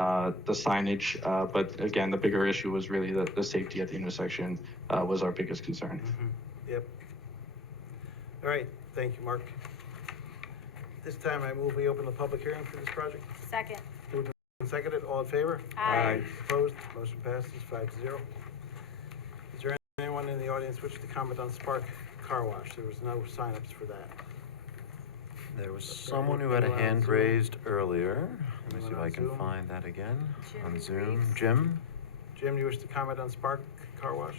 the signage. But again, the bigger issue was really the safety at the intersection was our biggest concern. Yep. All right, thank you, Mark. This time I move we open the public hearing for this project. Second. Moved and seconded, all in favor? Aye. Opposed, motion passes 5-0. Is there anyone in the audience wishing to comment on Spark Car Wash? There was no signups for that. There was someone who had a Anyone on hand Zoom? raised earlier. Let me see Anyone if on I can Zoom? find that again. Jim On Zoom. Reeves. Jim? Jim, you wish to comment on Spark Car Wash?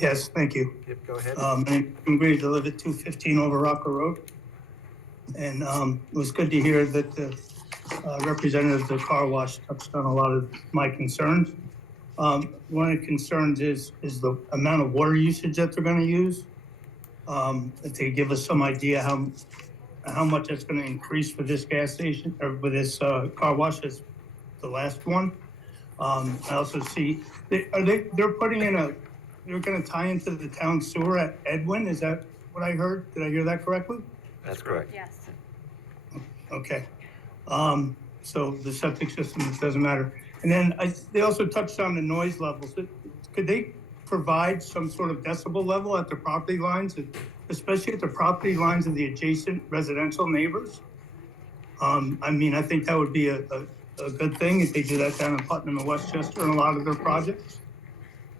Yes, thank you. Yep, go ahead. I'm Grady, to live at 215 Over Rocker Road. And it was good to hear that the representative of the car wash touched on a lot of my concerns. One of the concerns is the amount of water usage that they're going to use. If they give us some idea how much that's going to increase for this gas station or with this car wash as the last one. I also see they're putting in they're going to tie into the town sewer at Edwin. Is that what I heard? Did I hear that correctly? That's correct. Yes. Okay. So the septic system, it doesn't matter. And then they also touched on the noise levels. Could they provide some sort of decibel level at the property lines, especially at the property lines of the adjacent residential neighbors? I mean, I think that would be a good thing if they do that down in Putnam and Westchester and a lot of their projects.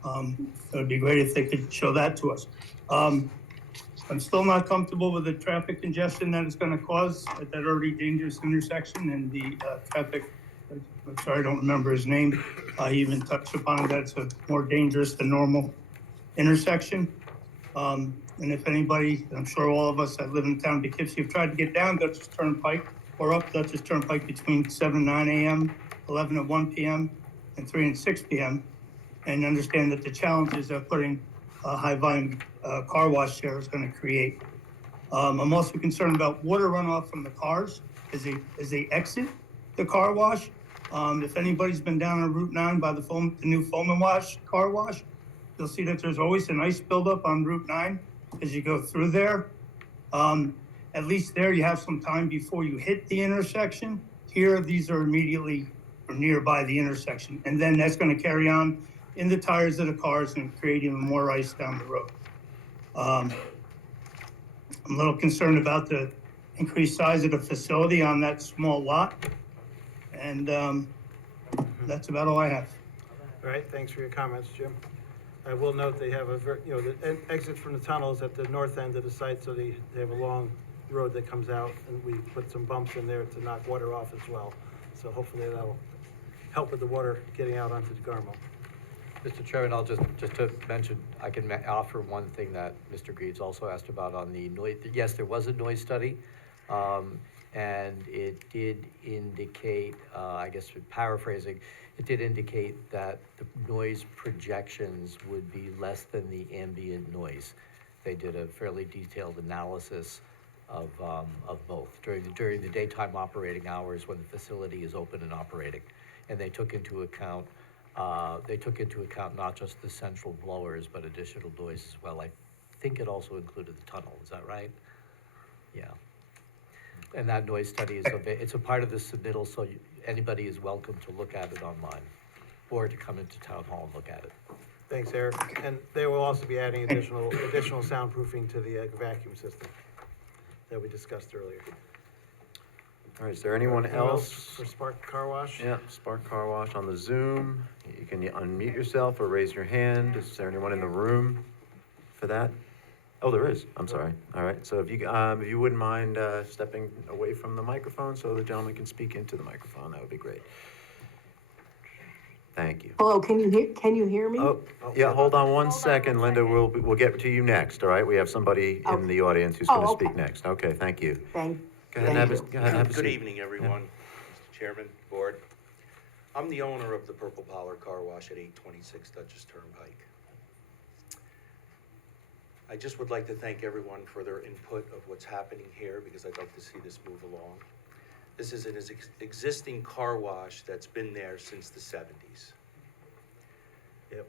It would be great if they could show that to us. I'm still not comfortable with the traffic congestion that it's going to cause at that already dangerous intersection, and the traffic, I'm sorry, I don't remember his name. He even touched upon it, that's a more dangerous than normal intersection. And if anybody, I'm sure all of us that live in the town of Poughkeepsie have tried to get down Dutchess Turnpike or up Dutchess Turnpike between 7 and 9 a.m., 11 and 1 p.m., and 3 and 6 p.m., and understand that the challenges of putting a high volume car wash there is going to create. I'm also concerned about water runoff from the cars as they exit the car wash. If anybody's been down on Route 9 by the new Foam & Wash car wash, you'll see that there's always an ice buildup on Route 9 as you go through there. At least there you have some time before you hit the intersection. Here, these are immediately or nearby the intersection. And then that's going to carry on in the tires of the cars and create even more ice down the road. I'm a little concerned about the increased size of the facility on that small lot. And that's about all I have. All right, thanks for your comments, Jim. I will note they have the exit from the tunnel is at the north end of the site, so they have a long road that comes out, and we put some bumps in there to knock water off as well. So hopefully that'll help with the water getting out onto the Garmo. Mr. Chairman, I'll just to mention, I can offer one thing that Mr. Greaves also asked about on the noise. Yes, there was a noise study, and it did indicate, I guess paraphrasing, it did indicate that the noise projections would be less than the ambient noise. They did a fairly detailed analysis of both during the daytime operating hours when the facility is open and operating, and they took into account not just the central blowers, but additional noise as well. I think it also included the tunnel. Is that right? Yeah. And that noise study is it's a part of the submittal, so anybody is welcome to look at it online, or to come into town hall and look at it. Thanks, Eric. And they will also be adding additional soundproofing to the vacuum system that we discussed earlier. All right, is there anyone else? For Spark Car Wash? Yeah, Spark Car Wash on the Zoom. You can unmute yourself or raise your hand. Is there anyone in the room for that? Oh, there is. I'm sorry. All right, so if you wouldn't mind stepping away from the microphone so the gentleman can speak into the microphone, that would be great. Thank you. Hello, can you hear me? Oh, yeah, hold on one Hold on second, one Linda. second. We'll get to you next, all right? We have somebody in the audience who's going to speak next. Okay, thank you. Go ahead and have a Good seat. evening, everyone. Mr. Chairman, Board. I'm the owner of the Purple Power Car Wash at 826 Dutchess Turnpike. I just would like to thank everyone for their input of what's happening here, because I'd like to see this move along. This is an existing car wash that's been there since the 70s. Yep.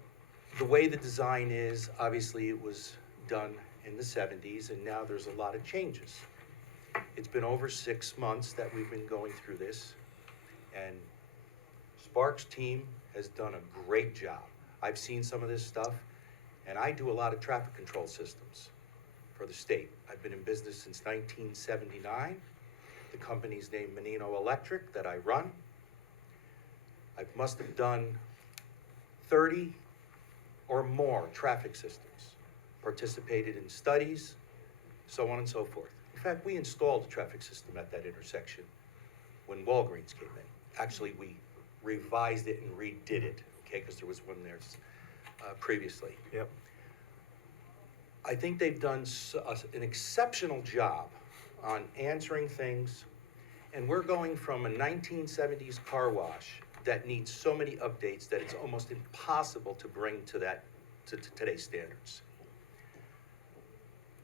The way the design is, obviously it was done in the 70s, and now there's a lot of changes. It's been over 6 months that we've been going through this. And Sparks' team has done a great job. I've seen some of this stuff, and I do a lot of traffic control systems for the state. I've been in business since 1979. The company's named Menino Electric that I run. I must have done 30 or more traffic systems, participated in studies, so on and so forth. In fact, we installed a traffic system at that intersection when Walgreens came in. Actually, we revised it and redid it, okay, because there was one there previously. Yep. I think they've done an exceptional job on answering things, and we're going from a 1970s car wash that needs so many updates that it's almost impossible to bring to today's standards.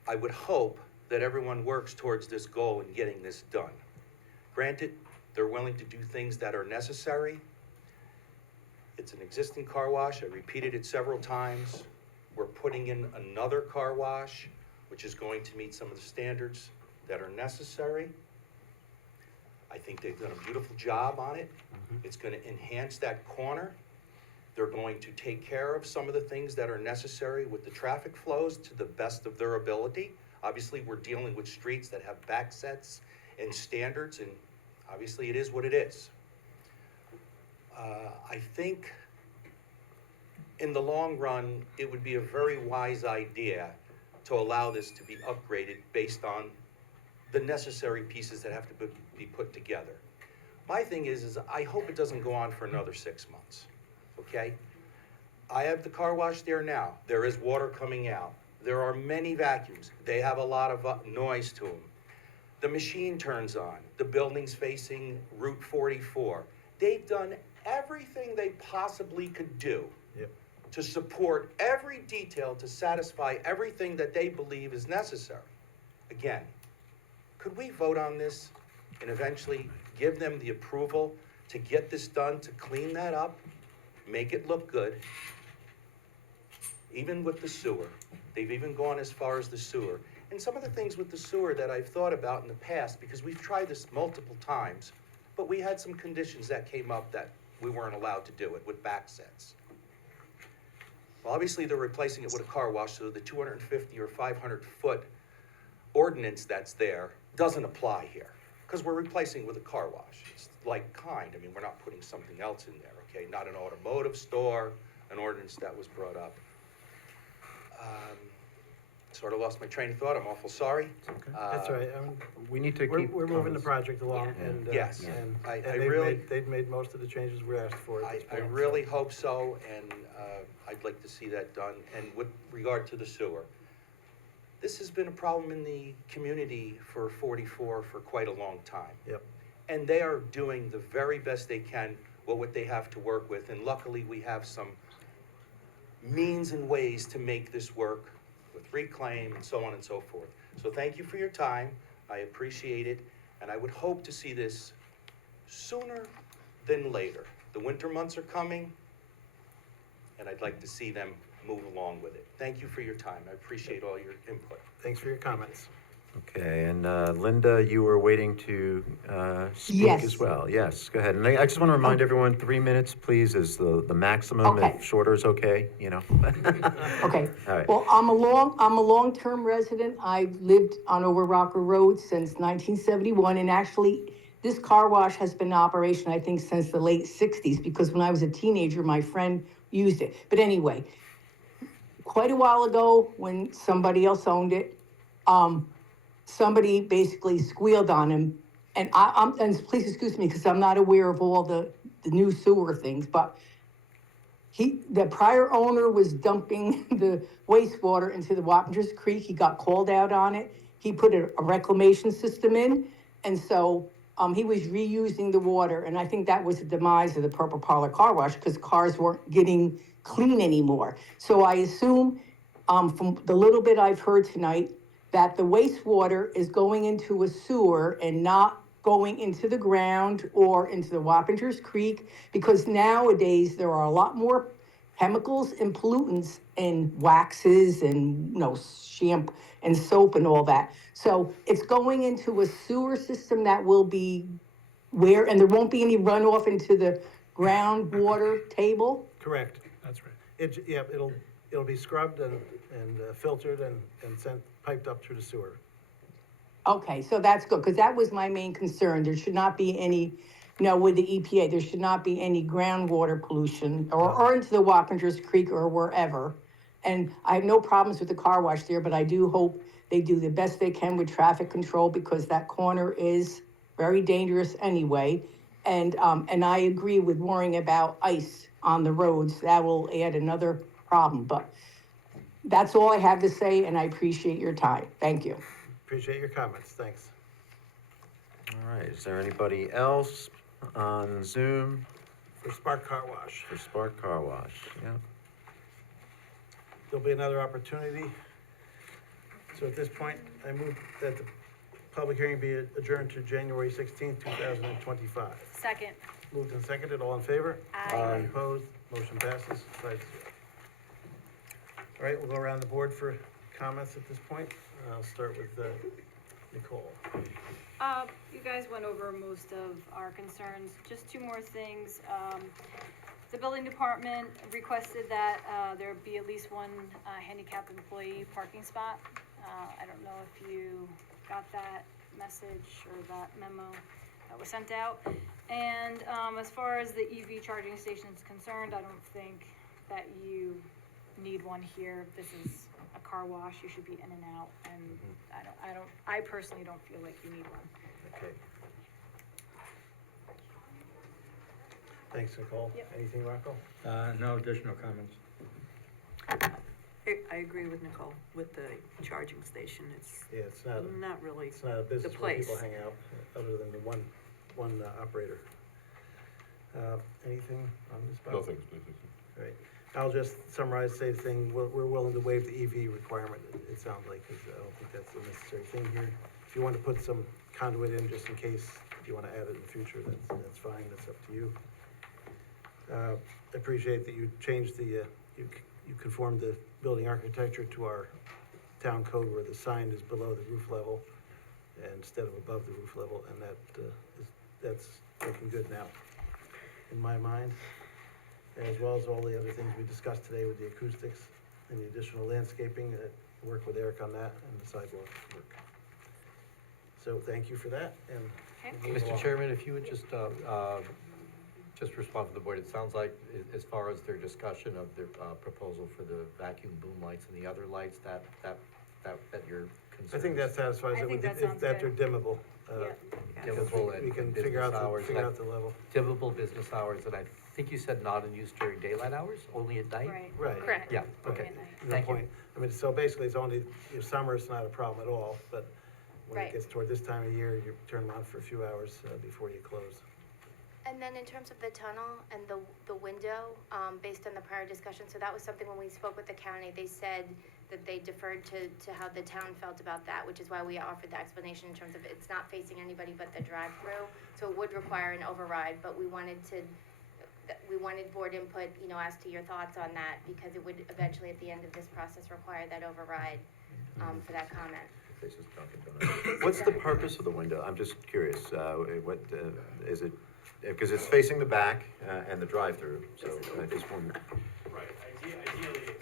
I would hope that everyone works towards this goal in getting this done. Granted, they're willing to do things that are necessary. It's an existing car wash. I repeated it several times. We're putting in another car wash, which is going to meet some of the standards that are necessary. I think they've done a beautiful job on it. It's going to enhance that corner. They're going to take care of some of the things that are necessary with the traffic flows to the best of their ability. Obviously, we're dealing with streets that have back sets and standards, and obviously it is what it is. I think in the long run, it would be a very wise idea to allow this to be upgraded based on the necessary pieces that have to be put together. My thing is I hope it doesn't go on for another 6 months, okay? I have the car wash there now. There is water coming out. There are many vacuums. They have a lot of noise to them. The machine turns on. The building's facing Route 44. They've done everything they possibly could do to support every detail to satisfy everything that they believe is necessary. Again, could we vote on this and eventually give them the approval to get this done, to clean that up, make it look good? Even with the sewer, they've even gone as far as the sewer. And some of the things with the sewer that I've thought about in the past, because we've tried this multiple times, but we had some conditions that came up that we weren't allowed to do it with back sets. Well, obviously they're replacing it with a car wash, so the 250 or 500 foot ordinance that's there doesn't apply here, because we're replacing it with a car wash. It's like kind. I mean, we're not putting something else in there, okay? Not an automotive store, an ordinance that was brought up. Sort of lost my train of thought. I'm awful sorry. That's all right. We need to We're keep. moving the comments. project along, and, Yes. and I they've really- they've made most of the changes we asked for at this I point. really hope so, and I'd like to see that done. And with regard to the sewer, this has been a problem in the community for 44 for quite a long time. Yep. And they are doing the very best they can with what they have to work with, and luckily we have some means and ways to make this work with reclaim and so on and so forth. So thank you for your time. I appreciate it, and I would hope to see this sooner than later. The winter months are coming, and I'd like to see them move along with it. Thank you for your time. I appreciate all your input. Thanks for your comments. Okay, and Linda, you were waiting to speak Yes. as well. Yes, go ahead. And I just want to remind everyone, 3 minutes, please, is the maximum. Okay. If shorter is okay, you know. Okay. All right. Well, I'm a long-term resident. I've lived on Over Rocker Road since 1971, and actually, this car wash has been in operation, I think, since the late 60s, because when I was a teenager, my friend used it. But anyway, quite a while ago, when somebody else owned it, somebody basically squealed on him, and and please excuse me, because I'm not aware of all the new sewer things, but the prior owner was dumping the wastewater into the Wappingers Creek. He got called out on it. He put a reclamation system in, and so he was reusing the water, and I think that was the demise of the Purple Parlor Car Wash, because cars weren't getting clean anymore. So I assume, from the little bit I've heard tonight, that the wastewater is going into a sewer and not going into the ground or into the Wappingers Creek, because nowadays there are a lot more chemicals and pollutants and waxes and, shampoo and soap and all that. So it's going into a sewer system that will be where, and there won't be any runoff into the groundwater table? Correct. That's right. Yeah, it'll be scrubbed and filtered and sent, piped up through the sewer. Okay, so that's good, because that was my main concern. There should not be any, with the EPA, there should not be any groundwater pollution or into the Wappingers Creek or wherever. And I have no problems with the car wash there, but I do hope they do the best they can with traffic control because that corner is very dangerous anyway. And I agree with worrying about ice on the roads. That will add another problem, but that's all I have to say, and I appreciate your time. Thank you. Appreciate your comments, thanks. All right, is there anybody else on Zoom For Spark Car Wash, for Spark Car Wash? Yeah. there'll be another opportunity. So at this point, I move that the public hearing be adjourned to January 16th, 2025. Second. Moved and seconded, all in favor? Aye. Opposed, motion passes 5-0. All right, we'll go around the board for comments at this point. I'll start with Nicole. You guys went over most of our concerns. Just two more things. The building department requested that, there be at least one, handicapped employee parking spot. I don't know if you got that message or that memo that was sent out. And, as far as the EV charging station is concerned, I don't think that you need one here. This is a car wash. You should be in and out. And I personally don't feel like you need one. Okay. Thanks, Nicole. Yep. Anything, Rocco? No additional comments. I agree with Nicole, with the charging station, it's Yeah, it's not really a the business where people place. hang out, other than the one operator. Anything on this? Bob? No thanks, please. Right. I'll just summarize, say the thing, we're willing to waive the EV requirement, it sounds like, because I don't think that's a necessary thing here. If you want to put some conduit in, just in case, if you want to add it in the future, that's fine, that's up to you. Appreciate that you changed the, you conformed the building architecture to our town code where the sign is below the roof level instead of above the roof level, and that's looking good now, in my mind. As well as all the other things we discussed today with the acoustics and the additional landscaping, work with Eric on that, and the sidewalk work. So thank you for that, and. Okay. we'll move Mr. along. Chairman, if you would just respond to the board, it sounds like as far as their discussion of their proposal for the vacuum boom lights and the other lights, that your concern. I think that satisfies I it, think that if sounds that they're good. dimmable. Yeah. because Dimmable we can and figure business out hours. the level. Dimmable business hours, and I think you said not in use during daylight hours, only at night? Right. Right. Correct. Yeah, Right. okay. No Thank you. point. I mean, so basically, it's only, summer, it's not a problem at all, but when Right. it gets toward this time of year, you turn them on for a few hours before you close. And then in terms of the tunnel and the window, based on the prior discussion, so that was something when we spoke with the county, they said that they deferred to how the town felt about that, which is why we offered the explanation in terms of it's not facing anybody but the drive-through. So it would require an override, but we wanted board input, as to your thoughts on that, because it would eventually, at the end of this process, require that override, for that comment. Faces Dunkin' Donuts. What's the purpose of the window? I'm just curious. What is it? Because it's facing the back and the drive-through, so I just wonder. Right, ideally, it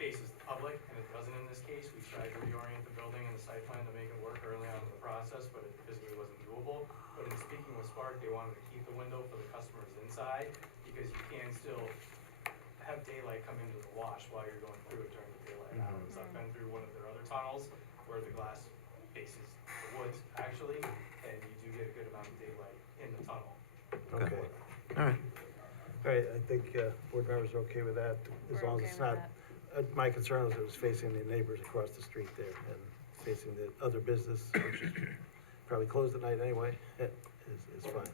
faces the public, and it doesn't in this case. We tried to reorient the building and the site plan to make it work early on in the process, but it physically wasn't doable. But in speaking with Spark, they wanted to keep the window for the customers inside, because you can still have daylight come into the wash while you're going through it during the daylight hours. I've been through one of their other tunnels where the glass faces the woods, actually, and you do get a good amount of daylight in the tunnel. Okay. All right. All right, I think board members are okay with that, as We're long as okay it's with not, my concern was it was facing the neighbors across the street there and facing the other business, which is probably closed at night anyway, is fine.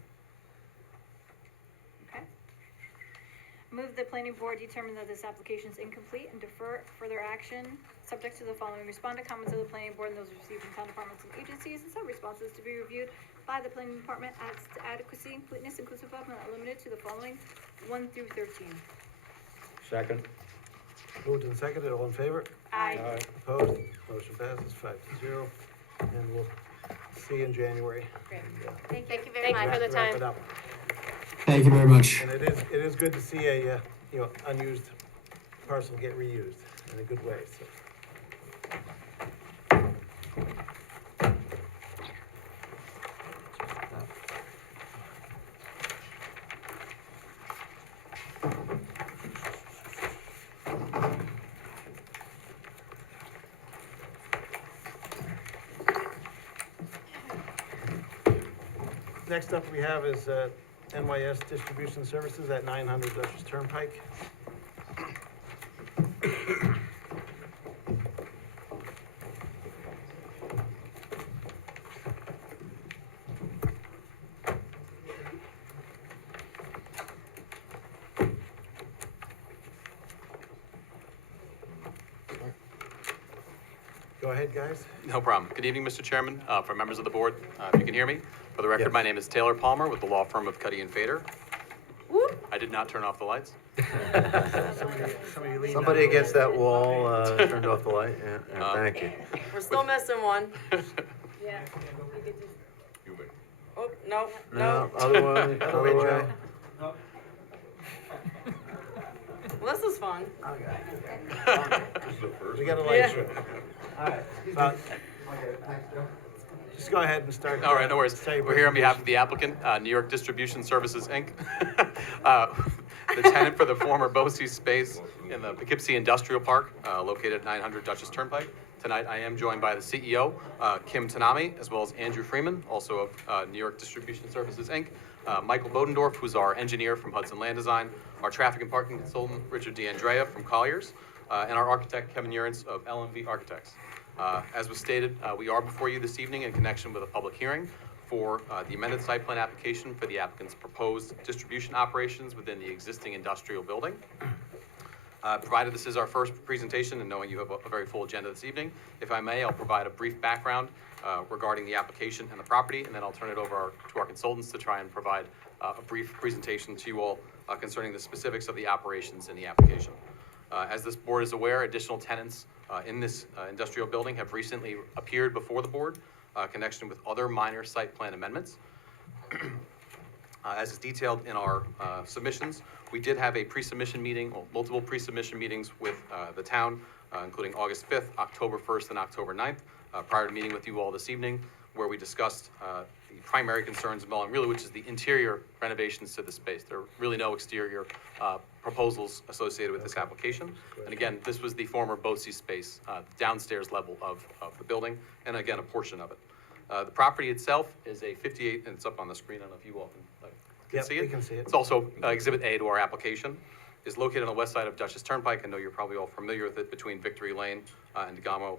Okay. Move the planning board determine that this application is incomplete and defer further action, subject to the following. Respond to comments of the planning board and those received from town departments and agencies, and send responses to be reviewed by the planning department as to adequacy, completeness, inclusive of, not limited to the following, 1 through 13. Second. Moved and seconded, all in favor? Aye. Opposed? Motion passes 5-0. And we'll see you in January. Great. Thank you very much. Wrap it up. Thank you very much. And it is good to see a, unused parcel get reused in a good way, so. Next up we have is NYS Distribution Services at 900 Dutchess Turnpike. Go ahead, guys. No problem. Good evening, Mr. Chairman, for members of the board, if you can hear me. For the record, Yes. my name is Taylor Palmer with the law firm of Cuddy and Fader. I did not turn off the lights. Somebody lean Somebody down. against that wall, turned off the light, yeah, thank you. We're still missing one. Yeah. Oh, no, No, no. other way, Other way, Joe. Well, this is fun. We got a light Yeah. show. Just go ahead and start. All right, no worries. Say your We're here on behalf of the applicant, New York Distribution Services, Inc., the tenant for the former BOCES space in the Poughkeepsie Industrial Park, located at 900 Dutchess Turnpike. Tonight, I am joined by the CEO, Kim Tanami, as well as Andrew Freeman, also of New York Distribution Services, Inc., Michael Bodendorf, who's our engineer from Hudson Land Design, our traffic and parking consultant, Richard D'Andrea from Colliers, and our architect, Kevin Urance of LMV Architects. As was stated, we are before you this evening in connection with a public hearing for the amended site plan application for the applicant's proposed distribution operations within the existing industrial building. Provided this is our first presentation and knowing you have a very full agenda this evening, if I may, I'll provide a brief background regarding the application and the property, and then I'll turn it over to our consultants to try and provide a brief presentation to you all concerning the specifics of the operations in the application. As this board is aware, additional tenants in this industrial building have recently appeared before the board in connection with other minor site plan amendments. As is detailed in our submissions, we did have a pre-submission meeting, or multiple pre-submission meetings with the town, including August 5th, October 1st, and October 9th, prior to meeting with you all this evening, where we discussed the primary concerns involving really, which is the interior renovations to the space. There are really no exterior proposals associated with this application. And again, this was the former BOCES space, downstairs level of the building, and again, a portion of it. The property itself is a 58, and it's up on the screen, I don't know if you all can see it. We can see it. It's also Exhibit A to our application. It's located on the west side of Dutchess Turnpike. I know you're probably all familiar with it, between Victory Lane and Degamo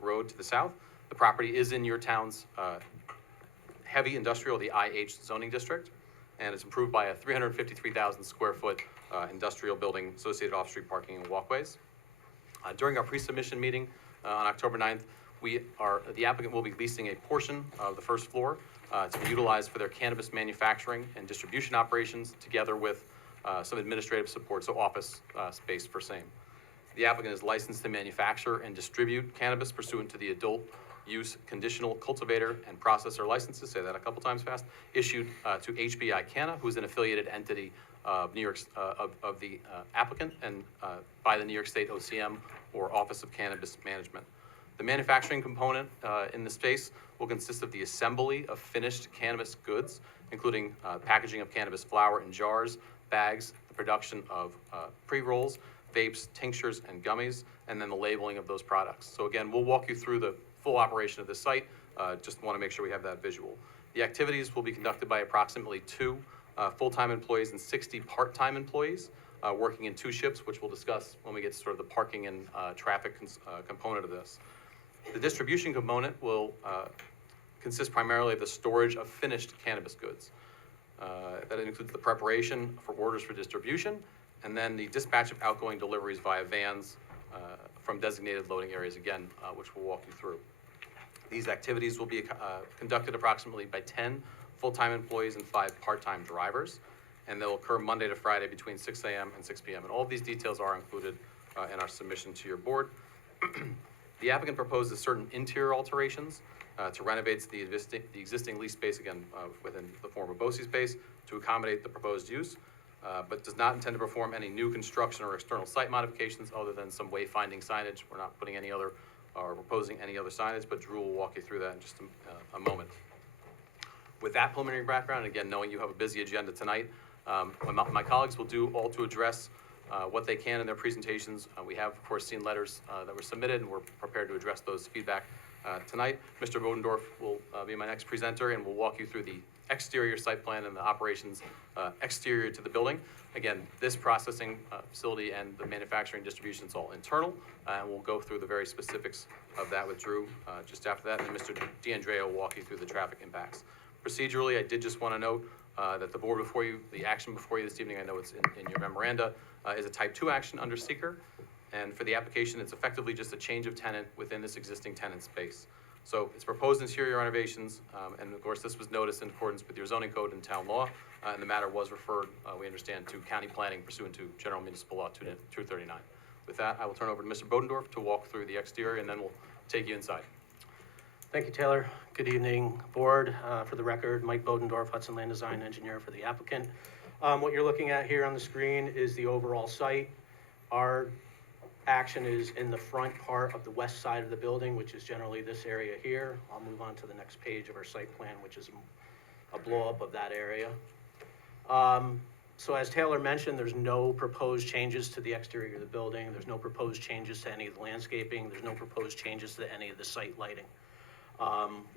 Road to the south. The property is in your town's heavy industrial, the IH zoning district, and it's improved by a 353,000 square foot industrial building, associated off-street parking and walkways. During our pre-submission meeting on October 9th, the applicant will be leasing a portion of the first floor to be utilized for their cannabis manufacturing and distribution operations, together with some administrative support, so office space for same. The applicant is licensed to manufacture and distribute cannabis pursuant to the adult use conditional cultivator and processor licenses, say that a couple times fast, issued to HBI Canna, who is an affiliated entity of New York's of the applicant, and by the New York State OCM, or Office of Cannabis Management. The manufacturing component in the space will consist of the assembly of finished cannabis goods, including packaging of cannabis flower in jars, bags, the production of pre-rolls, vapes, tinctures, and gummies, and then the labeling of those products. So again, we'll walk you through the full operation of the site. Just want to make sure we have that visual. The activities will be conducted by approximately 2 full-time employees and 60 part-time employees, working in 2 shifts, which we'll discuss when we get to sort of the parking and traffic component of this. The distribution component will consist primarily of the storage of finished cannabis goods. That includes the preparation for orders for distribution, and then the dispatch of outgoing deliveries via vans from designated loading areas, again, which we'll walk you through. These activities will be conducted approximately by 10 full-time employees and 5 part-time drivers, and they'll occur Monday to Friday between 6 a.m. and 6 p.m. And all of these details are included in our submission to your board. The applicant proposes certain interior alterations to renovate the existing lease space, again, within the former BOSI space, to accommodate the proposed use, but does not intend to perform any new construction or external site modifications other than some wayfinding signage. We're not putting any other, or proposing any other signage, but Drew will walk you through that in just a moment. With that preliminary background, and again, knowing you have a busy agenda tonight, my colleagues will do all to address what they can in their presentations. We have, of course, seen letters that were submitted, and we're prepared to address those feedback tonight. Mr. Bodendorf will be my next presenter, and will walk you through the exterior site plan and the operations exterior to the building. Again, this processing facility and the manufacturing distribution is all internal, and we'll go through the very specifics of that with Drew just after that, and Mr. DeAndrea will walk you through the traffic impacts. Procedurally, I did just want to note that the board before you, the action before you this evening, I know it's in your memoranda, is a type 2 action under seeker. And for the application, it's effectively just a change of tenant within this existing tenant space. So it's proposed interior renovations, and of course, this was noticed in accordance with your zoning code and town law, and the matter was referred, we understand, to county planning pursuant to General Municipal Law 239. With that, I will turn over to Mr. Bodendorf to walk through the exterior, and then we'll take you inside. Thank you, Taylor. Good evening, board. For the record, Mike Bodendorf, Hudson Land Design Engineer for the applicant. What you're looking at here on the screen is the overall site. Our action is in the front part of the west side of the building, which is generally this area here. I'll move on to the next page of our site plan, which is a blow-up of that area. So as Taylor mentioned, there's no proposed changes to the exterior of the building. There's no proposed changes to any of the landscaping. There's no proposed changes to any of the site lighting.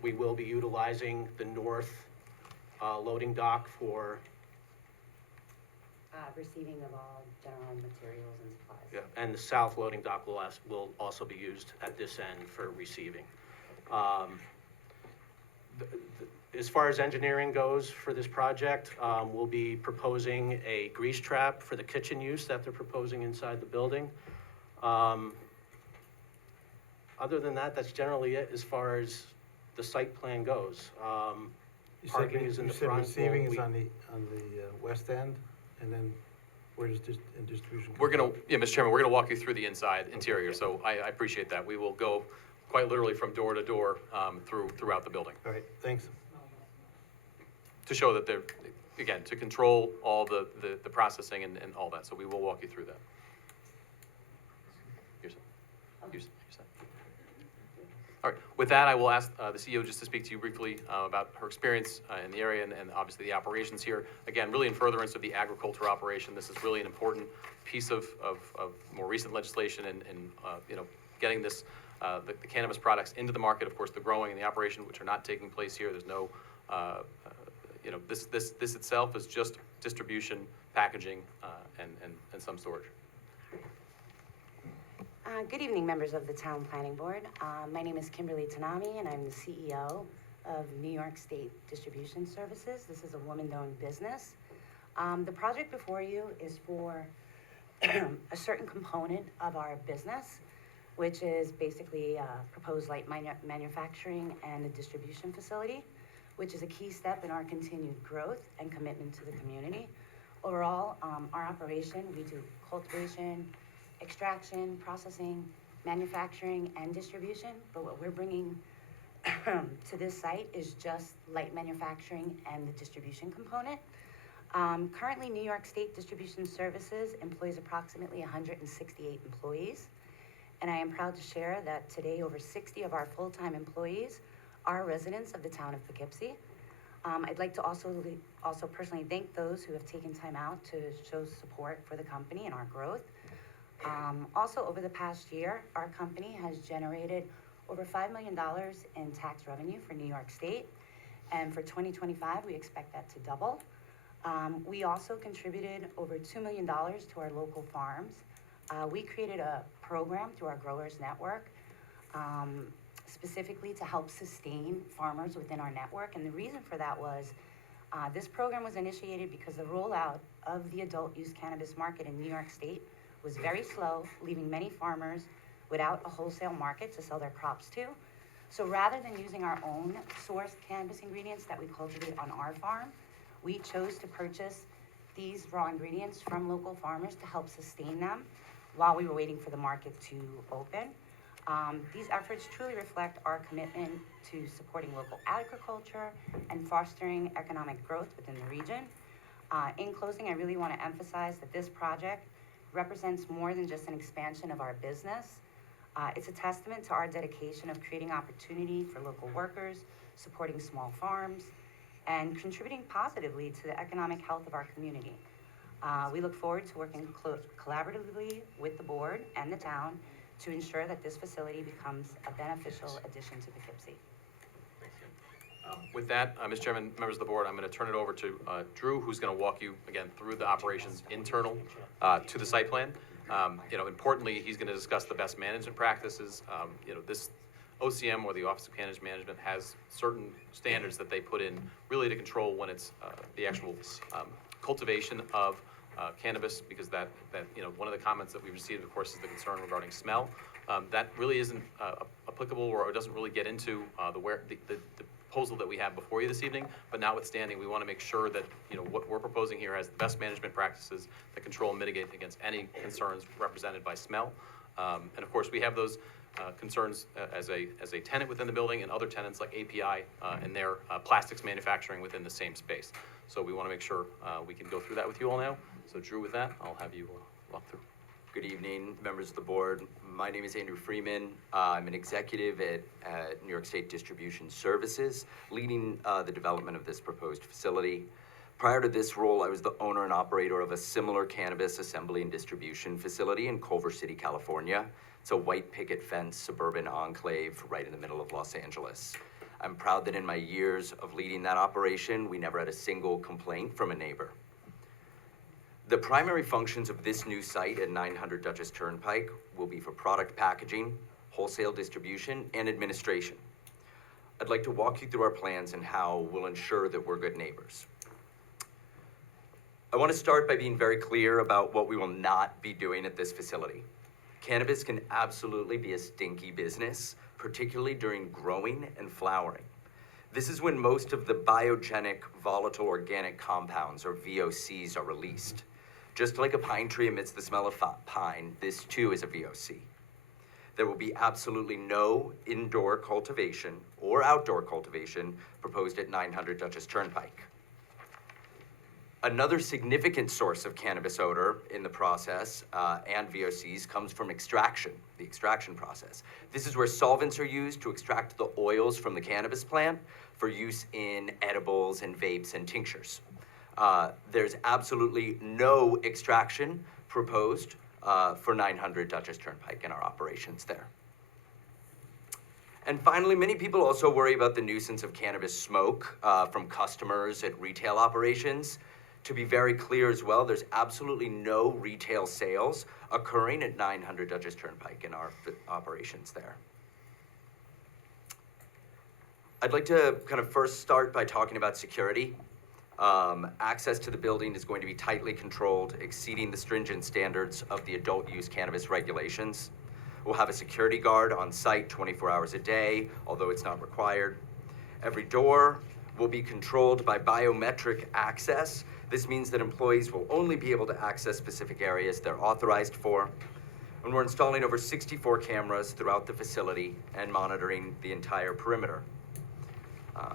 We will be utilizing the north loading dock for receiving of all general materials and supplies. Yeah, and the south loading dock will also be used at this end for receiving. As far as engineering goes for this project, we'll be proposing a grease trap for the kitchen use that they're proposing inside the building. Other than that, that's generally it as far as the site plan goes. Parking is in the front. Receiving is on the west end, and then where does distribution? We're gonna, yeah, Mr. Chairman, we're gonna walk you through the inside interior, so I appreciate that. We will go quite literally from door to door throughout the building. All right, thanks. To show that they're, again, to control all the processing and all that, so we will walk you through that. All right, with that, I will ask the CEO just to speak to you briefly about her experience in the area and obviously the operations here. Again, really in furtherance of the agriculture operation, this is really an important piece of more recent legislation and you know, getting this, the cannabis products into the market. Of course, the growing and the operation, which are not taking place here. There's no, you know, this itself is just distribution, packaging, and some storage. Good evening, members of the Town Planning Board. My name is Kimberly Tanami, and I'm the CEO of New York State Distribution Services. This is a woman-owned business. The project before you is for a certain component of our business, which is basically proposed light manufacturing and a distribution facility, which is a key step in our continued growth and commitment to the community. Overall, our operation, we do cultivation, extraction, processing, manufacturing, and distribution, but what we're bringing to this site is just light manufacturing and the distribution component. Currently, New York State Distribution Services employs approximately 168 employees, and I am proud to share that today over 60 of our full-time employees are residents of the town of Poughkeepsie. I'd like to also personally thank those who have taken time out to show support for the company and our growth. Also, over the past year, our company has generated over $5 million in tax revenue for New York State, and for 2025, we expect that to double. We also contributed over $2 million to our local farms. We created a program through our Growers Network, specifically to help sustain farmers within our network, and the reason for that was this program was initiated because the rollout of the adult use cannabis market in New York State was very slow, leaving many farmers without a wholesale market to sell their crops to. So rather than using our own sourced cannabis ingredients that we cultivate on our farm, we chose to purchase these raw ingredients from local farmers to help sustain them while we were waiting for the market to open. These efforts truly reflect our commitment to supporting local agriculture and fostering economic growth within the region. In closing, I really want to emphasize that this project represents more than just an expansion of our business. It's a testament to our dedication of creating opportunity for local workers, supporting small farms, and contributing positively to the economic health of our community. We look forward to working collaboratively with the board and the town to ensure that this facility becomes a beneficial addition to Poughkeepsie. With that, Mr. Chairman, members of the board, I'm going to turn it over to Drew, who's going to walk you again through the operations internal to the site plan. Importantly, he's going to discuss the best management practices. This OCM, or the Office of Cannabis Management, has certain standards that they put in really to control when it's the actual cultivation of cannabis, because that one of the comments that we've received, of course, is the concern regarding smell. That really isn't applicable, or doesn't really get into the proposal that we have before you this evening. But notwithstanding, we want to make sure that what we're proposing here has the best management practices that control and mitigate against any concerns represented by smell. And of course, we have those concerns as a tenant within the building, and other tenants like API and their plastics manufacturing within the same space. So we want to make sure we can go through that with you all now. So Drew, with that, I'll have you walk through. Good evening, members of the board. My name is Andrew Freeman. I'm an executive at New York State Distribution Services, leading the development of this proposed facility. Prior to this role, I was the owner and operator of a similar cannabis assembly and distribution facility in Culver City, California. It's a white picket fence suburban enclave right in the middle of Los Angeles. I'm proud that in my years of leading that operation, we never had a single complaint from a neighbor. The primary functions of this new site at 900 Dutchess Turnpike will be for product packaging, wholesale distribution, and administration. I'd like to walk you through our plans and how we'll ensure that we're good neighbors. I want to start by being very clear about what we will not be doing at this facility. Cannabis can absolutely be a stinky business, particularly during growing and flowering. This is when most of the biogenic volatile organic compounds, or VOCs, are released. Just like a pine tree emits the smell of pine, this too is a VOC. There will be absolutely no indoor cultivation or outdoor cultivation proposed at 900 Dutchess Turnpike. Another significant source of cannabis odor in the process and VOCs comes from extraction, the extraction process. This is where solvents are used to extract the oils from the cannabis plant for use in edibles and vapes and tinctures. There's absolutely no extraction proposed for 900 Dutchess Turnpike in our operations there. And finally, many people also worry about the nuisance of cannabis smoke from customers at retail operations. To be very clear as well, there's absolutely no retail sales occurring at 900 Dutchess Turnpike in our operations there. I'd like to kind of first start by talking about security. Access to the building is going to be tightly controlled, exceeding the stringent standards of the adult use cannabis regulations. We'll have a security guard on site 24 hours a day, although it's not required. Every door will be controlled by biometric access. This means that employees will only be able to access specific areas they're authorized for. And we're installing over 64 cameras throughout the facility and monitoring the entire perimeter.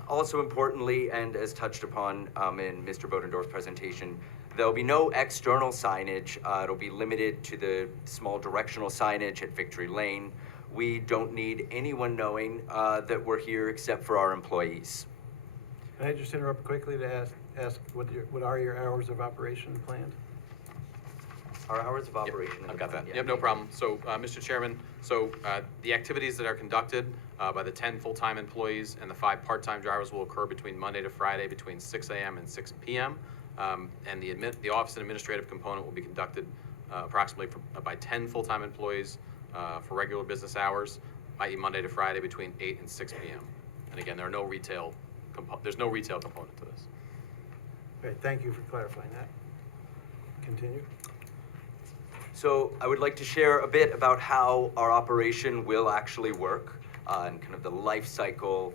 Also importantly, and as touched upon in Mr. Bodendorf's presentation, there'll be no external signage. It'll be limited to the small directional signage at Victory Lane. We don't need anyone knowing that we're here except for our employees. Can I just interrupt quickly to ask what are your hours of operation planned? Our hours of operation. I've got that. Yep, no problem. So, Mr. Chairman, the activities that are conducted by the 10 full-time employees and the 5 part-time drivers will occur between Monday to Friday between 6 a.m. and 6 p.m. And the office and administrative component will be conducted approximately by 10 full-time employees for regular business hours, i.e. Monday to Friday between 8 and 6 p.m. And again, there's no retail component to this. Great, thank you for clarifying that. Continue. So I would like to share a bit about how our operation will actually work and kind of the life cycle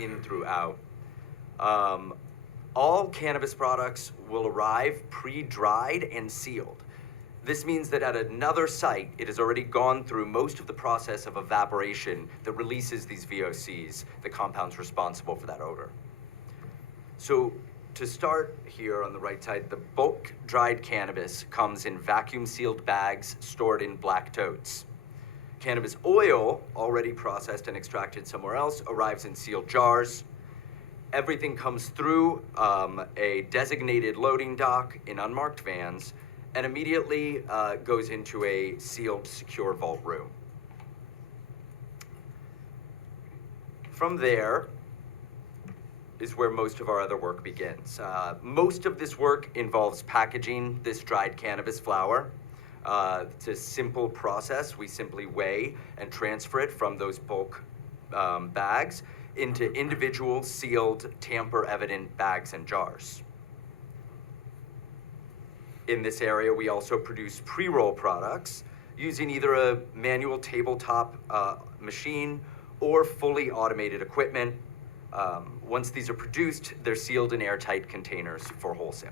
in throughout. All cannabis products will arrive pre-dried and sealed. This means that at another site, it has already gone through most of the process of evaporation that releases these VOCs, the compounds responsible for that odor. So to start here on the right side, the bulk dried cannabis comes in vacuum sealed bags stored in black totes. Cannabis oil, already processed and extracted somewhere else, arrives in sealed jars. Everything comes through a designated loading dock in unmarked vans and immediately goes into a sealed, secure vault room. From there is where most of our other work begins. Most of this work involves packaging this dried cannabis flower. It's a simple process. We simply weigh and transfer it from those bulk bags into individual sealed, tamper-evident bags and jars. In this area, we also produce pre-roll products using either a manual tabletop machine or fully automated equipment. Once these are produced, they're sealed in airtight containers for wholesale.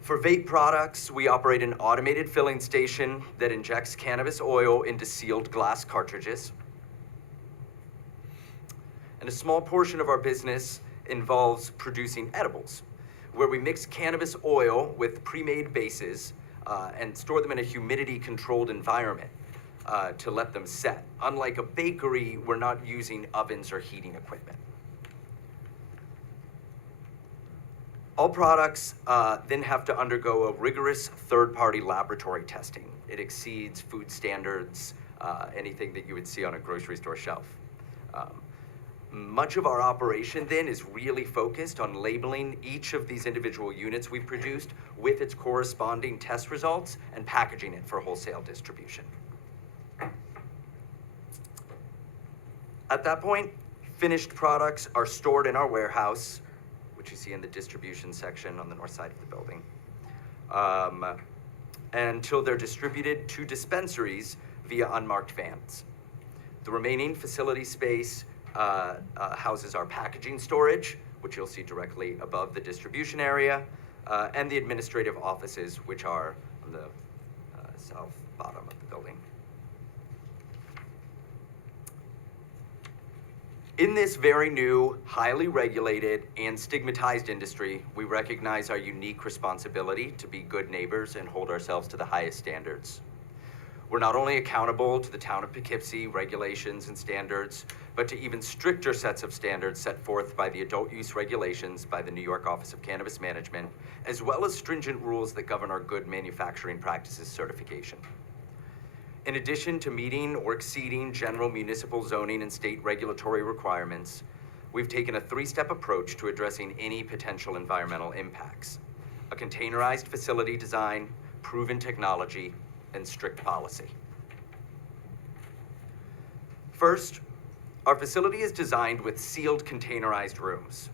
For vape products, we operate an automated filling station that injects cannabis oil into sealed glass cartridges. And a small portion of our business involves producing edibles, where we mix cannabis oil with pre-made bases and store them in a humidity-controlled environment to let them set. Unlike a bakery, we're not using ovens or heating equipment. All products then have to undergo a rigorous third-party laboratory testing. It exceeds food standards, anything that you would see on a grocery store shelf. Much of our operation then is really focused on labeling each of these individual units we've produced with its corresponding test results and packaging it for wholesale distribution. At that point, finished products are stored in our warehouse, which you see in the distribution section on the north side of the building, until they're distributed to dispensaries via unmarked vans. The remaining facility space houses our packaging storage, which you'll see directly above the distribution area, and the administrative offices, which are on the south bottom of the building. In this very new, highly regulated, and stigmatized industry, we recognize our unique responsibility to be good neighbors and hold ourselves to the highest standards. We're not only accountable to the town of Poughkeepsie regulations and standards, but to even stricter sets of standards set forth by the adult use regulations by the New York Office of Cannabis Management, as well as stringent rules that govern our good manufacturing practices certification. In addition to meeting or exceeding general municipal zoning and state regulatory requirements, we've taken a three-step approach to addressing any potential environmental impacts: a containerized facility design, proven technology, and strict policy. First, our facility is designed with sealed containerized rooms.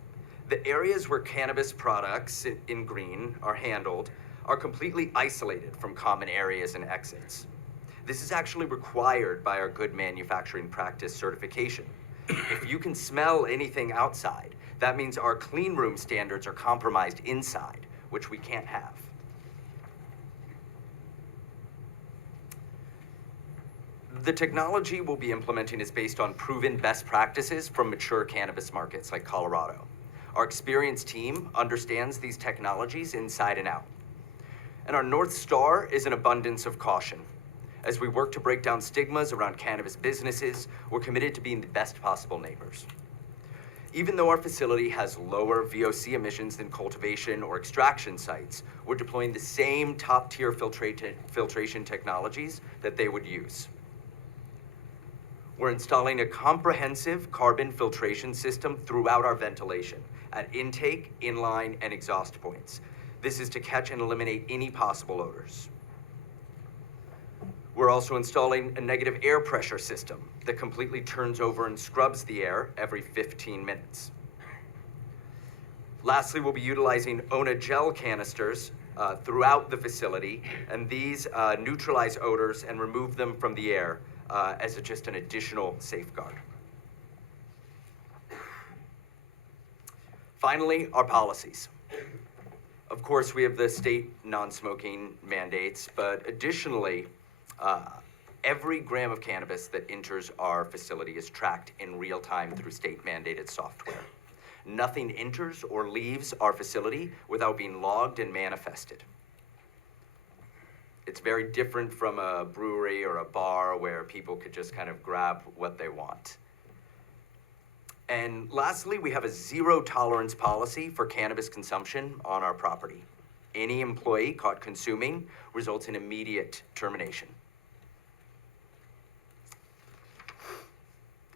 The areas where cannabis products, in green, are handled are completely isolated from common areas and exits. This is actually required by our good manufacturing practice certification. If you can smell anything outside, that means our clean room standards are compromised inside, which we can't have. The technology we'll be implementing is based on proven best practices from mature cannabis markets like Colorado. Our experienced team understands these technologies inside and out. And our North Star is an abundance of caution. As we work to break down stigmas around cannabis businesses, we're committed to being the best possible neighbors. Even though our facility has lower VOC emissions than cultivation or extraction sites, we're deploying the same top-tier filtration technologies that they would use. We're installing a comprehensive carbon filtration system throughout our ventilation, at intake, inline, and exhaust points. This is to catch and eliminate any possible odors. We're also installing a negative air pressure system that completely turns over and scrubs the air every 15 minutes. Lastly, we'll be utilizing ONA gel canisters throughout the facility, and these neutralize odors and remove them from the air as just an additional safeguard. Finally, our policies. Of course, we have the state non-smoking mandates, but additionally, every gram of cannabis that enters our facility is tracked in real time through state mandated software. Nothing enters or leaves our facility without being logged and manifested. It's very different from a brewery or a bar where people could just kind of grab what they want. And lastly, we have a zero tolerance policy for cannabis consumption on our property. Any employee caught consuming results in immediate termination.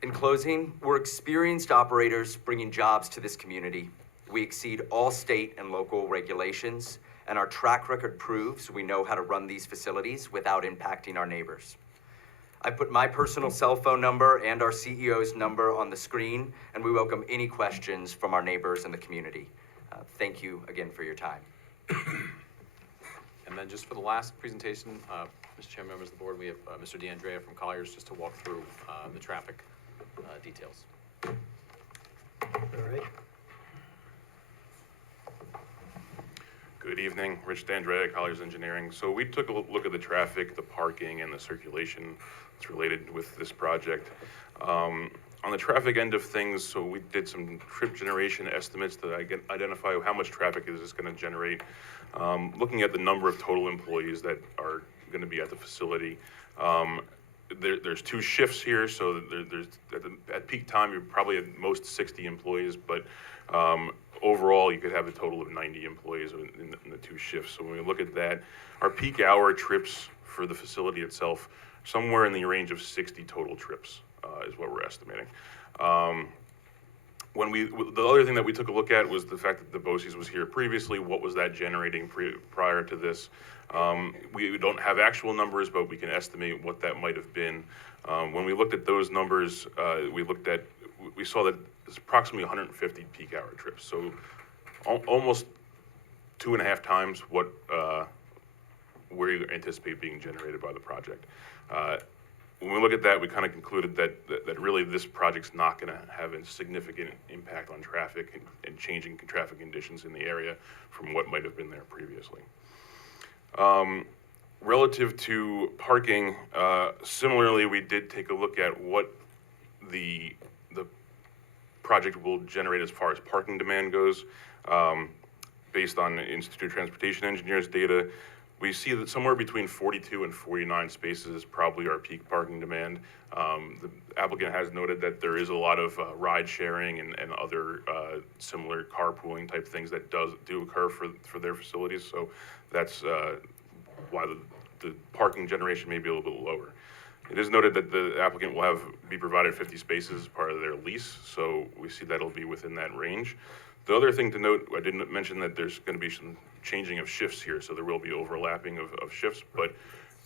In closing, we're experienced operators bringing jobs to this community. We exceed all state and local regulations, and our track record proves we know how to run these facilities without impacting our neighbors. I put my personal cell phone number and our CEO's number on the screen, and we welcome any questions from our neighbors in the community. Thank you again for your time. And then just for the last presentation, Mr. Chairman, members of the board, we have Mr. DeAndrea from Colliers just to walk through the traffic details. All right. Good evening, Rich D'Andrea, Colliers Engineering. So we took a look at the traffic, the parking, and the circulation that's related with this project. On the traffic end of things, so we did some trip generation estimates to identify how much traffic is this going to generate. Looking at the number of total employees that are going to be at the facility. There's two shifts here, so there's at peak time you're probably at most 60 employees, but overall you could have a total of 90 employees in the two shifts. So when we look at that, our peak hour trips for the facility itself, somewhere in the range of 60 total trips is what we're estimating. The other thing that we took a look at was the fact that the BOCES was here previously. What was that generating prior to this? We don't have actual numbers, but we can estimate what that might have been. When we looked at those numbers, we saw that it's approximately 150 peak hour trips. So almost 2.5 times what we anticipate being generated by the project. When we look at that, we kind of concluded that really this project's not going to have a significant impact on traffic and changing traffic conditions in the area from what might have been there previously. Relative to parking, similarly, we did take a look at what the project will generate as far as parking demand goes. Based on Institute of Transportation Engineers data, we see that somewhere between 42 and 49 spaces is probably our peak parking demand. The applicant has noted that there is a lot of ride sharing and other similar carpooling type things that do occur for their facilities. So that's why the parking generation may be a little bit lower. It is noted that the applicant will be provided 50 spaces as part of their lease, so we see that'll be within that range. The other thing to note, I didn't mention that there's going to be some changing of shifts here, so there will be overlapping of shifts, but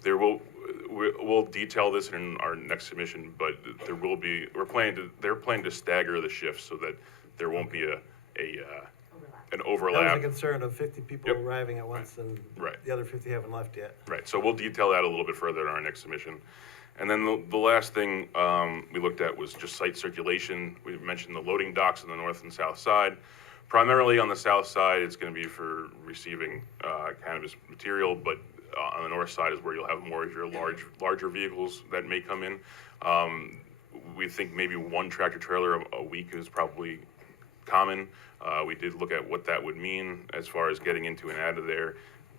we'll detail this in our next submission, but there will be, they're planning to stagger the shifts so that there won't be an overlap. That was a concern of 50 people arriving at once and the other 50 haven't left yet. Right, so we'll detail that a little bit further in our next submission. And then the last thing we looked at was just site circulation. We mentioned the loading docks on the north and south side. Primarily on the south side, it's going to be for receiving cannabis material, but on the north side is where you'll have more of your larger vehicles that may come in. We think maybe one tractor trailer a week is probably common. We did look at what that would mean as far as getting into and out of there.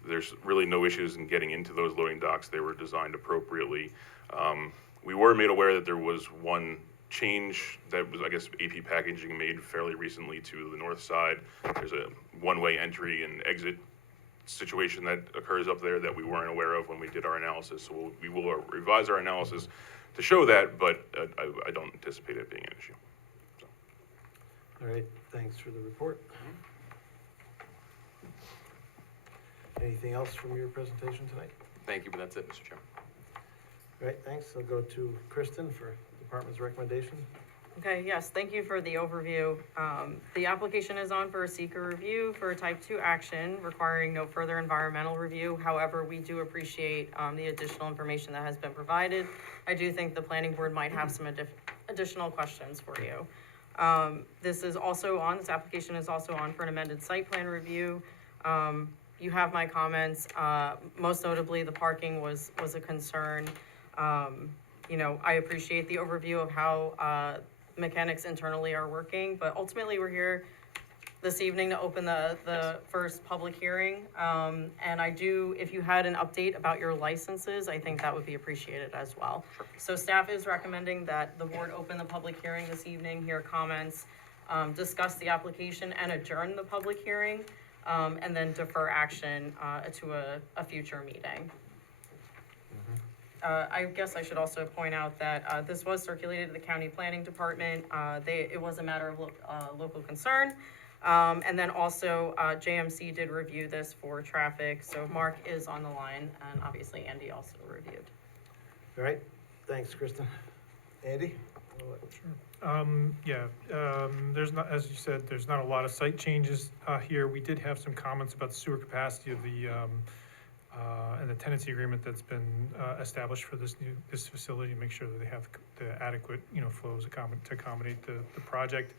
There's really no issues in getting into those loading docks. They were designed appropriately. We were made aware that there was one change that was, I guess, AP Packaging made fairly recently to the north side. There's a one-way entry and exit situation that occurs up there that we weren't aware of when we did our analysis. So we will revise our analysis to show that, but I don't anticipate it being an issue. So. All right, thanks for the report. Anything else from your presentation tonight? Thank you, but that's it, Mr. Chairman. All right, thanks. I'll go to Kristen for the department's recommendation. Okay, yes, thank you for the overview. The application is on for a seeker review for a type 2 action requiring no further environmental review. However, we do appreciate the additional information that has been provided. I do think the planning board might have some additional questions for you. This application is also on for an amended site plan review. You have my comments, most notably, the parking was a concern. You know, I appreciate the overview of how, mechanics internally are working, but ultimately, we're here this evening to open the first public hearing. And I do, if you had an update about your licenses, I think that would be appreciated as well. So staff is recommending that the board open the public hearing this evening, hear comments, discuss the application and adjourn the public hearing, and then defer action, to a future meeting. I guess I should also point out that, this was circulated to the county planning department. It was a matter of local concern. And then also, JMC did review this for traffic, so Mark is on the line, and obviously Andy also reviewed. All right, thanks, Kristen. Andy? There's not, as you said, there's not a lot of site changes, here. We did have some comments about the sewer capacity of the, and the tenancy agreement that's been, established for this facility, to make sure that they have the adequate, flows to accommodate the project.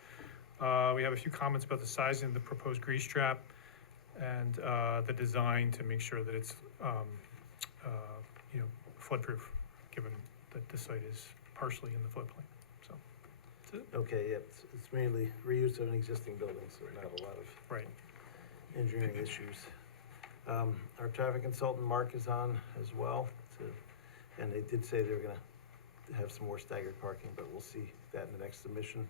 We have a few comments about the sizing of the proposed grease trap and the design to make sure that it's, flood-proof, given that the site is partially in the floodplain. So, that's it. Okay, yeah, it's mainly reuse of an existing building, so not a lot of Right. engineering issues. Our traffic consultant, Mark, is on as well, and they did say they were gonna have some more staggered parking, but we'll see that in the next submission.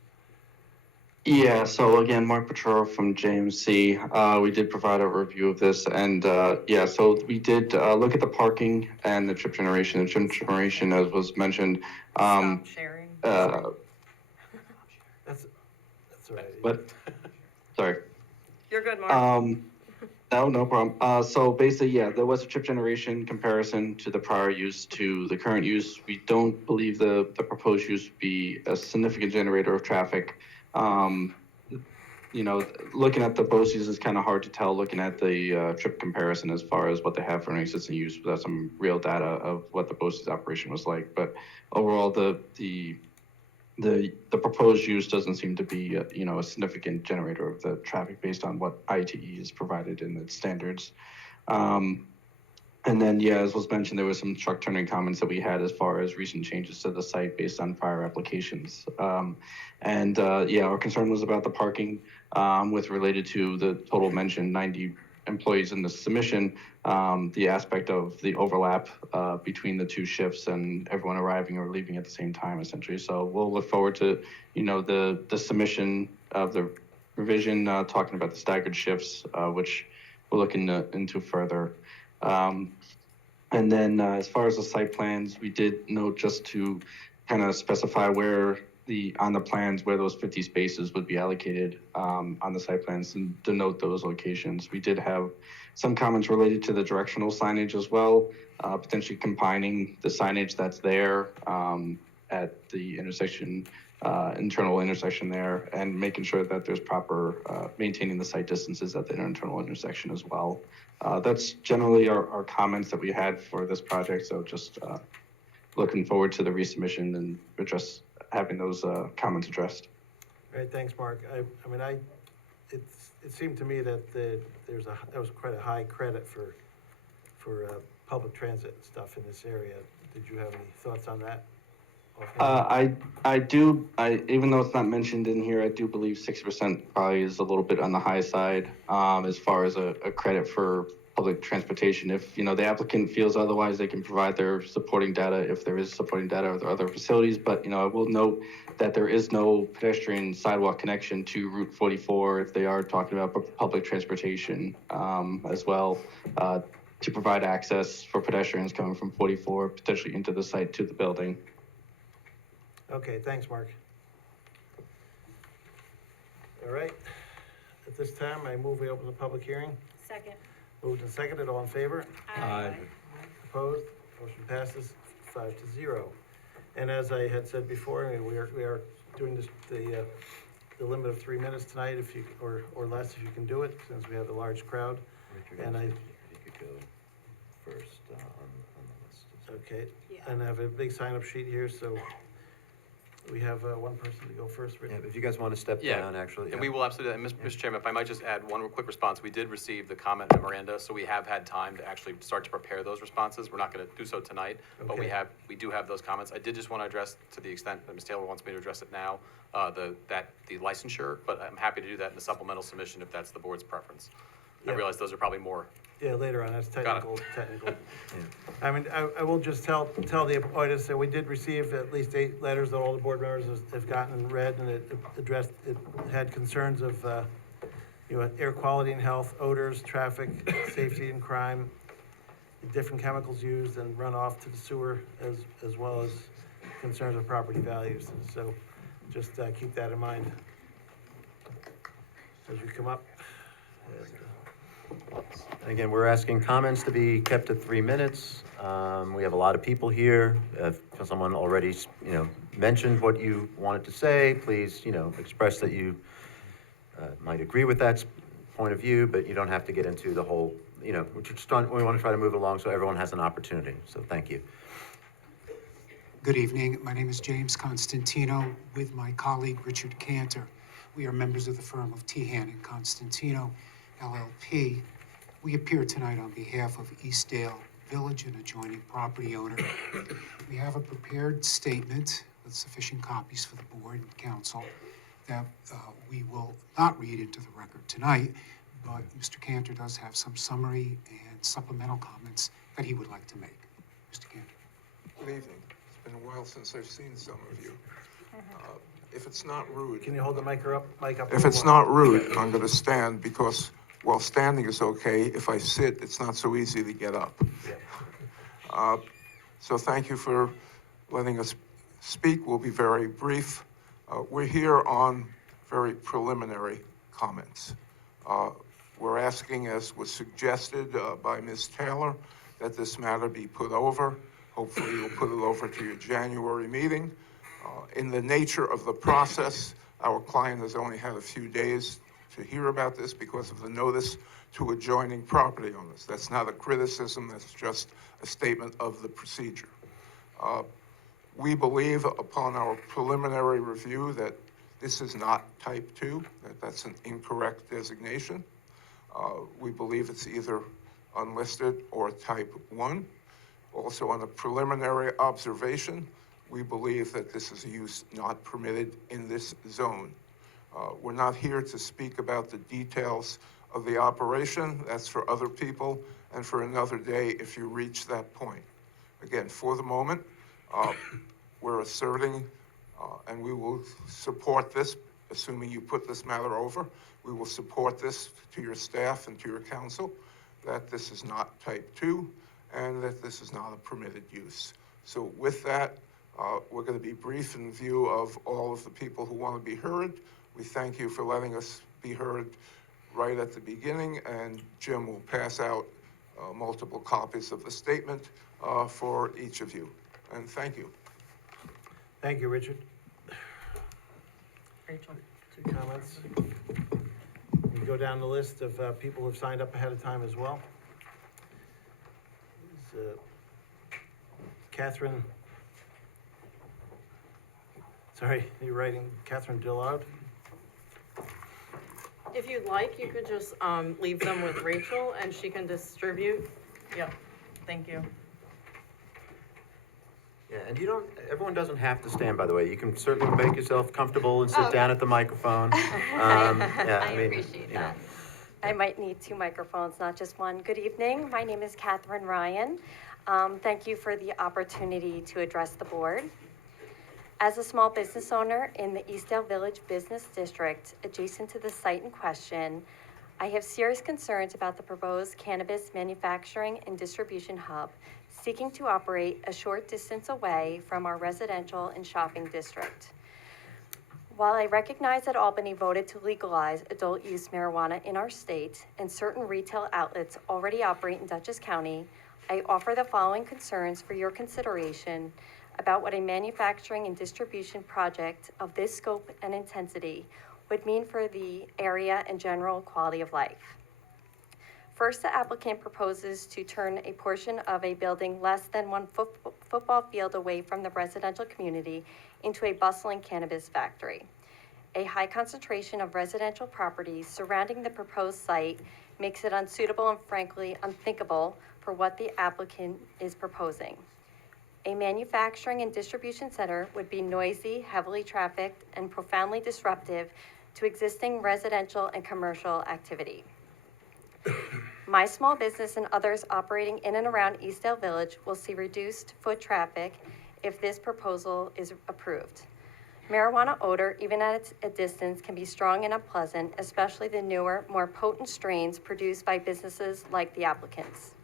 Yeah, so again, Mark Petro from JMC. We did provide a review of this, and yeah, so we did look at the parking and the trip generation. The trip generation, as was mentioned. Stop sharing. That's all right. What? Sorry. You're good, Mark. No problem. So basically, yeah, there was a trip generation comparison to the prior use to the current use. We don't believe the proposed use would be a significant generator of traffic. Looking at the BOCES is kind of hard to tell looking at the trip comparison as far as what they have for an existing use without some real data of what the BOCES operation was like. But overall, the proposed use doesn't seem to be a significant generator of the traffic based on what ITE is provided in its standards. And then, yeah, as was mentioned, there was some truck turning comments that we had as far as recent changes to the site based on prior applications. Our concern was about the parking with related to the total mentioned 90 employees in the submission, the aspect of the overlap between the two shifts and everyone arriving or leaving at the same time, essentially. So we'll look forward to, the submission of the revision talking about the staggered shifts, which we'll look into further. And then as far as the site plans, we did note just to kind of specify where on the plans where those 50 spaces would be allocated on the site plans and denote those locations. We did have some comments related to the directional signage as well, potentially combining the signage that's there at the intersection, internal intersection there, and making sure that there's proper maintaining the site distances at the internal intersection as well. That's generally our comments that we had for this project. So just looking forward to the resubmission and having those comments addressed. All right, thanks, Mark. It seemed to me that that was quite a high credit for public transit and stuff in this area. Did you have any thoughts on that? I do, even though it's not mentioned in here, I do believe 60% probably is a little bit on the high side as far as a credit for public transportation. If, the applicant feels otherwise, they can provide their supporting data if there is supporting data or other facilities. But, I will note that there is no pedestrian sidewalk connection to Route 44 if they are talking about public transportation as well to provide access for pedestrians coming from 44 potentially into the site to the building. Okay, thanks, Mark. All right, at this time, I move we open the public hearing. Second. Moved and seconded, all in favor? Aye. Opposed? Motion passes 5-0. And as I had said before, we are doing the limit of 3 minutes tonight, if you, or less if you can do it, since we have a large crowd. And If you could go first on the list. Okay, and I have a big sign-up sheet here, so We have one person to go first, Yeah, Richard. if you guys want to step Yeah, down, actually. And yeah. we will absolutely, and Mr. Chairman, if I might just add one real quick response, we did receive the comment memoranda, so we have had time to actually start to prepare those responses. We're not gonna do so tonight, but Okay. we do have those comments. I did just wanna address, to the extent that Ms. Taylor wants me to address it now, the licensure, but I'm happy to do that in a supplemental submission if that's the board's preference. I Yeah. realize those are probably more. Yeah, later on, that's Got it. technical. I mean, I will just tell the audience that we did receive at least 8 letters that all the board members have gotten and read, and it had concerns of, air quality and health, odors, traffic, safety and crime, different chemicals used and runoff to the sewer, as well as concerns of property values. So just keep that in mind as we come up. Again, we're asking comments to be kept at 3 minutes. We have a lot of people here. If someone already, mentioned what you wanted to say, please, express that you might agree with that point of view, but you don't have to get into the whole, we want to try to move along so everyone has an opportunity. So thank you. Good evening. My name is James Constantino with my colleague Richard Cantor. We are members of the firm of Tehan and Constantino, LLP. We appear tonight on behalf of Eastdale Village, an adjoining property owner. We have a prepared statement with sufficient copies for the board and council that we will not read into the record tonight, but Mr. Cantor does have some summary and supplemental comments that he would like to make. Mr. Cantor. Good evening. It's been a while since I've seen some of you. If it's not rude. Can you hold the mic up? If it's not rude, I'm going to stand because while standing is okay, if I sit, it's not so easy to get up. So thank you for letting us speak. We'll be very brief. We're here on very preliminary comments. We're asking, as was suggested by Ms. Taylor, that this matter be put over. Hopefully you'll put it over to your January meeting. In the nature of the process, our client has only had a few days to hear about this because of the notice to adjoining property owners. That's not a criticism, that's just a statement of the procedure. We believe upon our preliminary review that this is not type 2, that's an incorrect designation. We believe it's either unlisted or type 1. Also, on a preliminary observation, we believe that this is a use not permitted in this zone. We're not here to speak about the details of the operation. That's for other people and for another day if you reach that point. Again, for the moment, we're asserting, and we will support this, assuming you put this matter over, we will support this to your staff and to your council, that this is not type 2 and that this is not a permitted use. So with that, we're going to be brief in view of all of the people who want to be heard. We thank you for letting us be heard right at the beginning, and Jim will pass out multiple copies of the statement for each of you. And thank you. Thank you, Richard. Rachel. 2 comments. You go down the list of people who've signed up ahead of time as well. Catherine, sorry, you're writing Catherine Dillard? If you'd like, you could just leave them with Rachel and she can distribute. Yep, thank you. Yeah, and everyone doesn't have to stand, by the way. You can certainly make yourself comfortable and sit Oh. down at the microphone. I appreciate that. I might need 2 microphones, not just one. Good evening. My name is Catherine Ryan. Thank you for the opportunity to address the board. As a small business owner in the Eastdale Village Business District, adjacent to the site in question, I have serious concerns about the proposed cannabis manufacturing and distribution hub seeking to operate a short distance away from our residential and shopping district. While I recognize that Albany voted to legalize adult use marijuana in our state and certain retail outlets already operate in Dutchess County, I offer the following concerns for your consideration about what a manufacturing and distribution project of this scope and intensity would mean for the area and general quality of life. First, the applicant proposes to turn a portion of a building less than one football field away from the residential community into a bustling cannabis factory. A high concentration of residential properties surrounding the proposed site makes it unsuitable and frankly unthinkable for what the applicant is proposing. A manufacturing and distribution center would be noisy, heavily trafficked, and profoundly disruptive to existing residential and commercial activity. My small business and others operating in and around Eastdale Village will see reduced foot traffic if this proposal is approved. Marijuana odor, even at a distance, can be strong and unpleasant, especially the newer, more potent strains produced by businesses like the applicants.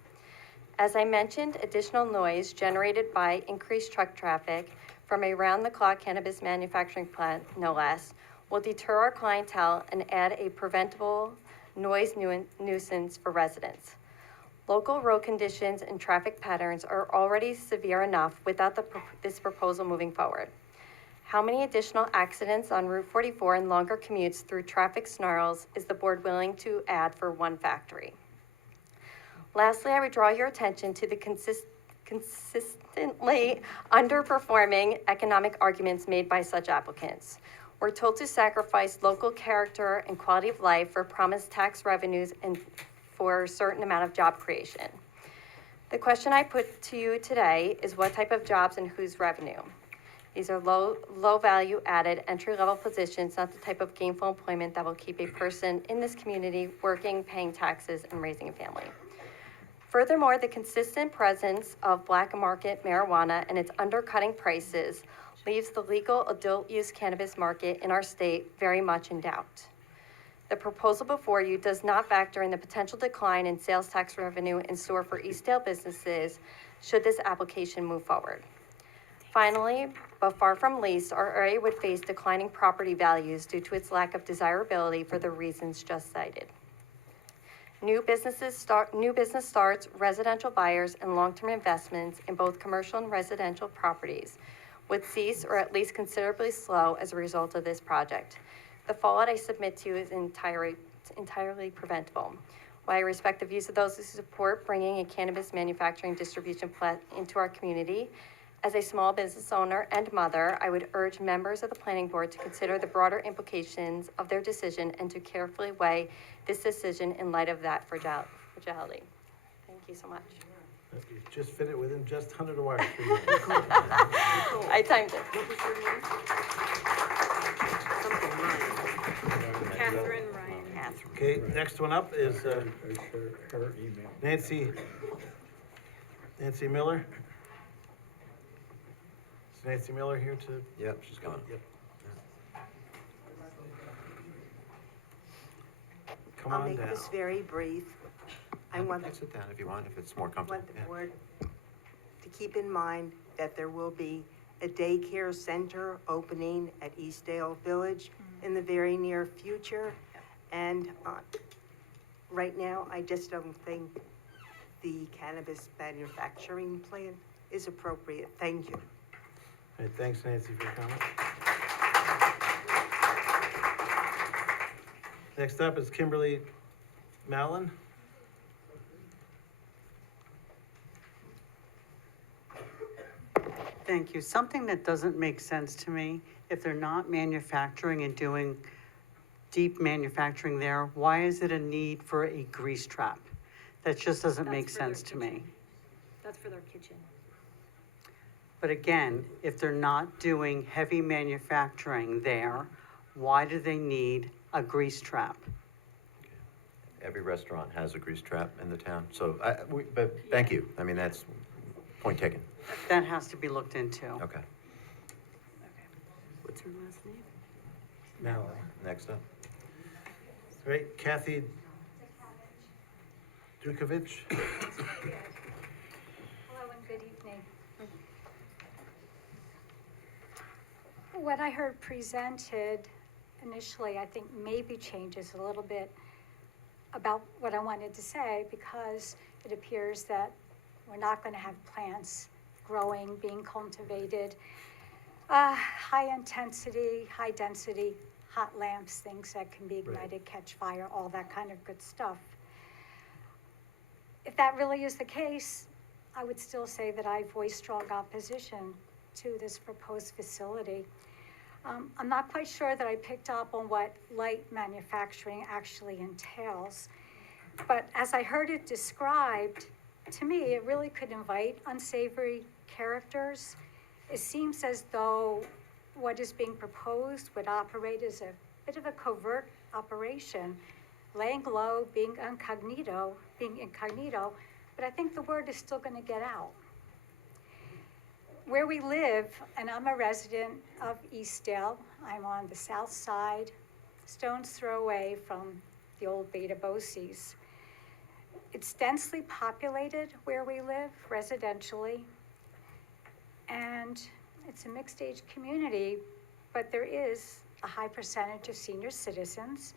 As I mentioned, additional noise generated by increased truck traffic from a round-the-clock cannabis manufacturing plant, no less, will deter our clientele and add a preventable noise nuisance for residents. Local road conditions and traffic patterns are already severe enough without this proposal moving forward. How many additional accidents on Route 44 and longer commutes through traffic snarls is the board willing to add for one factory? Lastly, I would draw your attention to the consistently underperforming economic arguments made by such applicants. We're told to sacrifice local character and quality of life for promised tax revenues and for a certain amount of job creation. The question I put to you today is what type of jobs and whose revenue? These are low value added entry-level positions, not the type of gainful employment that will keep a person in this community working, paying taxes, and raising a family. Furthermore, the consistent presence of black market marijuana and its undercutting prices leaves the legal adult use cannabis market in our state very much in doubt. The proposal before you does not factor in the potential decline in sales tax revenue in store for Eastdale businesses should this application move forward. Finally, but far from least, our area would face declining property values due to its lack of desirability for the reasons just cited. New business starts, residential buyers, and long-term investments in both commercial and residential properties would cease or at least considerably slow as a result of this project. The fallout I submit to you is entirely preventable. While I respect the views of those who support bringing a cannabis manufacturing distribution plant into our community, as a small business owner and mother, I would urge members of the planning board to consider the broader implications of their decision and to carefully weigh this decision in light of that fragility. Thank you so much. You just fit it within just 100 wires. I timed it. What was your name? Something Ryan. Catherine Ryan. Catherine. Okay, next one up is Nancy Miller. Is Nancy Miller here to? Yep, she's coming. Yep. Come I'll on make down. this very brief. I want Sit down if you want, if it's more comfortable. the board to keep in mind that there will be a daycare center opening at Eastdale Village in the very near future. And right now, I just don't think the cannabis manufacturing plant is appropriate. Thank you. Hey, thanks, Nancy, for your comment. Next up is Kimberly Mallon. Thank you. Something that doesn't make sense to me, if they're not manufacturing and doing deep manufacturing there, why is it a need for a grease trap? That just doesn't That's make for their sense to me. That's for their kitchen. But again, if they're not doing heavy manufacturing there, why do they need a grease trap? Every restaurant has a grease trap in the town, so, but thank you. I mean, that's point taken. That has to be looked into. Okay, What's her last name? Mallon. next up. Great, Kathy Dukovich. Hello and good evening. What I heard presented initially, I think maybe changes a little bit about what I wanted to say, because it appears that we're not going to have plants growing, being cultivated, high intensity, high density, hot lamps, things that can be ignited, catch fire, all that kind of good stuff. that really is the case, I would still say that I voice strong opposition to this proposed facility. I'm not quite sure that I picked up on what light manufacturing actually entails, but as I heard it described, to me, it really could invite unsavory characters. It seems as though what is being proposed would operate as a bit of a covert operation, laying low, being incognito, but I think the word is still going to get out. Where we live, and I'm a resident of Eastdale, I'm on the south side, stone's throw away from the old Beta Boces. It's densely populated where we live, residentially, and it's a mixed-age community, but there is a high percentage of senior citizens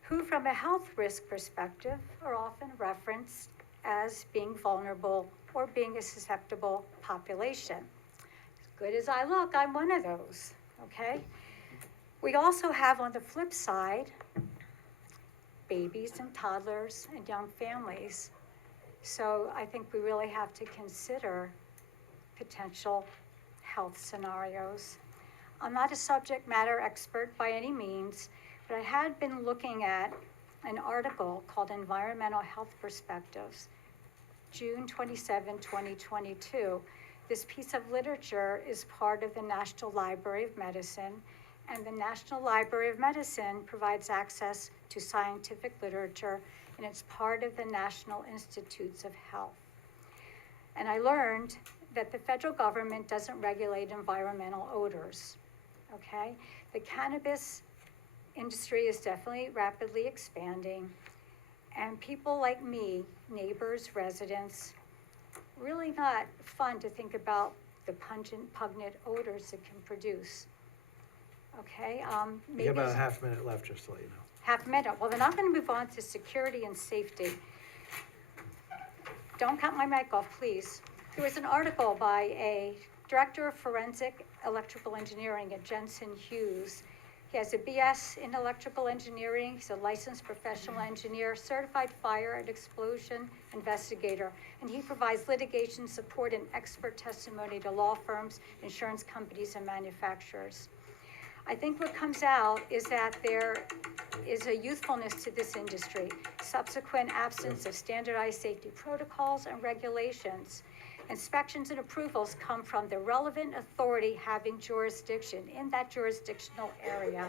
who, from a health risk perspective, are often referenced as being vulnerable or being a susceptible population. As good as I look, I'm one of those, okay? We also have, on the flip side, babies and toddlers and young families. So I think we really have to consider potential health scenarios. I'm not a subject matter expert by any means, but I had been looking at an article called Environmental Health Perspectives, June 27, 2022. This piece of literature is part of the National Library of Medicine, and the National Library of Medicine provides access to scientific literature, and it's part of the National Institutes of Health. And I learned that the federal government doesn't regulate environmental odors, okay? The cannabis industry is definitely rapidly expanding, and people like me, neighbors, residents, really not fun to think about the pungent, pungent odors it can produce. Okay, We maybe have about a half minute left, just to let you know. half a minute. Well, then I'm going to move on to security and safety. Don't cut my mic off, please. There was an article by a director of forensic electrical engineering at Jensen Hughes. He has a BS in electrical engineering. He's a licensed professional engineer, certified fire and explosion investigator, and he provides litigation support and expert testimony to law firms, insurance companies, and manufacturers. I think what comes out is that there is a youthfulness to this industry, subsequent absence of standardized safety protocols and regulations. Inspections and approvals come from the relevant authority having jurisdiction in that jurisdictional area.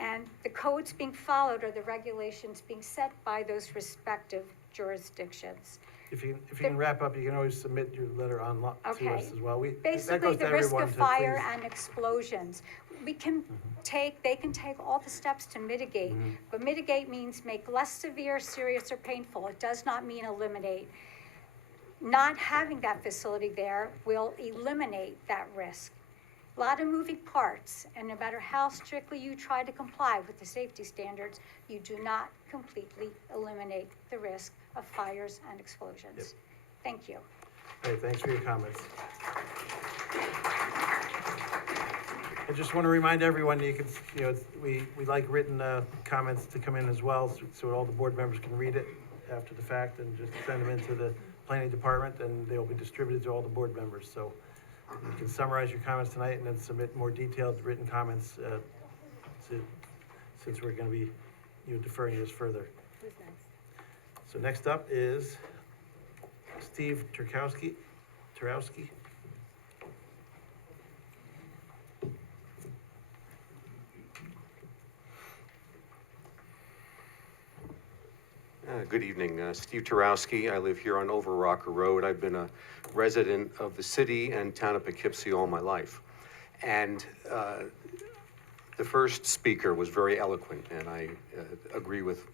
And the codes being followed are the regulations being set by those respective jurisdictions. If you can wrap up, you can always submit your letter online to Okay. us as well. That Basically, goes to the risk everyone, of so fire please. and explosions. They can take all the steps to mitigate, but mitigate means make less severe, serious, or painful. It does not mean eliminate. Not having that facility there will eliminate that risk. A lot of moving parts, and no matter how strictly you try to comply with the safety standards, you do not completely eliminate the risk of fires and explosions. Yep. Thank you. Hey, thanks for your comments. I just want to remind everyone, you can, we like written comments to come in as well, so all the board members can read it after the fact, and just send them into the planning department, and they'll be distributed to all the board members. So you can summarize your comments tonight and then submit more detailed written comments since we're going to be deferring this further. Who's next? So next up is Steve Turkowski. Good evening, Steve Tarowski. I live here on Over Rocker Road. I've been a resident of the city and town of Poughkeepsie all my life. And the first speaker was very eloquent, and I agree with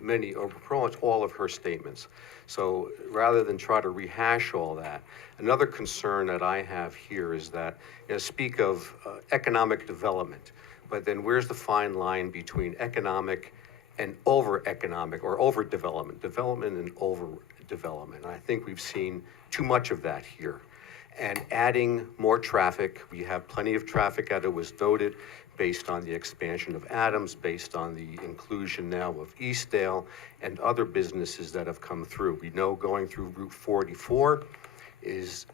many, or pretty much all of her statements. So rather than try to rehash all that, another concern that I have here is that, speak of economic development, but then where's the fine line between economic and over-economic, or overdevelopment, development and overdevelopment? I think we've seen too much of that here. And adding more traffic, we have plenty of traffic, as it was noted, based on the expansion of Adams, based on the inclusion now of Eastdale and other businesses that have come through. We know going through Route 44 is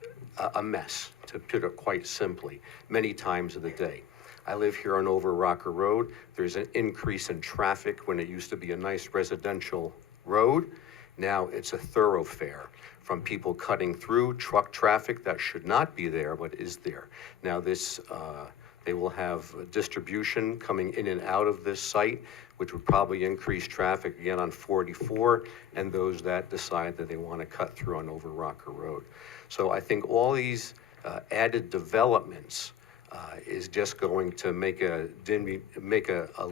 a mess, to put it quite simply, many times of the day. I live here on Over Rocker Road. There's an increase in traffic when it used to be a nice residential road. Now it's a thoroughfare from people cutting through, truck traffic that should not be there, but is there. Now they will have distribution coming in and out of this site, which would probably increase traffic again on 44, and those that decide that they want to cut through on Over Rocker Road. So I think all these added developments is just going to make a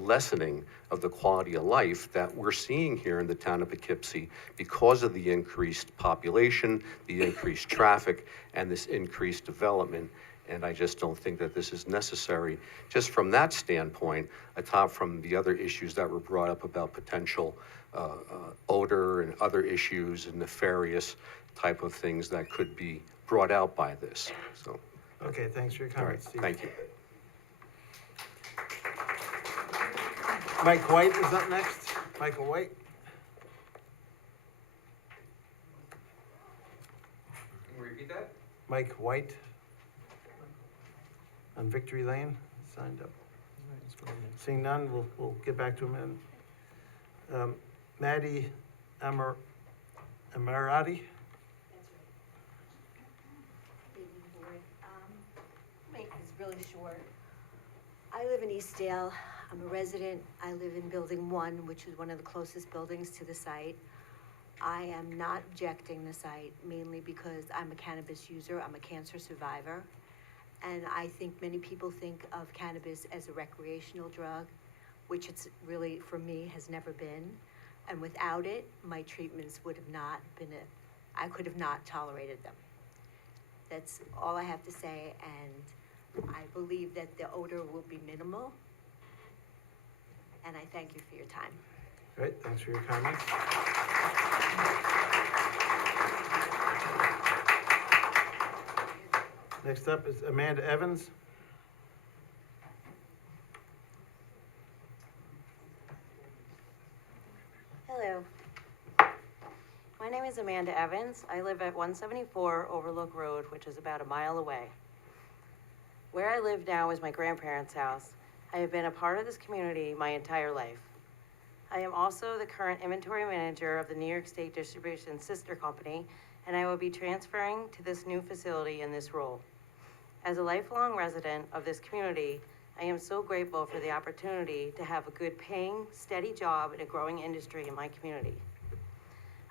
lessening of the quality of life that we're seeing here in the town of Poughkeepsie because of the increased population, the increased traffic, and this increased development. And I just don't think that this is necessary, just from that standpoint, atop from the other issues that were brought up about potential odor and other issues and nefarious type of things that could be brought out by this. So. Okay, thanks for your All right, comments, Steve. thank you. Mike White is up next. Michael White. Can you repeat that? Mike White on Victory Lane, signed up. Seeing none, we'll get back to him in. Maddie Amarati. Make this really short. I live in Eastdale. I'm a resident. I live in Building 1, which is one of the closest buildings to the site. I am not objecting the site mainly because I'm a cannabis user. I'm a cancer survivor. And I think many people think of cannabis as a recreational drug, which it's really, for me, has never been. And without it, my treatments would have not been I could have not tolerated them. That's all I have to say, and I believe that the odor will be minimal. And I thank you for your time. Great, thanks for your comments. Next up is Amanda Evans. Hello. My name is Amanda Evans. I live at 174 Overlook Road, which is about a mile away. Where I live now is my grandparents' house. I have been a part of this community my entire life. I am also the current inventory manager of the New York State Distribution Sister Company, and I will be transferring to this new facility in this role. As a lifelong resident of this community, I am so grateful for the opportunity to have a good paying, steady job in a growing industry in my community.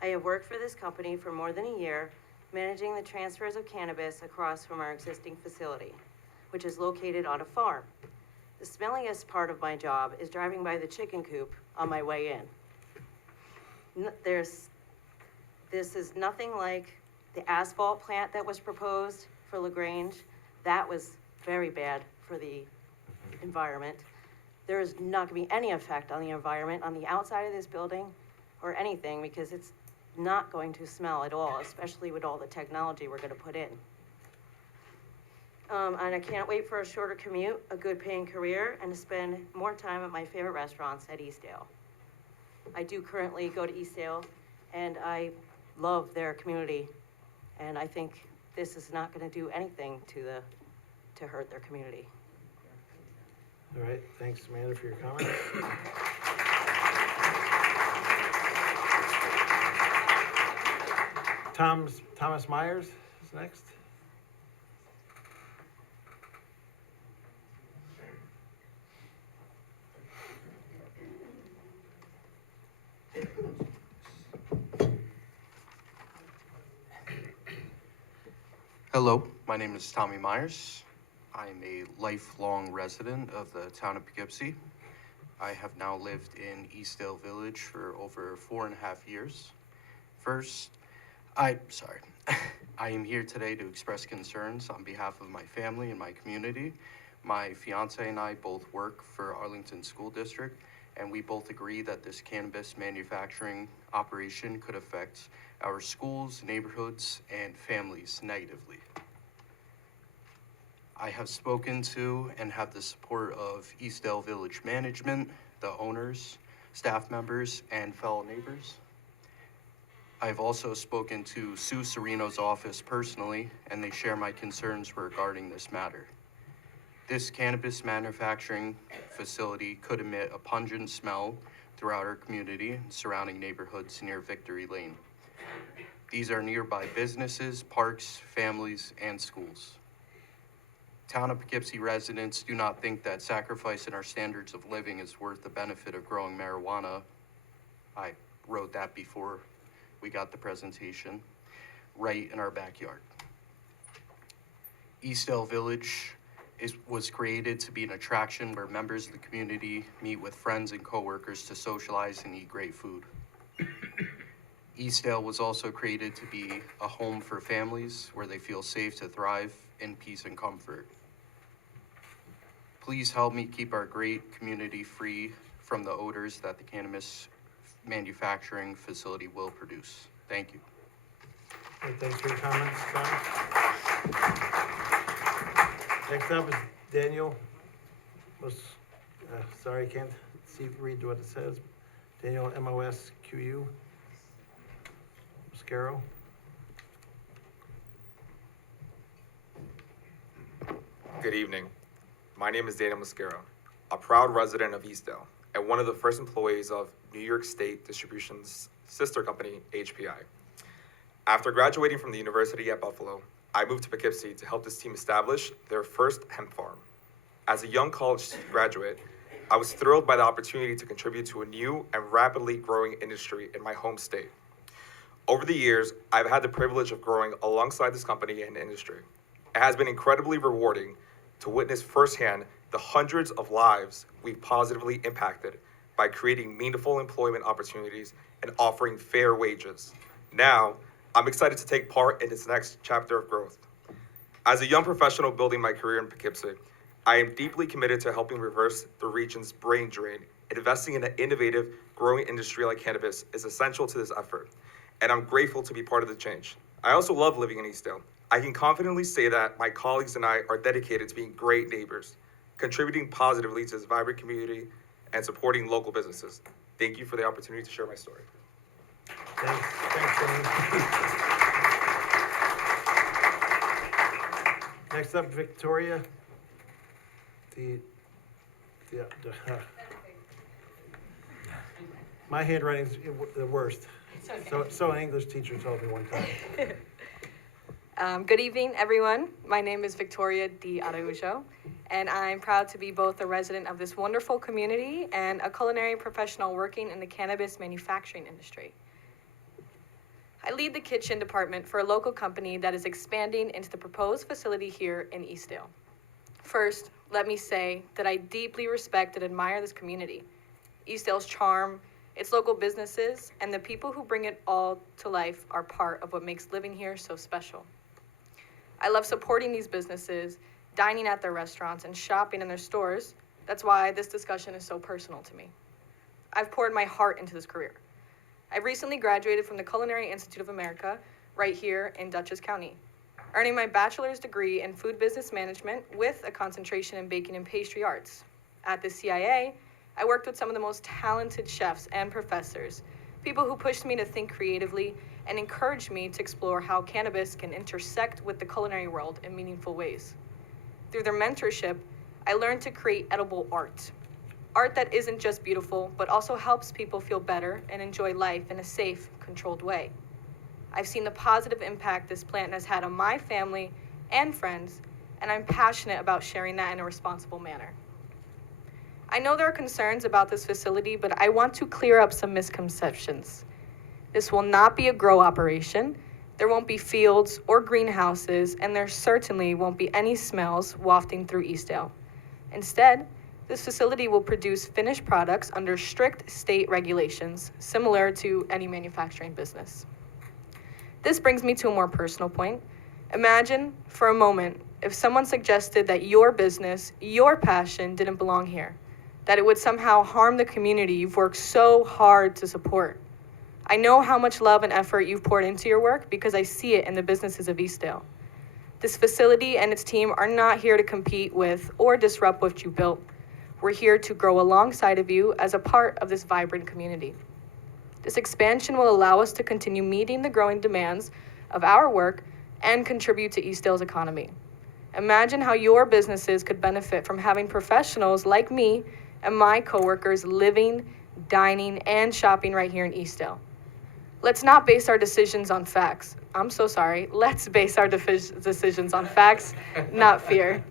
I have worked for this company for more than a year, managing the transfers of cannabis across from our existing facility, which is located on a farm. The smelliest part of my job is driving by the chicken coop on my way in. This is nothing like the asphalt plant that was proposed for LaGrange. That was very bad for the environment. There is not gonna be any effect on the environment on the outside of this building or anything because it's not going to smell at all, especially with all the technology we're gonna put in. And I can't wait for a shorter commute, a good paying career, and to spend more time at my favorite restaurants at Eastdale. I do currently go to Eastdale, and I love their community, and I think this is not gonna do anything to hurt their community. All right, thanks, Amanda, for your comments. Thomas Myers is next. Hello, my name is Tommy Myers. I'm a lifelong resident of the town of Poughkeepsie. I have now lived in Eastdale Village for over 4.5 years. I am here today to express concerns on behalf of my family and my community. My fiance and I both work for Arlington School District, and we both agree that this cannabis manufacturing operation could affect our schools, neighborhoods, and families negatively. I have spoken to and have the support of Eastdale Village Management, the owners, staff members, and fellow neighbors. I've also spoken to Sue Serino's office personally, and they share my concerns regarding this matter. This cannabis manufacturing facility could emit a pungent smell throughout our community and surrounding neighborhoods near Victory Lane. These are nearby businesses, parks, families, and schools. Town of Poughkeepsie residents do not think that sacrificing our standards of living is worth the benefit of growing marijuana. I wrote that before we got the presentation, right in our backyard. Eastdale Village was created to be an attraction where members of the community meet with friends and coworkers to socialize and eat great food. Eastdale was also created to be a home for families where they feel safe to thrive in peace and comfort. Please help me keep our great community free from the odors that the cannabis manufacturing facility will produce. Thank you. Okay, thanks for your comments, John. Next up is Daniel. Sorry, I can't read what it says. Daniel Mosqu. Mascaro. Good evening. My name is Daniel Mascaro, a proud resident of Eastdale and one of the first employees of New York State Distribution's sister company, HPI. After graduating from the University at Buffalo, I moved to Poughkeepsie to help this team establish their first hemp farm. As a young college graduate, I was thrilled by the opportunity to contribute to a new and rapidly growing industry in my home state. Over the years, I've had the privilege of growing alongside this company and industry. It has been incredibly rewarding to witness firsthand the hundreds of lives we've positively impacted by creating meaningful employment opportunities and offering fair wages. Now, I'm excited to take part in this next chapter of growth. As a young professional building my career in Poughkeepsie, I am deeply committed to helping reverse the region's brain drain. Investing in an innovative, growing industry like cannabis is essential to this effort, and I'm grateful to be part of the change. I also love living in Eastdale. I can confidently say that my colleagues and I are dedicated to being great neighbors, contributing positively to this vibrant community, and supporting local businesses. Thank you for the opportunity to share my story. Thanks, Danny. Next up, Victoria. My handwriting's the worst. So an English teacher told me one time. Good evening, everyone. My name is Victoria Di Araujo, and I'm proud to be both a resident of this wonderful community and a culinary professional working in the cannabis manufacturing industry. I lead the kitchen department for a local company that is expanding into the proposed facility here in Eastdale. First, let me say that I deeply respect and admire this community, Eastdale's charm, its local businesses, and the people who bring it all to life are part of what makes living here so special. I love supporting these businesses, dining at their restaurants, and shopping in their stores. That's why this discussion is so personal to me. I've poured my heart into this career. I recently graduated from the Culinary Institute of America right here in Dutchess County, earning my bachelor's degree in food business management with a concentration in baking and pastry arts. At the CIA, I worked with some of the most talented chefs and professors, people who pushed me to think creatively and encouraged me to explore how cannabis can intersect with the culinary world in meaningful ways. Through their mentorship, I learned to create edible art. Art that isn't just beautiful, but also helps people feel better and enjoy life in a safe, controlled way. I've seen the positive impact this plant has had on my family and friends, and I'm passionate about sharing that in a responsible manner. I know there are concerns about this facility, but I want to clear up some misconceptions. This will not be a grow operation. There won't be fields or greenhouses, and there certainly won't be any smells wafting through Eastdale. Instead, this facility will produce finished products under strict state regulations, similar to any manufacturing business. This brings me to a more personal point. Imagine, for a moment, if someone suggested that your business, your passion didn't belong here, that it would somehow harm the community you've worked so hard to support. I know how much love and effort you've poured into your work because I see it in the businesses of Eastdale. This facility and its team are not here to compete with or disrupt what you built. We're here to grow alongside of you as a part of this vibrant community. This expansion will allow us to continue meeting the growing demands of our work and contribute to Eastdale's economy. Imagine how your businesses could benefit from having professionals like me and my coworkers living, dining, and shopping right here in Eastdale. Let's not base our decisions on facts. I'm so sorry. Let's base our decisions on facts, not fear.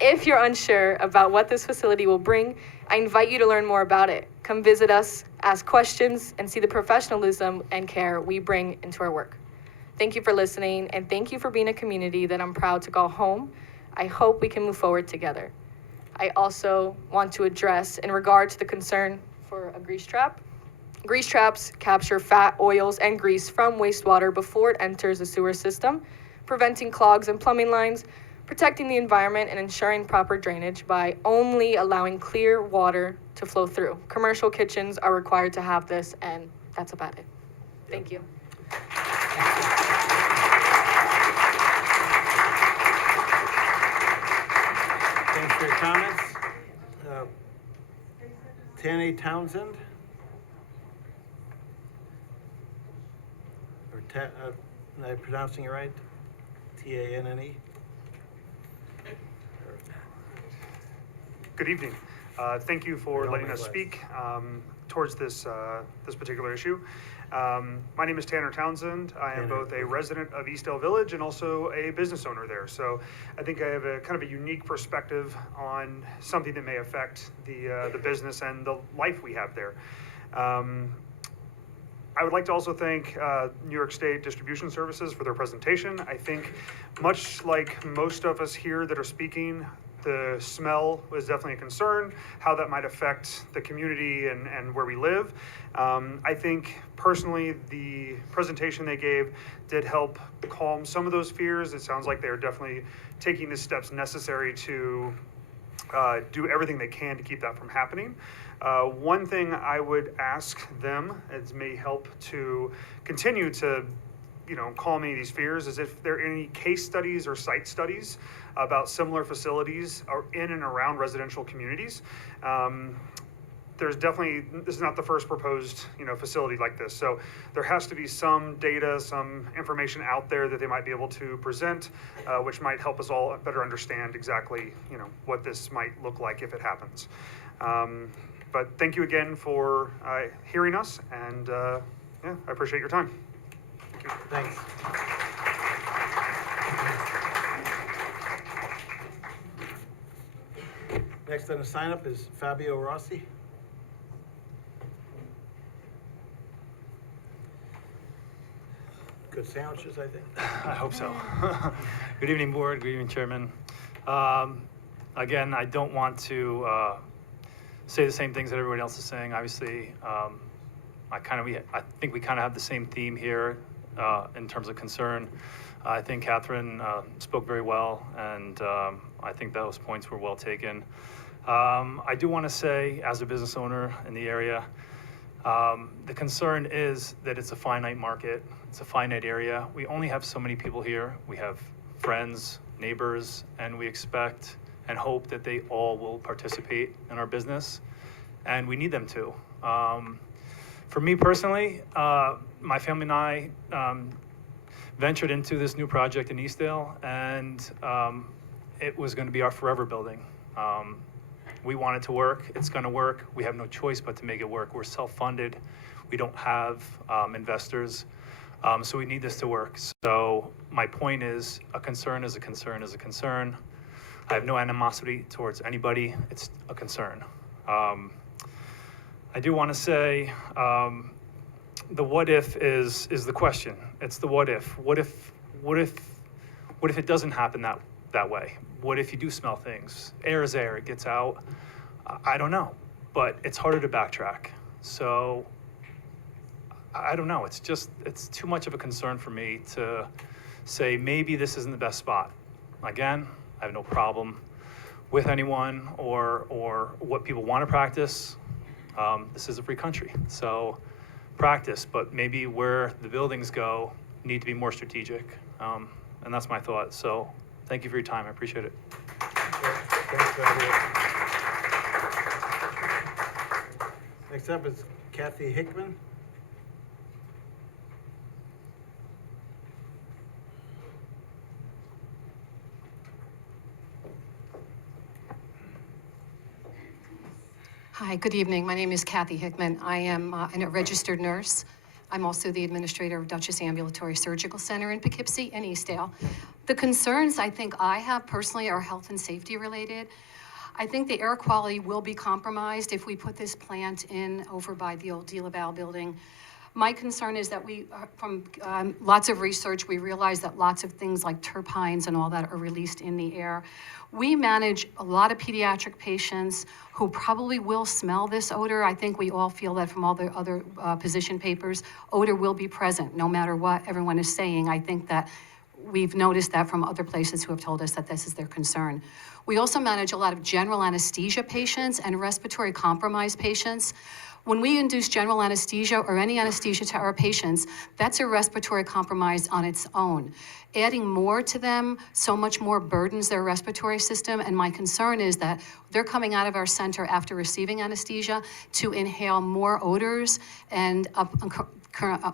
If you're unsure about what this facility will bring, I invite you to learn more about it. Come visit us, ask questions, and see the professionalism and care we bring into our work. Thank you for listening, and thank you for being a community that I'm proud to call home. I hope we can move forward together. I also want to address, in regard to the concern for a grease trap. Grease traps capture fat, oils, and grease from wastewater before it enters the sewer system, preventing clogs and plumbing lines, protecting the environment, and ensuring proper drainage by only allowing clear water to flow through. Commercial kitchens are required to have this, and that's about it. Thank you. Thanks for your comments. Tanny Townsend? Or am I pronouncing it right? T-A-N-N-E? Good evening. Thank you for letting us speak towards this particular issue. My name is Tanner Townsend. I am both a resident of Eastdale Village and also a business owner there. So I think I have a kind of a unique perspective on something that may affect the business and the life we have there. I would like to also thank New York State Distribution Services for their presentation. I think much like most of us here that are speaking, the smell was definitely a concern, how that might affect the community and where we live. I think personally the presentation they gave did help calm some of those fears. It sounds like they're definitely taking the steps necessary to do everything they can to keep that from happening. One thing I would ask them, it may help to continue to calm any of these fears, is if there are any case studies or site studies about similar facilities or in and around residential communities. There's definitely, this is not the first proposed, facility like this. So there has to be some data, some information out there that they might be able to present, which might help us all better understand exactly, what this might look like if it happens. But thank you again for hearing us, and I appreciate your time. Thank you. Thanks. Next on the sign up is Fabio Rossi. Good sandwiches, I think. I hope so. Good evening, board. Good evening, Chairman. Again, I don't want to say the same things that everybody else is saying. Obviously, I think we kind of have the same theme here in terms of concern. I think Catherine spoke very well, and I think those points were well taken. I do want to say, as a business owner in the area, the concern is that it's a finite market. It's a finite area. We only have so many people here. We have friends, neighbors, and we expect and hope that they all will participate in our business, and we need them to. For me personally, my family and I ventured into this new project in Eastdale, and it was going to be our forever building. We want it to work. It's going to work. We have no choice but to make it work. We're self-funded. We don't have investors, so we need this to work. So my point is, a concern is a concern is a concern. I have no animosity towards anybody. It's a concern. I do want to say the what if is the question. It's the what if. What if it doesn't happen that way? What if you do smell things? Air is air, it gets out. I don't know, but it's harder to backtrack. So I don't know, it's too much of a concern for me to say maybe this isn't the best spot. Again, I have no problem with anyone or what people want to practice. This is a free country, so practice, but maybe where the buildings go need to be more strategic. And that's my thought. So thank you for your time. I appreciate it. Thanks, Bradley. Next up is Kathy Hickman. Hi, good evening. My name is Kathy Hickman. I am a registered nurse. I'm also the administrator of Dutchess Ambulatory Surgical Center in Poughkeepsie and Eastdale. The concerns I think I have personally are health and safety related. I think the air quality will be compromised if we put this plant in over by the old De La Valle building. My concern is that from lots of research, we realize that lots of things like terpenes and all that are released in the air. We manage a lot of pediatric patients who probably will smell this odor. I think we all feel that from all the other position papers. Odor will be present no matter what everyone is saying. I think that we've noticed that from other places who have told us that this is their concern. We also manage a lot of general anesthesia patients and respiratory compromised patients. When we induce general anesthesia or any anesthesia to our patients, that's a respiratory compromise on its own. Adding more to them so much more burdens their respiratory system, and my concern is that they're coming out of our center after receiving anesthesia to inhale more odors, and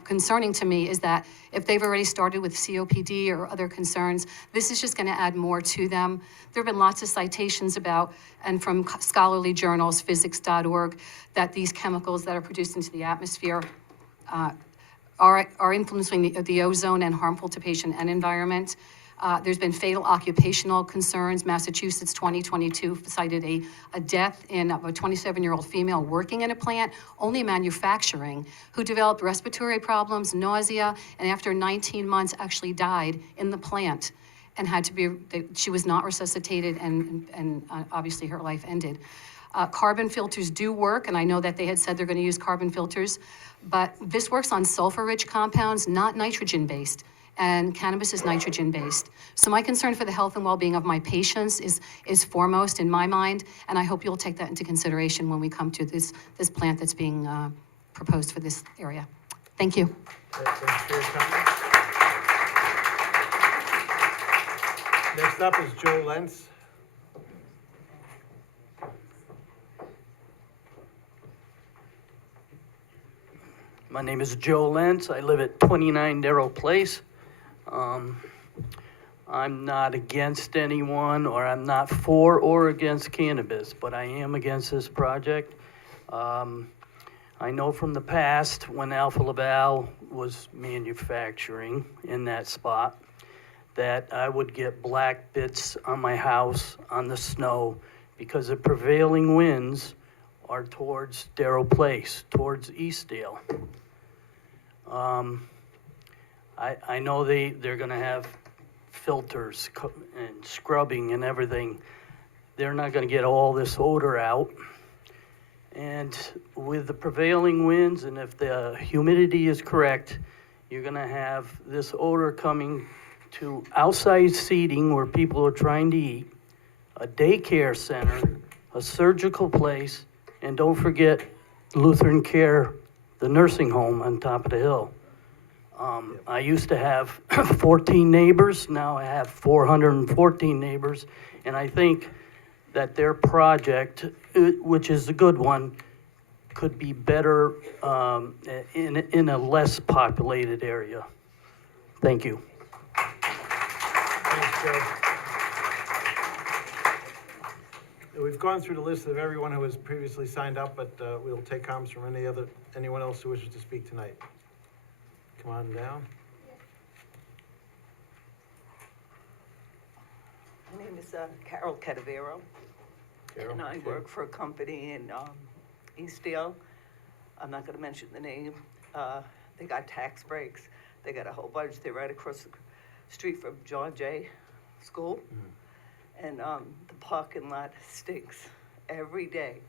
concerning to me is that if they've already started with COPD or other concerns, this is just going to add more to them. There have been lots of citations about, and from scholarly journals, physics.org, that these chemicals that are produced into the atmosphere are influencing the ozone and harmful to patient and environment. There's been fatal occupational concerns. Massachusetts 2022 cited a death in a 27-year-old female working in a plant, only manufacturing, who developed respiratory problems, nausea, and after 19 months actually died in the plant and had to be, she was not resuscitated, and obviously her life ended. Carbon filters do work, and I know that they had said they're going to use carbon filters, but this works on sulfur-rich compounds, not nitrogen-based. And cannabis is nitrogen-based. So my concern for the health and well-being of my patients is foremost in my mind, and I hope you'll take that into consideration when we come to this plant that's being proposed for this area. Thank you. Thanks for your comment. Next up is Joe Lentz. My name is Joe Lentz. I live at 29 Darrow Place. I'm not against anyone, or I'm not for or against cannabis, but I am against this project. I know from the past when Alpha Laval was manufacturing in that spot that I would get black bits on my house on the snow because the prevailing winds are towards Darrow Place, towards Eastdale. I know they're gonna have filters and scrubbing and everything. They're not gonna get all this odor out. And with the prevailing winds, and if the humidity is correct, you're gonna have this odor coming to outside seating where people are trying to eat, a daycare center, a surgical place, and don't forget Lutheran Care, the nursing home on top of the hill. I used to have 14 neighbors, now I have 414 neighbors, and I think that their project, which is a good one, could be better in a less populated area. Thank you. Thanks, Joe. We've gone through the list of everyone who has previously signed up, but we'll take comments from anyone else who wishes to speak tonight. Come on down. My name is Carol Cadavero, and I work for a company in Eastdale. I'm not going to mention the name. They got tax breaks. They got a whole bunch. They're right across the street from John Jay School. And the parking lot stinks every day,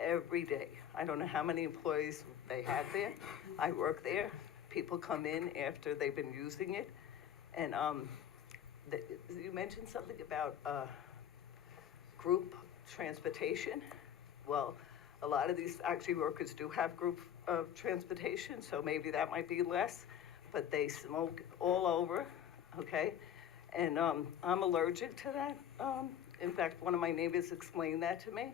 every day. I don't know how many employees they have there. I work there. People come in after they've been using it. And you mentioned something about group transportation. Well, a lot of these factory workers do have group transportation, so maybe that might be less, but they smoke all over, okay? And I'm allergic to that. In fact, one of my neighbors explained that to me.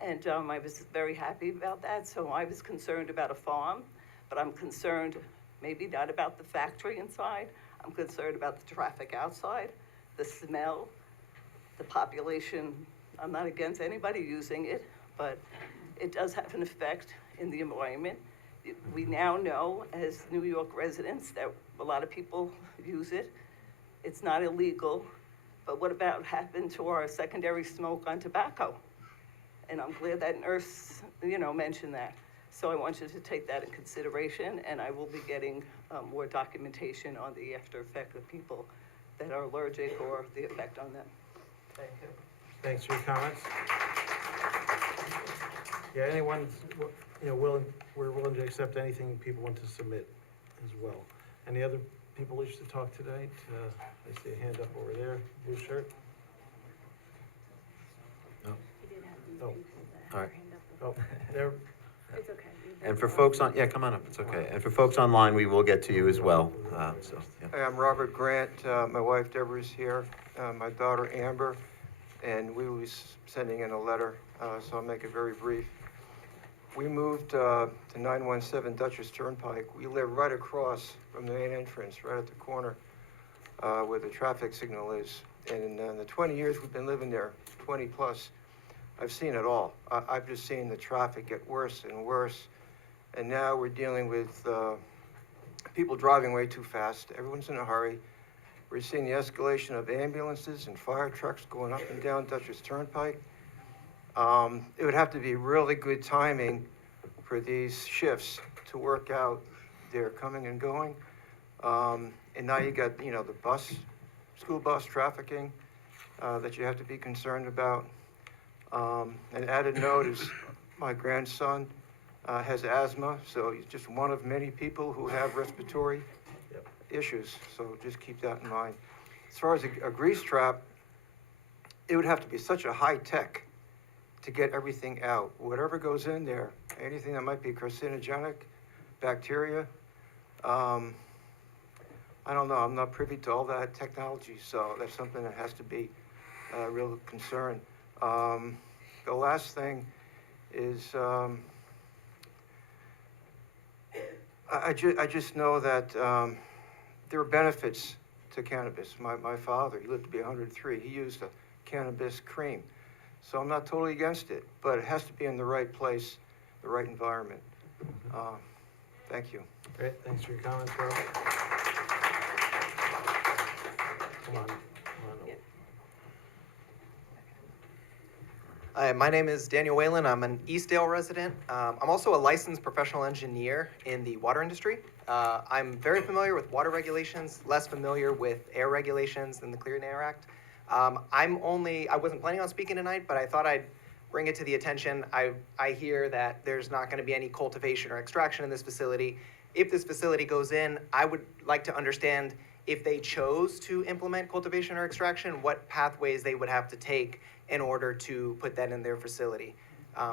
And I was very happy about that. So I was concerned about a farm, but I'm concerned maybe not about the factory inside. I'm concerned about the traffic outside, the smell, the population. I'm not against anybody using it, but it does have an effect in the environment. We now know as New York residents that a lot of people use it. It's not illegal, but what about happened to our secondary smoke on tobacco? And I'm glad that nurse, mentioned that. So I want you to take that in consideration, and I will be getting more documentation on the after effect of people that are allergic or the effect on them. Thank you. Thanks for your comments. Yeah, anyone, we're willing to accept anything people want to submit as well. Any other people wish to talk tonight? I see a hand up over there, blue shirt. No. Oh, All right. oh, there. It's okay. And for folks on, yeah, come on up, it's okay. And for folks online, we will get to you as well, yeah. Hi, I'm Robert Grant. My wife Deborah's here, my daughter Amber, and we will be sending in a letter, so I'll make it very brief. We moved to 917 Dutchess Turnpike. We live right across from the main entrance, right at the corner where the traffic signal is. And in the 20 years we've been living there, 20 plus, I've seen it all. I've just seen the traffic get worse and worse. And now we're dealing with people driving way too fast. Everyone's in a hurry. We're seeing the escalation of ambulances and fire trucks going up and down Dutchess Turnpike. It would have to be really good timing for these shifts to work out their coming and going. And now you got, the school bus trafficking that you have to be concerned about. An added note is my grandson has asthma, so he's just one of many people who have respiratory issues, so just keep that in mind. As far as a grease trap, it would have to be such a high tech to get everything out. Whatever goes in there, anything that might be carcinogenic, bacteria, I don't know, I'm not privy to all that technology, so that's something that has to be a real concern. The last thing is, I just know that there are benefits to cannabis. My father, he lived to be 103. He used a cannabis cream. So I'm not totally against it, but it has to be in the right place, the right environment. Thank you. Great, thanks for your comments, Robert. Come on. Hi, my name is Daniel Whalen. I'm an Eastdale resident. I'm also a licensed professional engineer in the water industry. I'm very familiar with water regulations, less familiar with air regulations than the Clean Air Act. I wasn't planning on speaking tonight, but I thought I'd bring it to the attention. I hear that there's not going to be any cultivation or extraction in this facility. If this facility goes in, I would like to understand if they chose to implement cultivation or extraction, what pathways they would have to take in order to put that in their facility.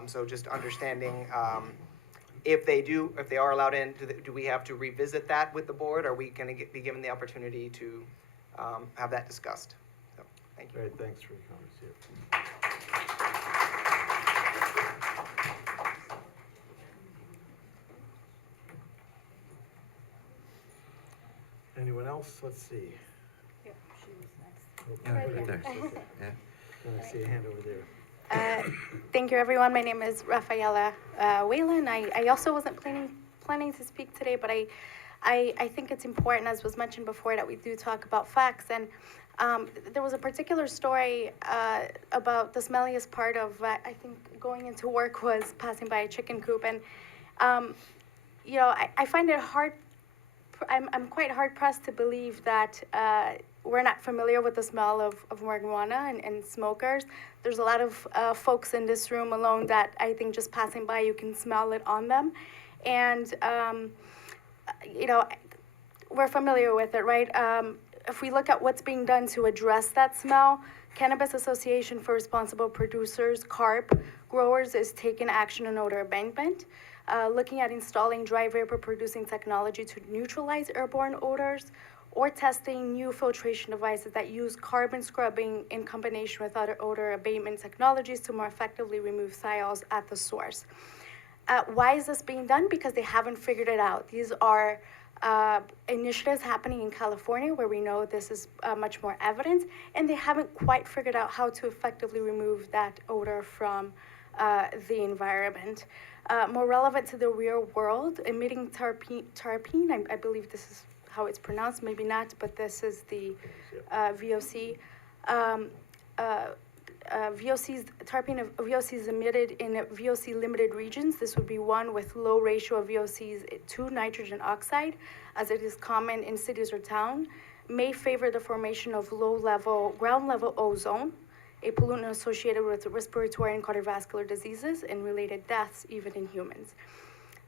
So just understanding if they are allowed in, do we have to revisit that with the board? Are we going to be given the opportunity to have that discussed? So, thank you. Great, thanks for your comments here. Anyone else? Let's see. Yep, she was next. Oh, Right over there. Okay. Yeah. I see a hand over there. Thank you, everyone. My name is Rafaela Whalen. I also wasn't planning to speak today, but I think it's important, as was mentioned before, that we do talk about facts. And there was a particular story about the smelliest part of, I think, going into work was passing by a chicken coop. And, I find it hard, I'm quite hard-pressed to believe that we're not familiar with the smell of marijuana and smokers. There's a lot of folks in this room alone that I think just passing by, you can smell it on them. And, we're familiar with it, right? If we look at what's being done to address that smell, Cannabis Association for Responsible Producers, CARP, growers is taking action on odor abatement, looking at installing dry vapor producing technology to neutralize airborne odors, or testing new filtration devices that use carbon scrubbing in combination with other odor abatement technologies to more effectively remove thiols at the source. Why is this being done? Because they haven't figured it out. These are initiatives happening in California where we know this is much more evident, and they haven't quite figured out how to effectively remove that odor from the environment. More relevant to the real world, emitting tarpene, I believe this is how it's pronounced, maybe not, but this is the VOC. VOCs emitted in VOC limited regions. This would be one with low ratio of VOCs to nitrogen oxide, as it is common in cities or town, may favor the formation of ground level ozone, a pollutant associated with respiratory and cardiovascular diseases and related deaths, even in humans.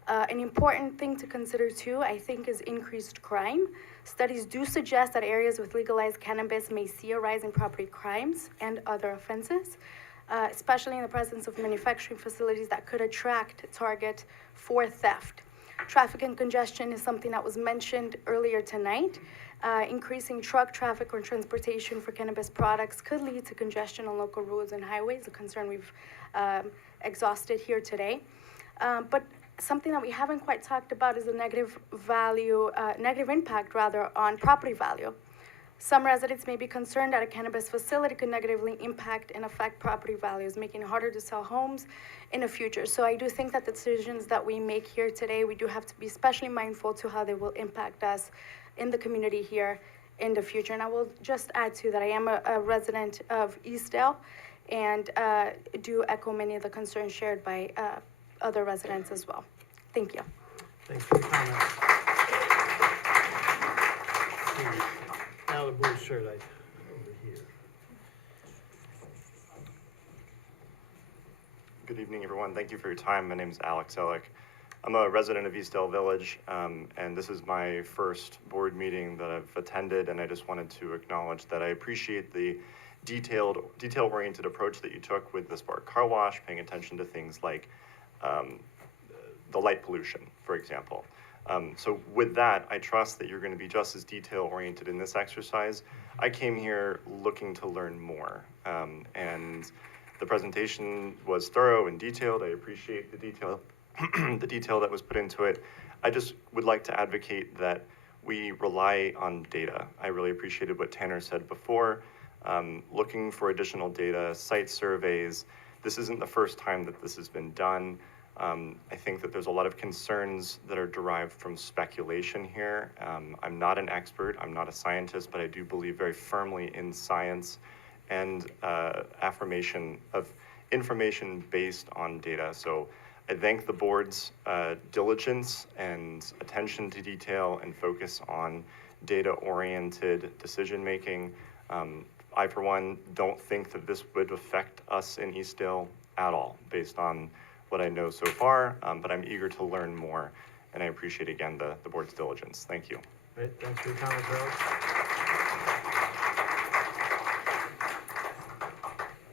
An important thing to consider too, I think, is increased crime. Studies do suggest that areas with legalized cannabis may see a rise in property crimes and other offenses, especially in the presence of manufacturing facilities that could target for theft. Traffic and congestion is something that was mentioned earlier tonight. Increasing truck traffic or transportation for cannabis products could lead to congestion on local roads and highways, a concern we've exhausted here today. But something that we haven't quite talked about is the negative impact on property value. Some residents may be concerned that a cannabis facility could negatively impact and affect property values, making it harder to sell homes in the future. So I do think that the decisions that we make here today, we do have to be especially mindful to how they will impact us in the community here in the future. And I will just add to that, I am a resident of Eastdale and do echo many of the concerns shared by other residents as well. Thank you. Thanks for your comments. Now the blue shirt over here. Good evening, everyone. Thank you for your time. My name is Alex Ellick. I'm a resident of Eastdale Village, and this is my first board meeting that I've attended, and I just wanted to acknowledge that I appreciate the detail-oriented approach that you took with the Spark Car Wash, paying attention to things like the light pollution, for example. So with that, I trust that you're going to be just as detail-oriented in this exercise. I came here looking to learn more, and the presentation was thorough and detailed. I appreciate the detail, the detail that was put into it. I just would like to advocate that we rely on data. I really appreciated what Tanner said before, looking for additional data, site surveys. This isn't the first time that this has been done. I think that there's a lot of concerns that are derived from speculation here. I'm not an expert, I'm not a scientist, but I do believe very firmly in science and affirmation of information based on data. So I thank the board's diligence and attention to detail and focus on data-oriented decision-making. I, for one, don't think that this would affect us in Eastdale at all, based on what I know so far, but I'm eager to learn more, and I appreciate, again, the board's diligence. Thank you. Great, thanks for your comments, Alex.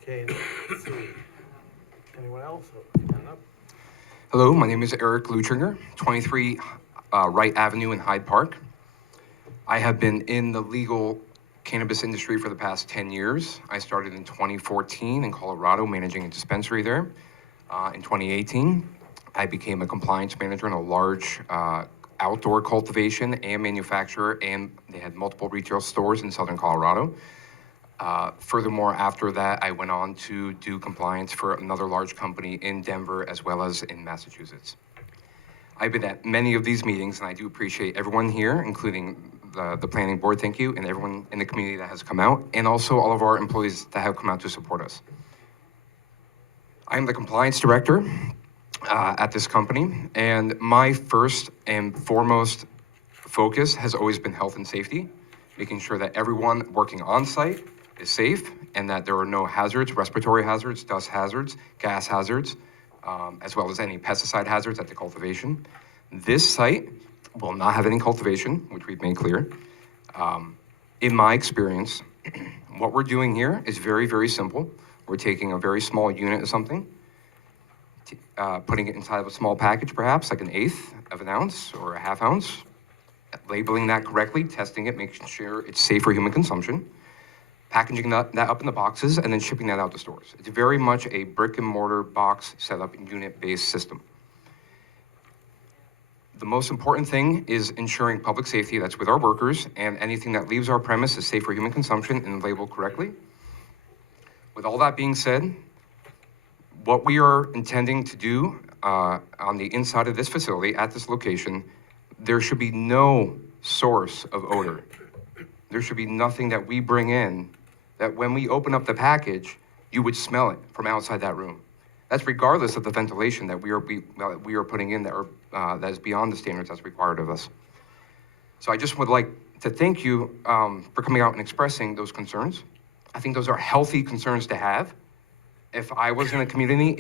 Okay, let's see. Anyone else? Hand up. Hello, my name is Eric Lutringer, 23 Wright Avenue in Hyde Park. I have been in the legal cannabis industry for the past 10 years. I started in 2014 in Colorado, managing a dispensary there. In 2018, I became a compliance manager in a large outdoor cultivation and manufacturer, and they had multiple retail stores in Southern Colorado. Furthermore, after that, I went on to do compliance for another large company in Denver as well as in Massachusetts. I've been at many of these meetings, and I do appreciate everyone here, including the planning board, thank you, and everyone in the community that has come out, and also all of our employees that have come out to support us. I'm the compliance director at this company, and my first and foremost focus has always been health and safety, making sure that everyone working on site is safe and that there are no hazards, respiratory hazards, dust hazards, gas hazards, as well as any pesticide hazards at the cultivation. This site will not have any cultivation, which we've made clear. In my experience, what we're doing here is very, very simple. We're taking a very small unit of something, putting it inside of a small package, perhaps like 1/8 of an ounce or a 1/2 ounce, labeling that correctly, testing it, making sure it's safe for human consumption, packaging that up in the boxes, and then shipping that out to stores. It's very much a brick and mortar box setup and unit-based system. The most important thing is ensuring public safety. That's with our workers, and anything that leaves our premise is safe for human consumption and labeled correctly. With all that being said, what we are intending to do on the inside of this facility at this location, there should be no source of odor. There should be nothing that we bring in that when we open up the package, you would smell it from outside that room. That's regardless of the ventilation that we are putting in that is beyond the standards that's required of us. So I just would like to thank you for coming out and expressing those concerns. I think those are healthy concerns to have. If I was in a community,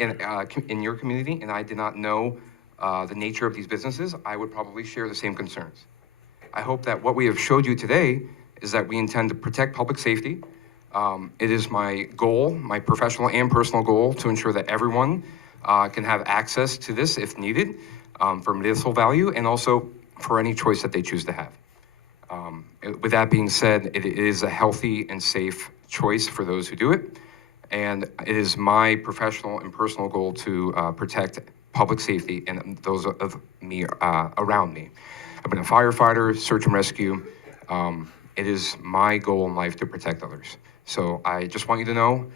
in your community, and I did not know the nature of these businesses, I would probably share the same concerns. I hope that what we have showed you today is that we intend to protect public safety. It is my goal, my professional and personal goal, to ensure that everyone can have access to this if needed for medicinal value and also for any choice that they choose to have. With that being said, it is a healthy and safe choice for those who do it. And it is my professional and personal goal to protect public safety and those of me around me. I've been a firefighter, search and rescue. It is my goal in life to protect others. So I just want you to know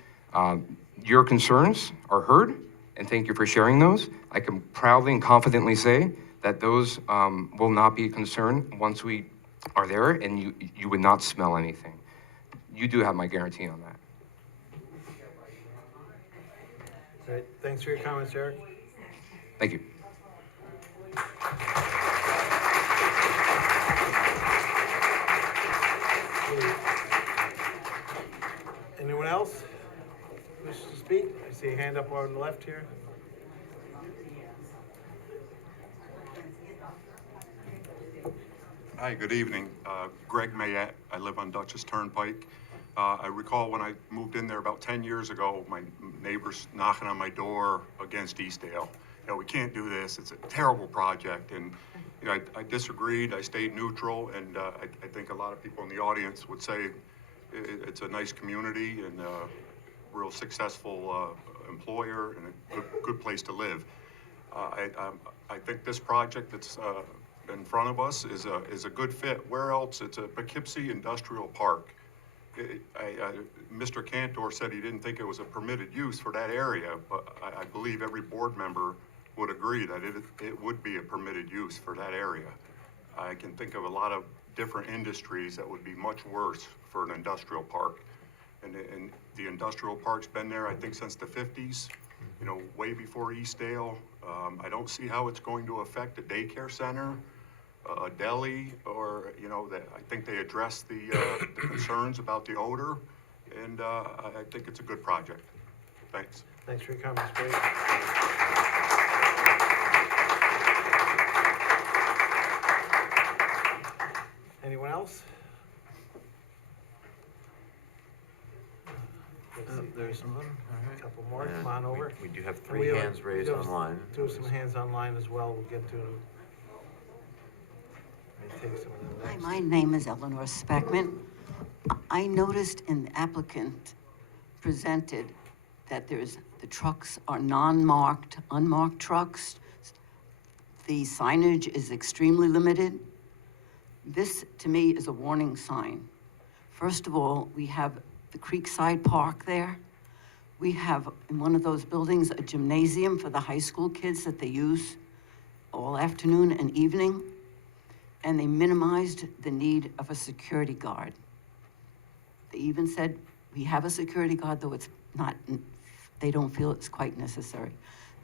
your concerns are heard, and thank you for sharing those. I can proudly and confidently say that those will not be a concern once we are there and you would not smell anything. You do have my guarantee on that. All right, thanks for your comments, Eric. Thank you. Anyone else wish to speak? I see a hand up on the left here. Hi, good evening. Greg Mayette. I live on Dutchess Turnpike. I recall when I moved in there about 10 years ago, my neighbors knocking on my door against Eastdale. You know, we can't do this. It's a terrible project. And, you know, I disagreed. I stayed neutral. And I think a lot of people in the audience would say it's a nice community and a real successful employer and a good place to live. I think this project that's in front of us is a good fit. Where else? It's a Poughkeepsie Industrial Park. Mr. Cantor said he didn't think it was a permitted use for that area, but I believe every board member would agree that it would be a permitted use for that area. I can think of a lot of different industries that would be much worse for an industrial park. And the industrial park's been there, I think, since the 50s, you know, way before Eastdale. I don't see how it's going to affect a daycare center, a deli, or, you know, I think they addressed the concerns about the odor, and I think it's a good project. Thanks. Thanks for your comments, Greg. Anyone else? There's someone, all right. Couple more, And come on over. We do have And 3 we have- hands raised we have online. some hands online as well, we'll get to them. Let me take some of them Hi, next. my name is Eleanor Speckman. I noticed in the applicant presented that the trucks are non-marked, unmarked trucks. The signage is extremely limited. This, to me, is a warning sign. First of all, we have the Creekside Park there. We have, in one of those buildings, a gymnasium for the high school kids that they use all afternoon and evening. And they minimized the need of a security guard. They even said, we have a security guard, though it's not, they don't feel it's quite necessary.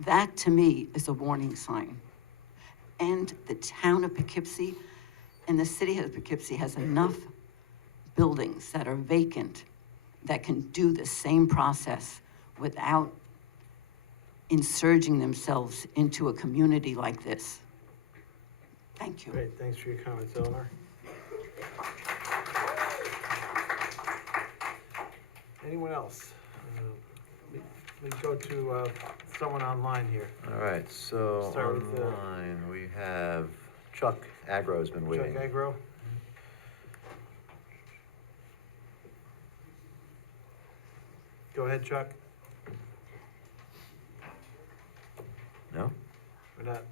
That, to me, is a warning sign. And the town of Poughkeepsie and the city of Poughkeepsie has enough buildings that are vacant that can do the same process without insurging themselves into a community like this. Thank you. Great, thanks for your comments, Eleanor. Anyone else? We go to someone online here. All right, so Start with, online we have Chuck Agro's been waiting. Chuck Agro. Go ahead, Chuck. No? We're not.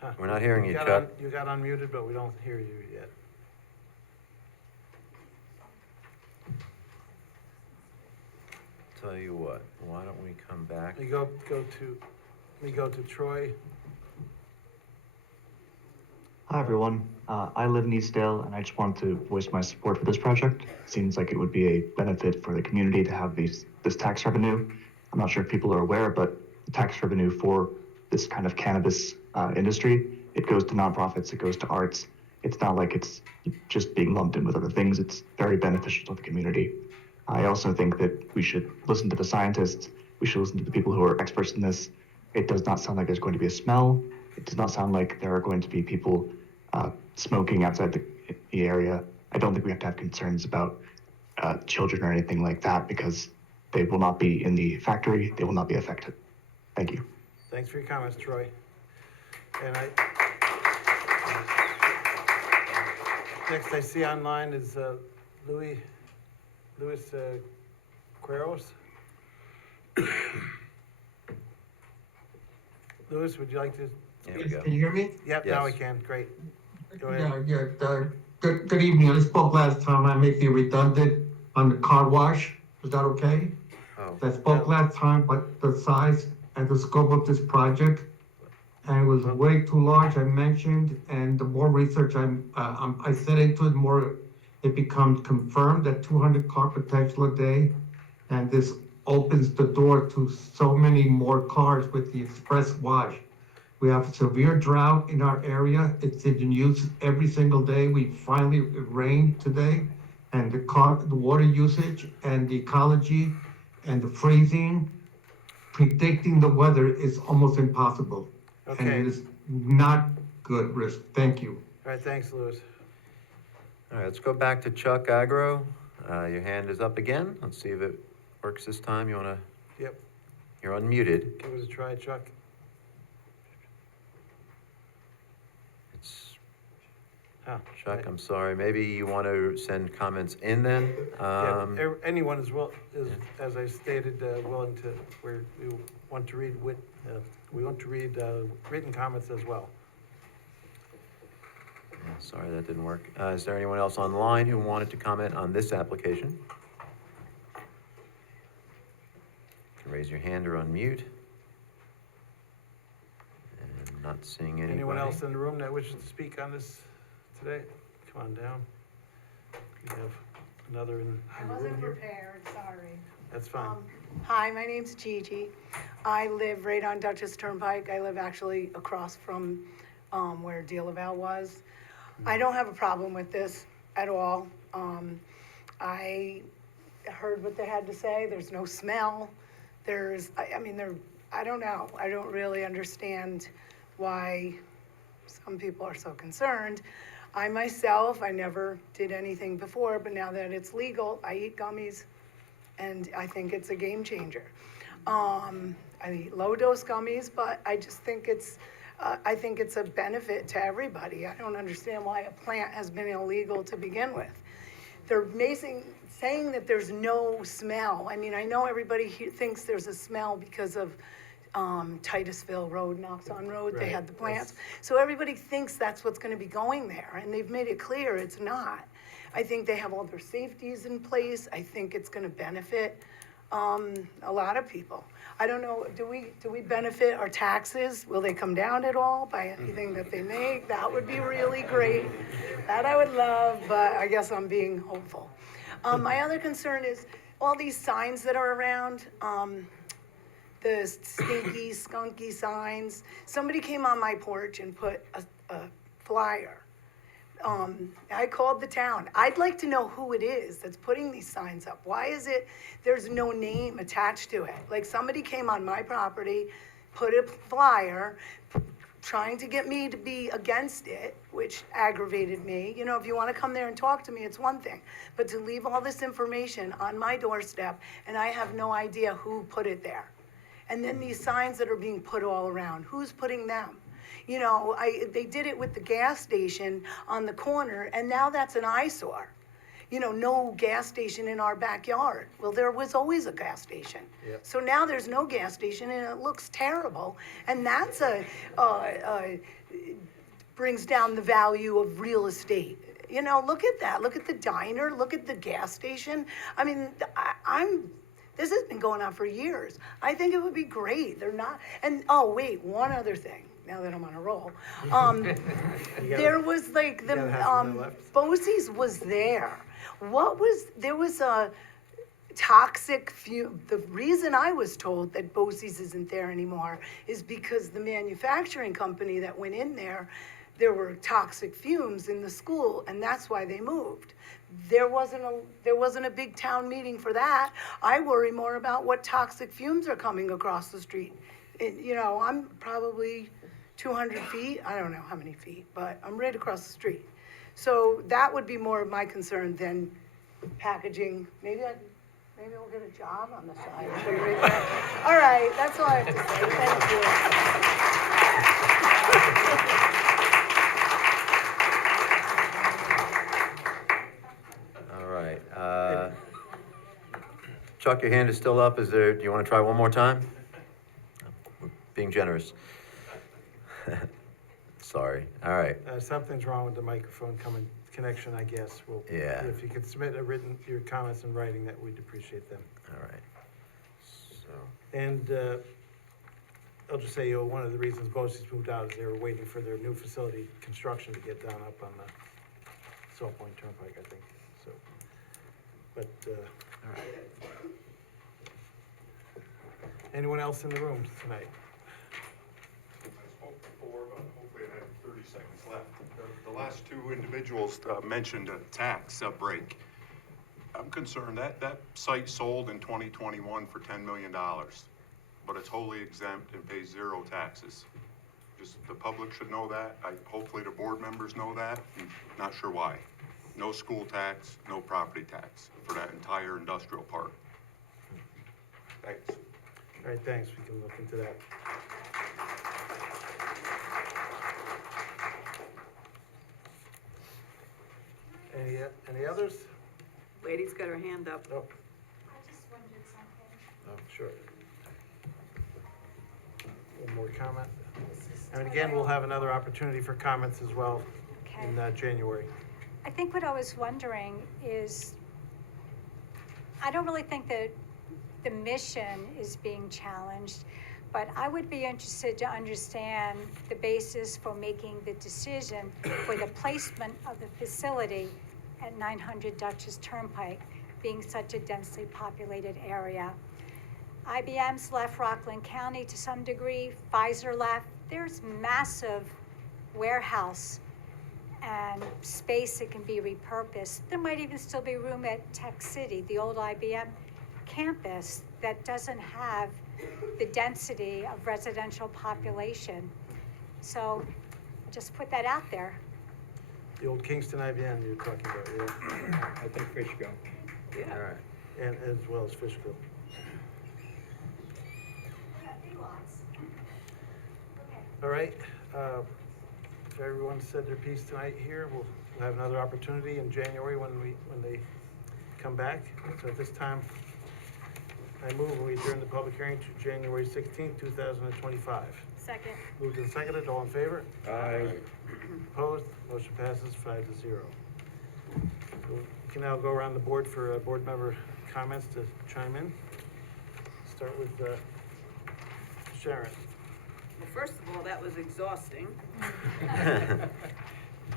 Huh. We're not hearing you, got Chuck. You got unmuted, but we don't hear you yet. Tell you what, why don't we come back? We go to Troy. Hi, everyone. I live in Eastdale, and I just want to voice my support for this project. It seems like it would be a benefit for the community to have this tax revenue. I'm not sure if people are aware, but the tax revenue for this kind of cannabis industry, it goes to nonprofits, it goes to arts. It's not like it's just being lumped in with other things. It's very beneficial to the community. I also think that we should listen to the scientists. We should listen to the people who are experts in this. It does not sound like there's going to be a smell. It does not sound like there are going to be people smoking outside the area. I don't think we have to have concerns about children or anything like that because they will not be in the factory. They will not be affected. Thank you. Thanks for your comments, Troy. And next I see online is Luis Quiros. Louis, would you like to? There we go. Can you hear me? Yep, now we can. Great. Go ahead. Good evening. I spoke last time. I may be redundant on the car wash. Is that okay? Oh. I spoke last time, but the size and the scope of this project, and it was way too large, I mentioned, and the more research I set into it, more it becomes confirmed that 200 car potential a day, and this opens the door to so many more cars with the express wash. We have severe drought in our area. It's in use every single day. It rained today, and the water usage and the ecology and the freezing, predicting the weather is almost impossible. Okay. And it is not good risk. Thank you. All right, thanks, Louis. All right, let's go back to Chuck Agro. Your hand is up again. Let's see if it works this time. You wanna? Yep. You're unmuted. Give it a try, Chuck. Chuck, I'm sorry. Maybe you want to send comments in then? Anyone is, as I stated, willing to, we want to read written comments as well. Yeah, sorry, that didn't work. Is there anyone else online who wanted to comment on this application? You can raise your hand or unmute. And not seeing anybody. Anyone else in the room that wishes to speak on this today? Come on down. We have another in the room here. Prepared, sorry. That's fine. Hi, my name's Gigi. I live right on Dutchess Turnpike. I live actually across from where De La Valle was. I don't have a problem with this at all. I heard what they had to say. There's no smell. I don't know. I don't really understand why some people are so concerned. I myself, I never did anything before, but now that it's legal, I eat gummies, and I think it's a game changer. I eat low-dose gummies, but I just think I think it's a benefit to everybody. I don't understand why a plant has been illegal to begin with. They're saying that there's no smell. I mean, I know everybody thinks there's a smell because of Titusville Road, Knoxon Road, they had the plants. So everybody thinks that's what's gonna be going there, and they've made it clear it's not. I think they have all their safeties in place. I think it's gonna benefit a lot of people. I don't know, do we benefit our taxes? Will they come down at all by anything that they make? That would be really great. That I would love, but I guess I'm being hopeful. My other concern is all these signs that are around, the stinky, skunky signs. Somebody came on my porch and put a flyer. I called the town. I'd like to know who it is that's putting these signs up. Why is it there's no name attached to it? Like somebody came on my property, put a flyer, trying to get me to be against it, which aggravated me. You know, if you want to come there and talk to me, it's one thing. But to leave all this information on my doorstep, and I have no idea who put it there. And then these signs that are being put all around, who's putting them? You know, they did it with the gas station on the corner, and now that's an eyesore. You know, no gas station in our backyard. Well, there was always a gas station. Yep. So now there's no gas station, and it looks terrible. And that's brings down the value of real estate. You know, look at that. Look at the diner. Look at the gas station. I mean, this has been going on for years. I think it would be great. They're not, and oh, wait, one other thing, now that I'm on a roll. There was like the, Bosie's was there. There was a toxic fume. The reason I was told that Bosie's isn't there anymore is because the manufacturing company that went in there were toxic fumes in the school, and that's why they moved. There wasn't a big town meeting for that. I worry more about what toxic fumes are coming across the street. You know, I'm probably 200 feet, I don't know how many feet, but I'm right across the street. So that would be more of my concern than packaging. Maybe we'll get a job on the side. All right, that's all I have to say. Thank you. All right. Chuck, your hand is still up. Do you want to try one more time? We're being generous. Sorry. All right. Something's wrong with the microphone connection, I guess. Yeah. If you could submit your comments in writing, that we'd appreciate them. All right. So. And I'll just say, one of the reasons Bosie's moved out is they were waiting for their new facility construction to get done up on the Salt Point Turnpike, I think. So, but all right. Anyone else in the room tonight? I spoke before, but hopefully I have 30 seconds left. The last two individuals mentioned a tax break. I'm concerned that site sold in 2021 for $10 million, but it's wholly exempt and pays zero taxes. Just the public should know that. Hopefully the board members know that. I'm not sure why. No school tax, no property tax for that entire industrial park. Thanks. All right, thanks. We can look into that. Any others? Lady's got her hand up. Oh. Oh, sure. One more comment. And again, we'll have another opportunity for comments as well in January. I think what I was wondering is, I don't really think that the mission is being challenged, but I would be interested to understand the basis for making the decision for the placement of the facility at 900 Dutchess Turnpike, being such a densely populated area. IBM's left Rockland County to some degree, Pfizer left. There's massive warehouse and space that can be repurposed. There might even still be room at Tech City, the old IBM campus, that doesn't have the density of residential population. So just put that out there. The old Kingston IBM you're talking about, yeah. I think Fishkill. Yeah. All right, and as well as Fishkill. All right, if everyone said their piece tonight here, we'll have another opportunity in January when they come back. So at this time, I move we adjourn the public hearing to January 16th, 2025. Second. Moved and seconded, all in favor? Aye. Opposed? Motion passes 5-0. So we can now go around the board for board member comments to chime in. Start with Sharon. Well, first of all, that was exhausting.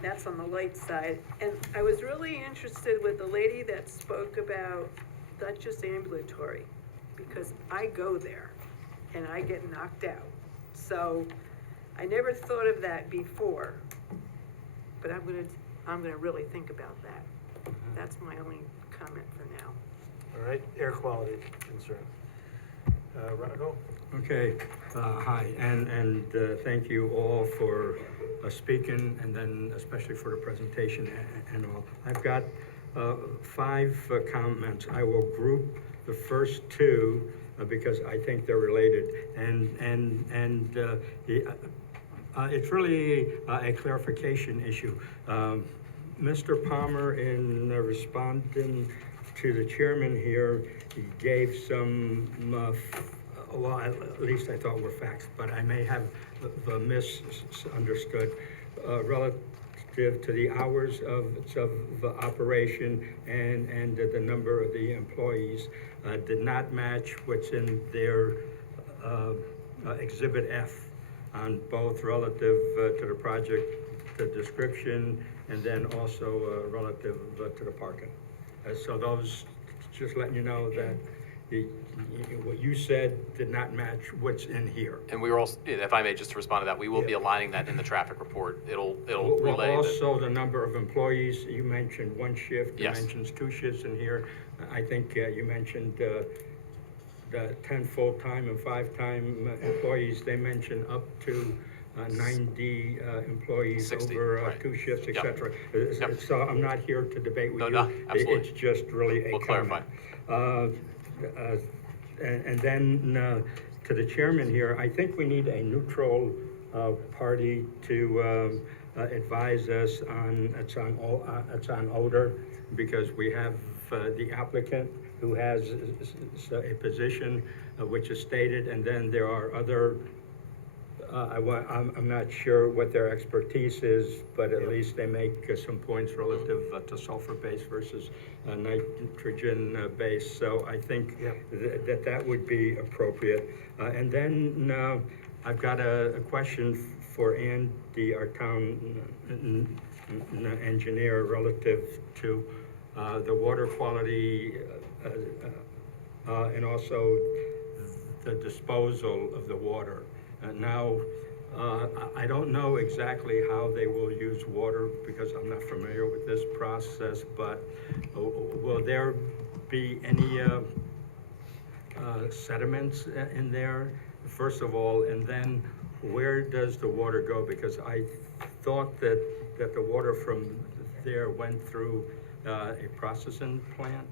That's on the light side. And I was really interested with the lady that spoke about Dutchess Ambulatory, because I go there and I get knocked out. So I never thought of that before, but I'm gonna really think about that. That's my only comment for now. All right, air quality concern. Ronico? Okay, hi, and thank you all for speaking, and then especially for the presentation and all. I've got 5 comments. I will group the first 2 because I think they're related. And It's really a clarification issue. Mr. Palmer, in responding to the chairman here, he gave some, well, at least I thought were facts, but I may have misunderstood, relative to the hours of the operation and the number of the employees, did not match what's in their Exhibit F on both relative to the project, the description, and then also relative to the parking. So those, just letting you know that what you said did not match what's in here. And we were also, if I may just to respond to that, we will be aligning that in the traffic report. It'll Well, relay that. also the number of employees, you mentioned one shift, you Yes. mentioned two shifts in here. I think you mentioned the 10 full-time and 5-time employees. They mentioned up to 90 employees 60, over right. 2 shifts, et Yep. cetera. Yep. So I'm not here to debate with you. No, absolutely. It's just really a We'll clarify. comment. And then to the chairman here, I think we need a neutral party to advise us on, it's on odor, because we have the applicant who has a position which is stated, and then there are other, I'm not sure what their expertise is, but at least they make some points relative to sulfur-based versus nitrogen-based. So I think that would be appropriate. And then I've got a question for Andy, our town engineer, relative to the water quality and also the disposal of the water. Now, I don't know exactly how they will use water because I'm not familiar with this process, but will there be any sediments in there, first of all, and then where does the water go? Because I thought that the water from there went through a processing plant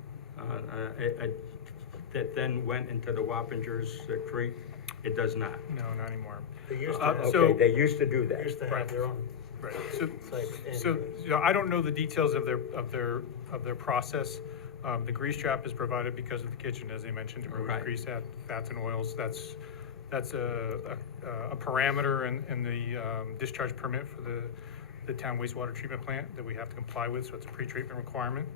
that then went into the Wappingers Creek. It does not. No, not anymore. They used to, Okay, they used to do that. used to have their own. Right. Site. So, you know, I don't know the details of their process. The grease trap is provided because of the kitchen, as they mentioned, to remove Right. grease, fats and oils. That's a parameter in the discharge permit for the town wastewater treatment plant that we have to comply with, so it's a pre-treatment requirement.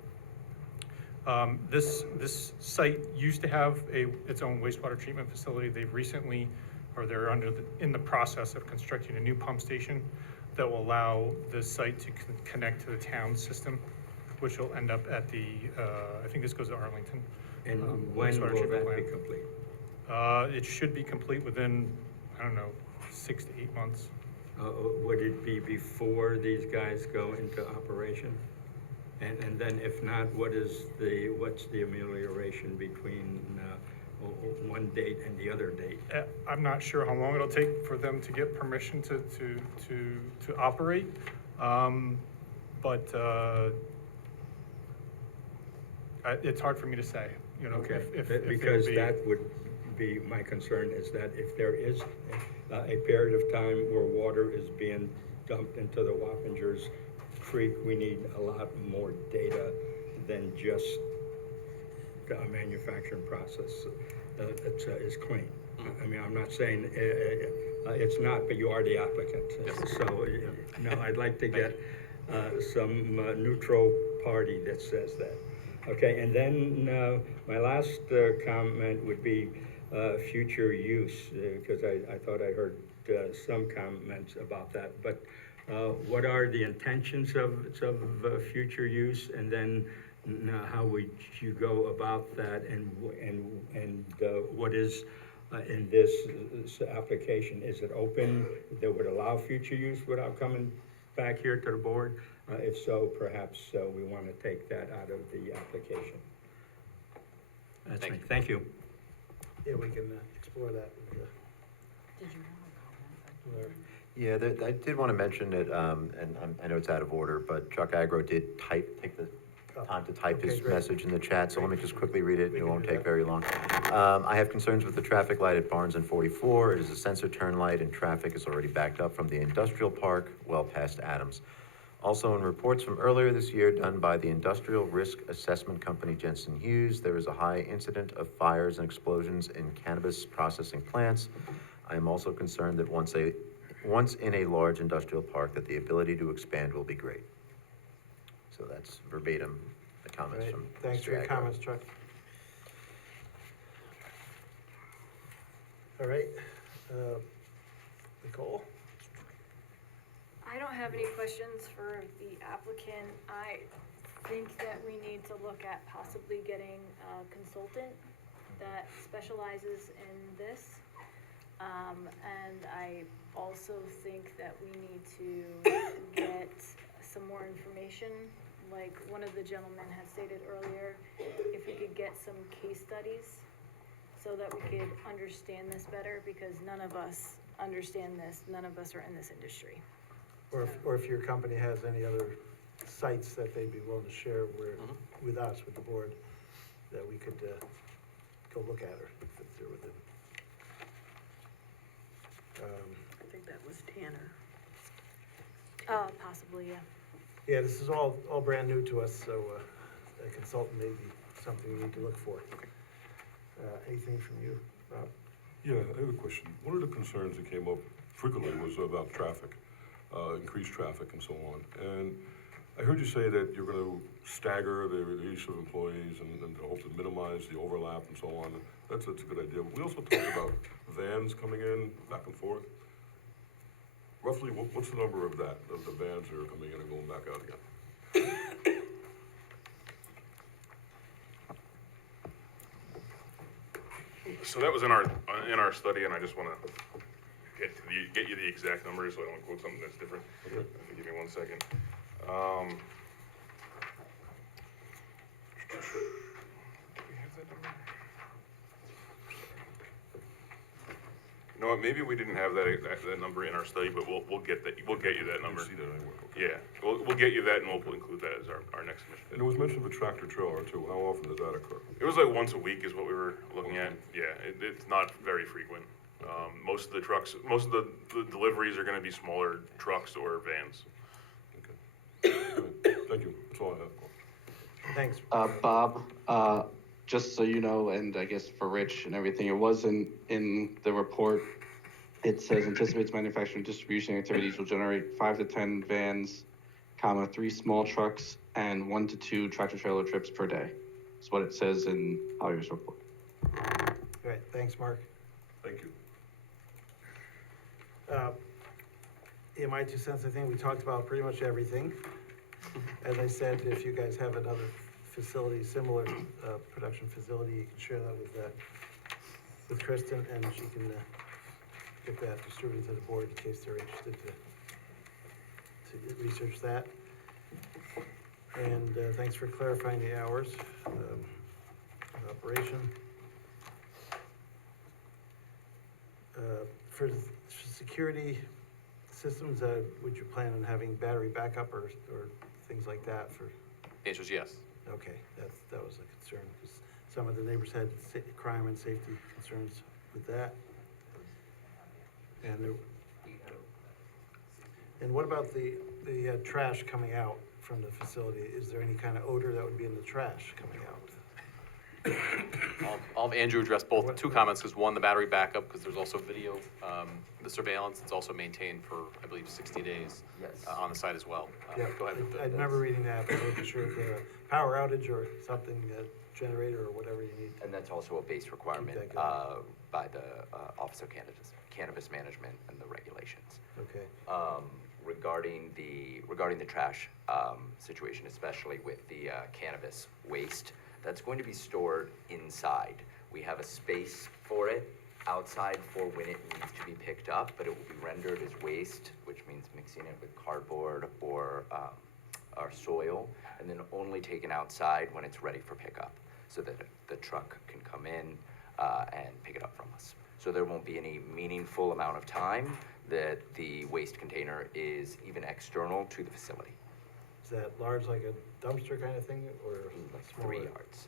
This site used to have its own wastewater treatment facility. They've recently, or they're in the process of constructing a new pump station that will allow the site to connect to the town system, which will end up at the, I think this goes to Arlington. And when wastewater will treatment that be plant. complete? It should be complete within, I don't know, 6 to 8 months. Would it be before these guys go into operation? And then if not, what's the amelioration between one date and the other date? I'm not sure how long it'll take for them to get permission to operate, but it's hard for me to say, you know, Okay, if because it'll be. that would be my concern, is that if there is a period of time where water is being dumped into the Wappingers Creek, we need a lot more data than just the manufacturing process is clean. I mean, I'm not saying it's not, but you are the applicant. So, no, I'd like to get some neutral party that says that. Okay, and then my last comment would be future use, because I thought I heard some comments about that. But what are the intentions of future use, and then how would you go about that, and what is in this application? Is it open that would allow future use without coming back here to the board? If so, perhaps we want to take that out of the application. That's me. Thank you. Yeah, we can explore that. Did you have a comment? Yeah, I did want to mention it, and I know it's out of order, but Chuck Agro did take the time to type his Okay, great. message in the chat, so let me just quickly read it. We It can won't do take that. very long. I have concerns with the traffic light at Barnes and 44. It is a sensor turn light and traffic is already backed up from the industrial park well past Adams. Also, in reports from earlier this year done by the industrial risk assessment company Jensen Hughes, there is a high incident of fires and explosions in cannabis processing plants. I am also concerned that once in a large industrial park, that the ability to expand will be great. So that's verbatim, the comments Right. from Thanks Mr. for your Aguirre. comments, Chuck. All right, Nicole? I don't have any questions for the applicant. I think that we need to look at possibly getting a consultant that specializes in this. And I also think that we need to get some more information. Like one of the gentlemen had stated earlier, if we could get some case studies so that we could understand this better, because none of us understand this, none of us are in this industry. Or if your company has any other sites that they'd be willing to share with us, with the board, that we could go look at, or if they're within. I think that was Tanner. Possibly, yeah. Yeah, this is all brand new to us, so a consultant may be something we need to look for. Anything from you, Rob? Yeah, I have a question. One of the concerns that came up frequently was about traffic, increased traffic and so on. And I heard you say that you're gonna stagger the use of employees and to hope to minimize the overlap and so on. That's a good idea. But we also talked about vans coming in back and forth. Roughly, what's the number of the vans that are coming in and going back out again? So that was in our study, and I just want to get you the exact numbers, so I don't quote something that's different. Okay. Give me 1 second. Do we have that number? You know what? Maybe we didn't have that number in our study, but we'll get that. We'll get you that number. See that anywhere. Okay. Yeah, we'll get you that, and we'll include that as our next mission. And it was mentioned of a tractor trailer too. How often does that occur? It was like once a week is what we were looking at. Yeah, it's not very frequent. Most of the trucks, most of the deliveries are gonna be smaller trucks or vans. Thank you. That's all I have. Thanks. Bob, just so you know, and I guess for Rich and everything, it wasn't in the report. It says anticipates manufacturing and distribution activities will generate 5 to 10 vans, 3 small trucks, and 1 to 2 tractor trailer trips per day. That's what it says in Hollier's report. All right, thanks, Mark. Thank you. In my 2 cents, I think we talked about pretty much everything. As I said, if you guys have another facility, similar production facility, you can share that with Kristen, and she can get that distributed to the board in case they're interested to research that. And thanks for clarifying the hours of operation. For security systems, would you plan on having battery backup or things like that for? The answer is yes. Okay, that was a concern, because some of the neighbors had crime and safety concerns with that. And what about the trash coming out from the facility? Is there any kind of odor that would be in the trash coming out? I'll have Andrew address both 2 comments, because one, the battery backup, because there's also video, the surveillance, it's also maintained for, I believe, 60 days on the site as well. Yeah, Go ahead. I remember reading that, but making sure if there's a power outage or something, generator or whatever you need. And that's also a base requirement Keep that by the Office of Cannabis Management and the regulations. Okay. Regarding the trash situation, especially with the cannabis waste, that's going to be stored inside. We have a space for it outside for when it needs to be picked up, but it will be rendered as waste, which means mixing it with cardboard or soil, and then only taken outside when it's ready for pickup, so that the truck can come in and pick it up from us. So there won't be any meaningful amount of time that the waste container is even external to the facility. Is that large, like a dumpster kind of thing, or Like smaller? 3 yards.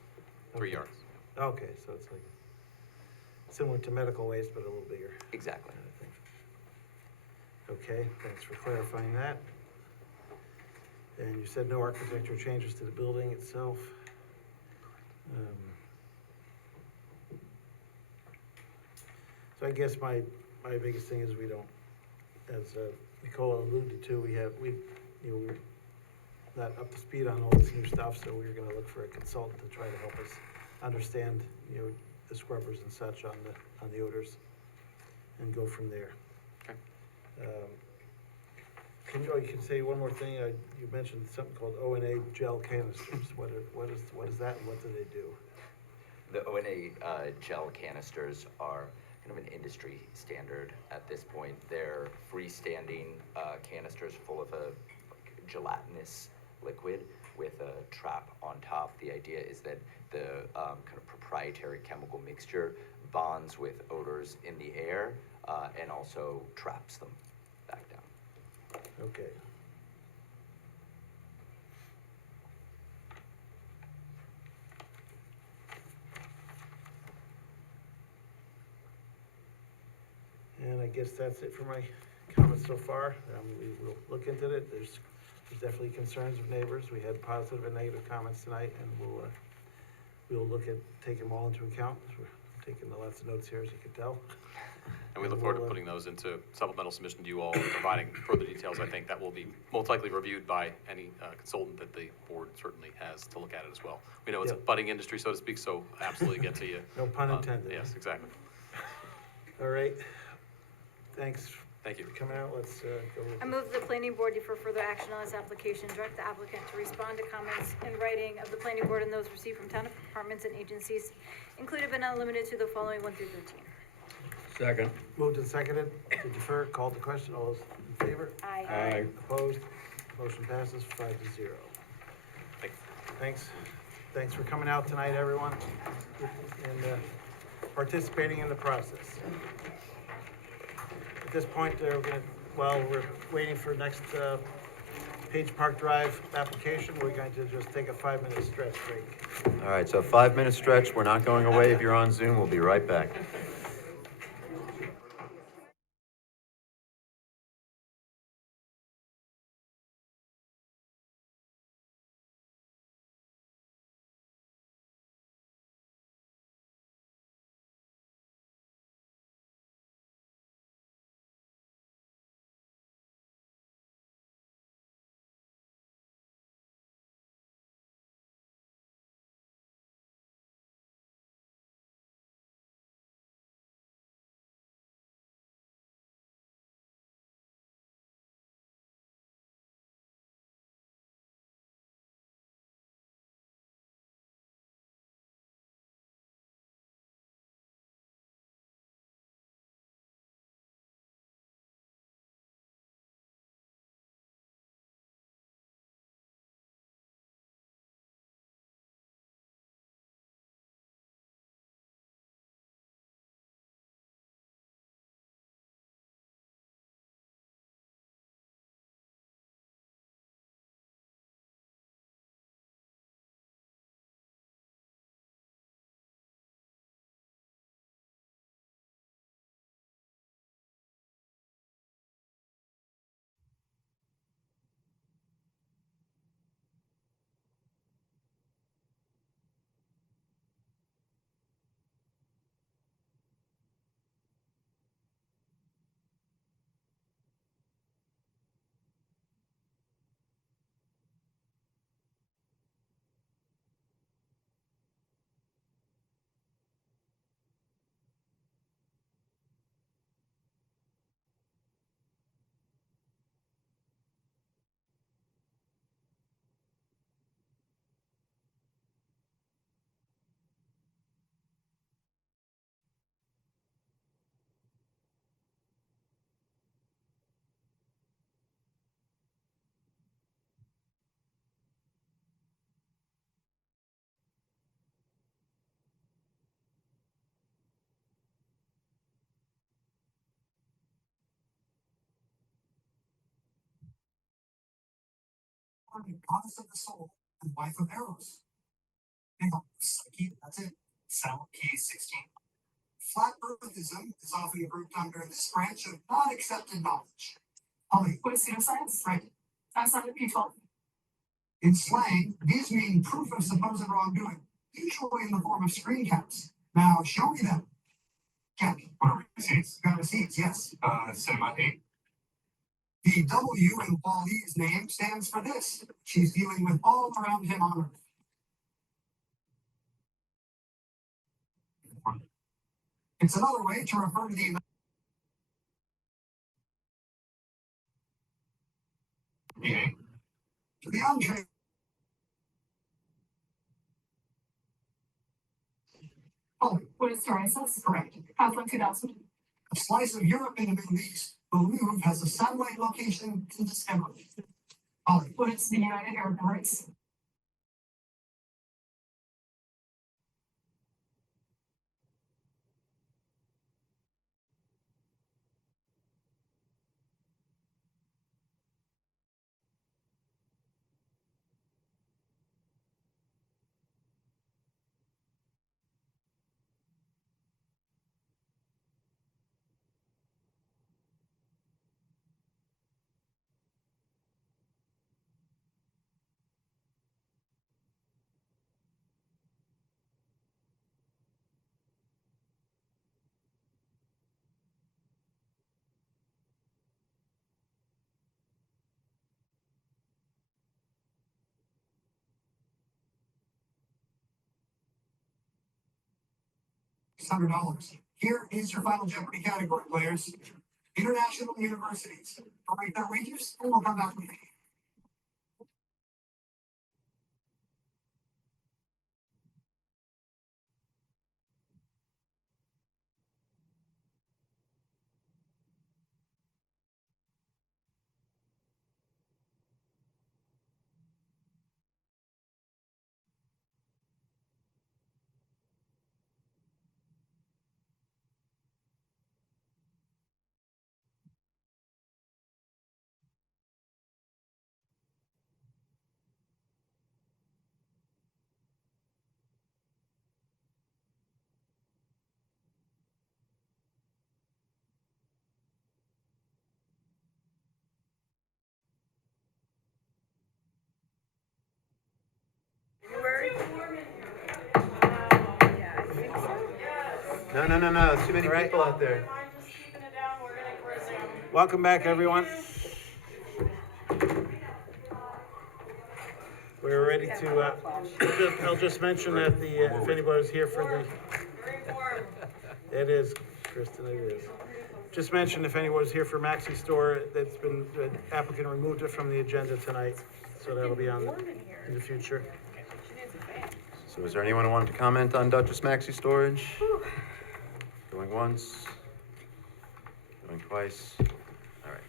3 Okay. yards. Okay, so it's like similar to medical waste, but a little bigger. Exactly. kind of thing. Okay, thanks for clarifying that. And you said no architectural changes to the building itself. So I guess my biggest thing is we don't, as Nicole alluded to, we're not up to speed on all this new stuff, so we're gonna look for a consultant to try to help us understand, the scrubbers and such on the odors, and go from there. Okay. You can say one more thing, you mentioned something called O&A gel canisters, what is that, and what do they do? The O&A gel canisters are kind of an industry standard at this point. They're freestanding canisters full of a gelatinous liquid with a trap on top. The idea is that the kind of proprietary chemical mixture bonds with odors in the air and also traps them back down. Okay. And I guess that's it for my comments so far. We will look into it. There's definitely concerns of neighbors. We had positive and negative comments tonight, and we'll look at, take them all into account. We're taking lots of notes here, as you can tell. And we look forward to putting those into supplemental submission to you all, and providing further details. I think that will be most likely reviewed by any consultant that the board certainly has to look at it as well. We know it's a Yep. budding industry, so to speak, so absolutely get to you. No pun intended. Yes, exactly. All right. Thanks Thank you. for coming out. Let's go. I move the planning board defer further action on this application, direct the applicant to respond to comments in writing of the planning board and those received from town departments and agencies, included but not limited to the following 1 through 13. Second. Moved and seconded to defer, called the question. All those in favor? Aye. Aye. Opposed? Motion passes 5-0. Thanks. Thanks for coming out tonight, everyone, and participating in the process. At this point, we're waiting for next Page Park Drive application. We're going to just take a 5-minute stretch break. All right, so 5-minute stretch. We're not going away. If you're on Zoom, we'll be right back. goddess of the soul and wife of Eros. Psyche, that's it. Cell key 16. Flat earthism is often grouped under this branch of not accepted knowledge. Holly. What is pseudoscience? Right. That's not P12. In slang, these mean proof of supposed wrongdoing, usually in the form of screencaps. Now, show me them. Jack, what are receipts? Got receipts, yes. Semi. The W in Wall-E's name stands for this. She's dealing with all around him on Earth. It's another way to refer to the untrained. Oh, what is psoriasis? Correct. How's 2000? A slice of Europe in the Middle East, the Louvre has a satellite location in Discovery. Ollie. What is the United Arab Emirates? $600. Here is your final Jeopardy category, players. International universities. All right, their wages, and we'll come back with it. No, too many people out there. Welcome back, everyone. We're ready to, I'll just mention that if anybody's here for the, it is, Kristen, it is. Just mention if anyone's here for Maxi Store, that's been, the applicant removed it from the agenda tonight, so that'll be on in the future. So is there anyone who wanted to comment on Duchess Maxi Storage? Going once, going twice. All right.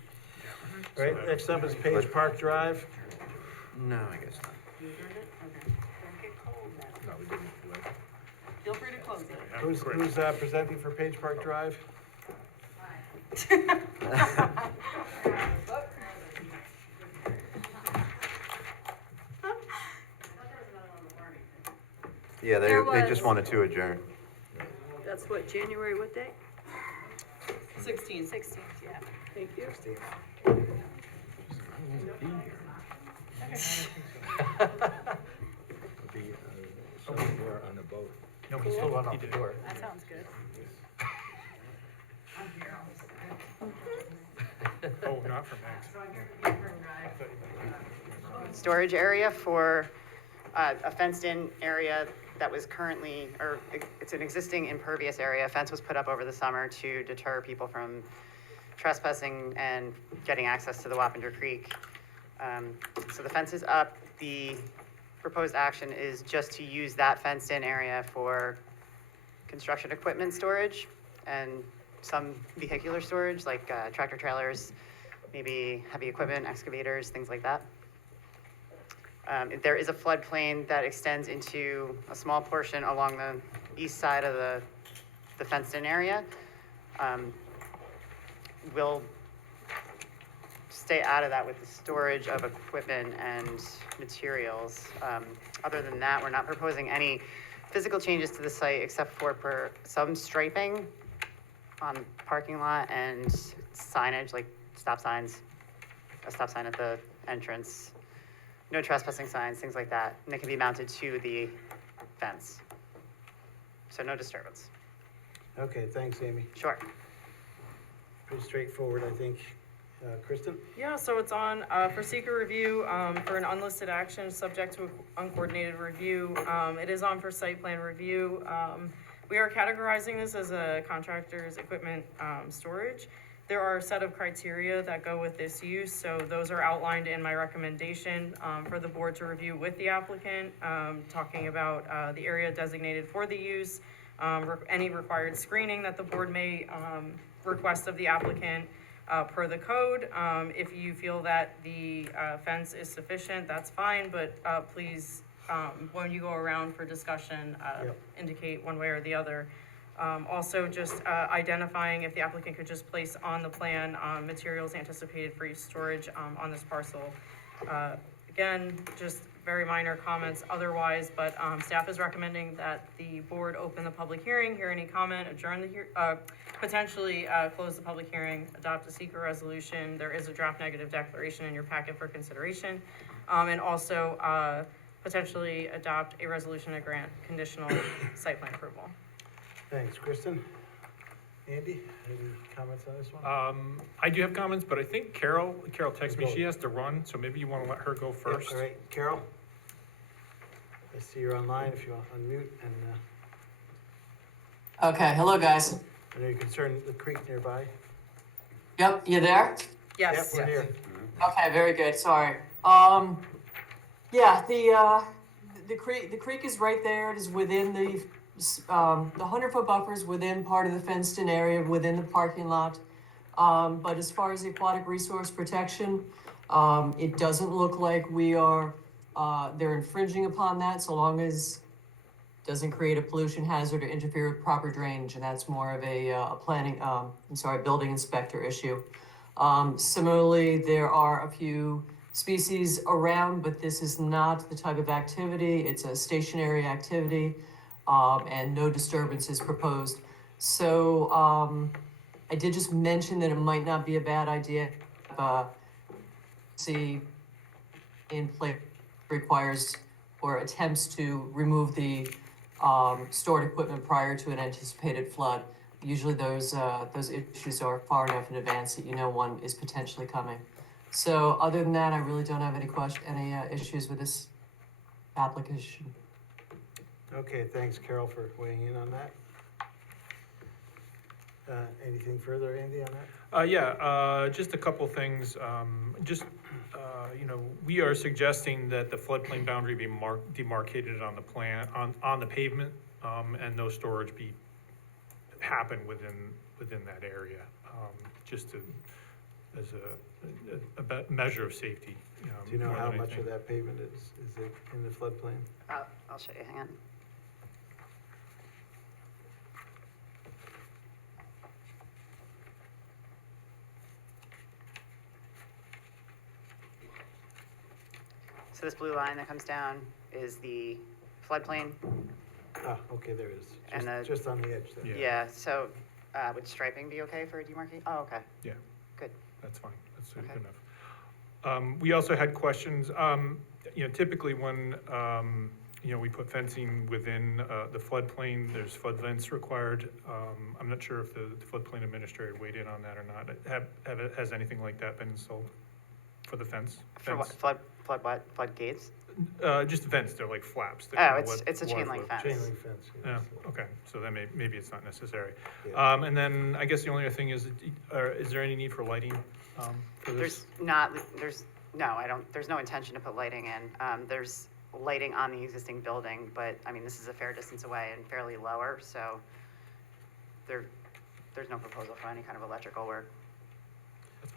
All right, next up is Page Park Drive. No, I guess not. Feel free to close it. Who's presenting for Page Park Drive? Yeah, they just wanted to adjourn. That's what, January, what day? 16. 16th, yeah. Thank you. Somewhere on a boat. No, he's still out the door. That sounds good. Oh, not for Max. Storage area for a fenced-in area that was currently, or it's an existing impervious area. A fence was put up over the summer to deter people from trespassing and getting access to the Wappinger Creek. So the fence is up. The proposed action is just to use that fenced-in area for construction equipment storage and some vehicular storage, like tractor trailers, maybe heavy equipment, excavators, things like that. There is a floodplain that extends into a small portion along the east side of the fenced-in area. We'll stay out of that with the storage of equipment and materials. Other than that, we're not proposing any physical changes to the site except for some striping on the parking lot and signage, like stop signs, a stop sign at the entrance, no trespassing signs, things like that. And they can be mounted to the fence. So no disturbance. Okay, thanks, Amy. Sure. Pretty straightforward, I think. Kristen? Yeah, so it's on, for seeker review, for an unlisted action, subject to uncoordinated review. It is on for site plan review. We are categorizing this as a contractor's equipment, storage. There are a set of criteria that go with this use, so those are outlined in my recommendation, for the board to review with the applicant, talking about, the area designated for the use, any required screening that the board may, request of the applicant, per the code. If you feel that the fence is sufficient, that's fine, but please, when you go around for discussion, indicate one way or the other. Also, just identifying if the applicant could just place on the plan materials anticipated for use storage on this parcel. Again, just very minor comments otherwise, but staff is recommending that the board open the public hearing, hear any comment, adjourn the potentially close the public hearing, adopt a seeker resolution. There is a draft negative declaration in your packet for consideration, and also potentially adopt a resolution to grant conditional site plan approval. Thanks, Kristen. Andy, any comments on this one? I do have comments, but I think Carol texted me, she has to run, so maybe you want to let her go first. All right, Carol? I see you're online, if you want to unmute, and Okay, hello, guys. I know you're concerned with the creek nearby. Yep, you there? Yep, we're here. Okay, very good, sorry. Yeah, the creek is right there. It is within the 100-foot buffer is within part of the fenced-in area within the parking lot. But as far as the aquatic resource protection, it doesn't look like they're infringing upon that so long as it doesn't create a pollution hazard or interfere with proper drainage, and that's more of a building inspector issue. Similarly, there are a few species around, but this is not the type of activity. It's a stationary activity, and no disturbance is proposed. So I did just mention that it might not be a bad idea. In place requires or attempts to remove the stored equipment prior to an anticipated flood. Usually those issues are far enough in advance that you know one is potentially coming. So other than that, I really don't have any issues with this application. Okay, thanks, Carol, for weighing in on that. Anything further, Andy, on that? Just a couple things. We are suggesting that the floodplain boundary be demarcated on the plan, on the pavement, and no storage happen within that area, as a measure of safety. Do you know how much of that pavement is it in the floodplain? I'll show you, hang on. So this blue line that comes down is the floodplain. Ah, okay, there it is. And Just on the edge there. Yeah, so would striping be okay for a demarcation? Oh, okay. Yeah. Good. That's fine, that's good Okay. enough. We also had questions, typically when, we put fencing within the floodplain, there's flood vents required. I'm not sure if the floodplain administrator weighed in on that or not. Has anything like that been installed for the fence? For what, flood what? Flood gates? Just vents, they're like flaps. Oh, it's a chain link fence. Chain link fence. Yeah, okay, so then maybe it's not necessary. Yeah. And then I guess the only other thing is there any need for lighting for this? There's no intention to put lighting in. There's lighting on the existing building, but I mean, this is a fair distance away and fairly lower, so there's no proposal for any kind of electrical work.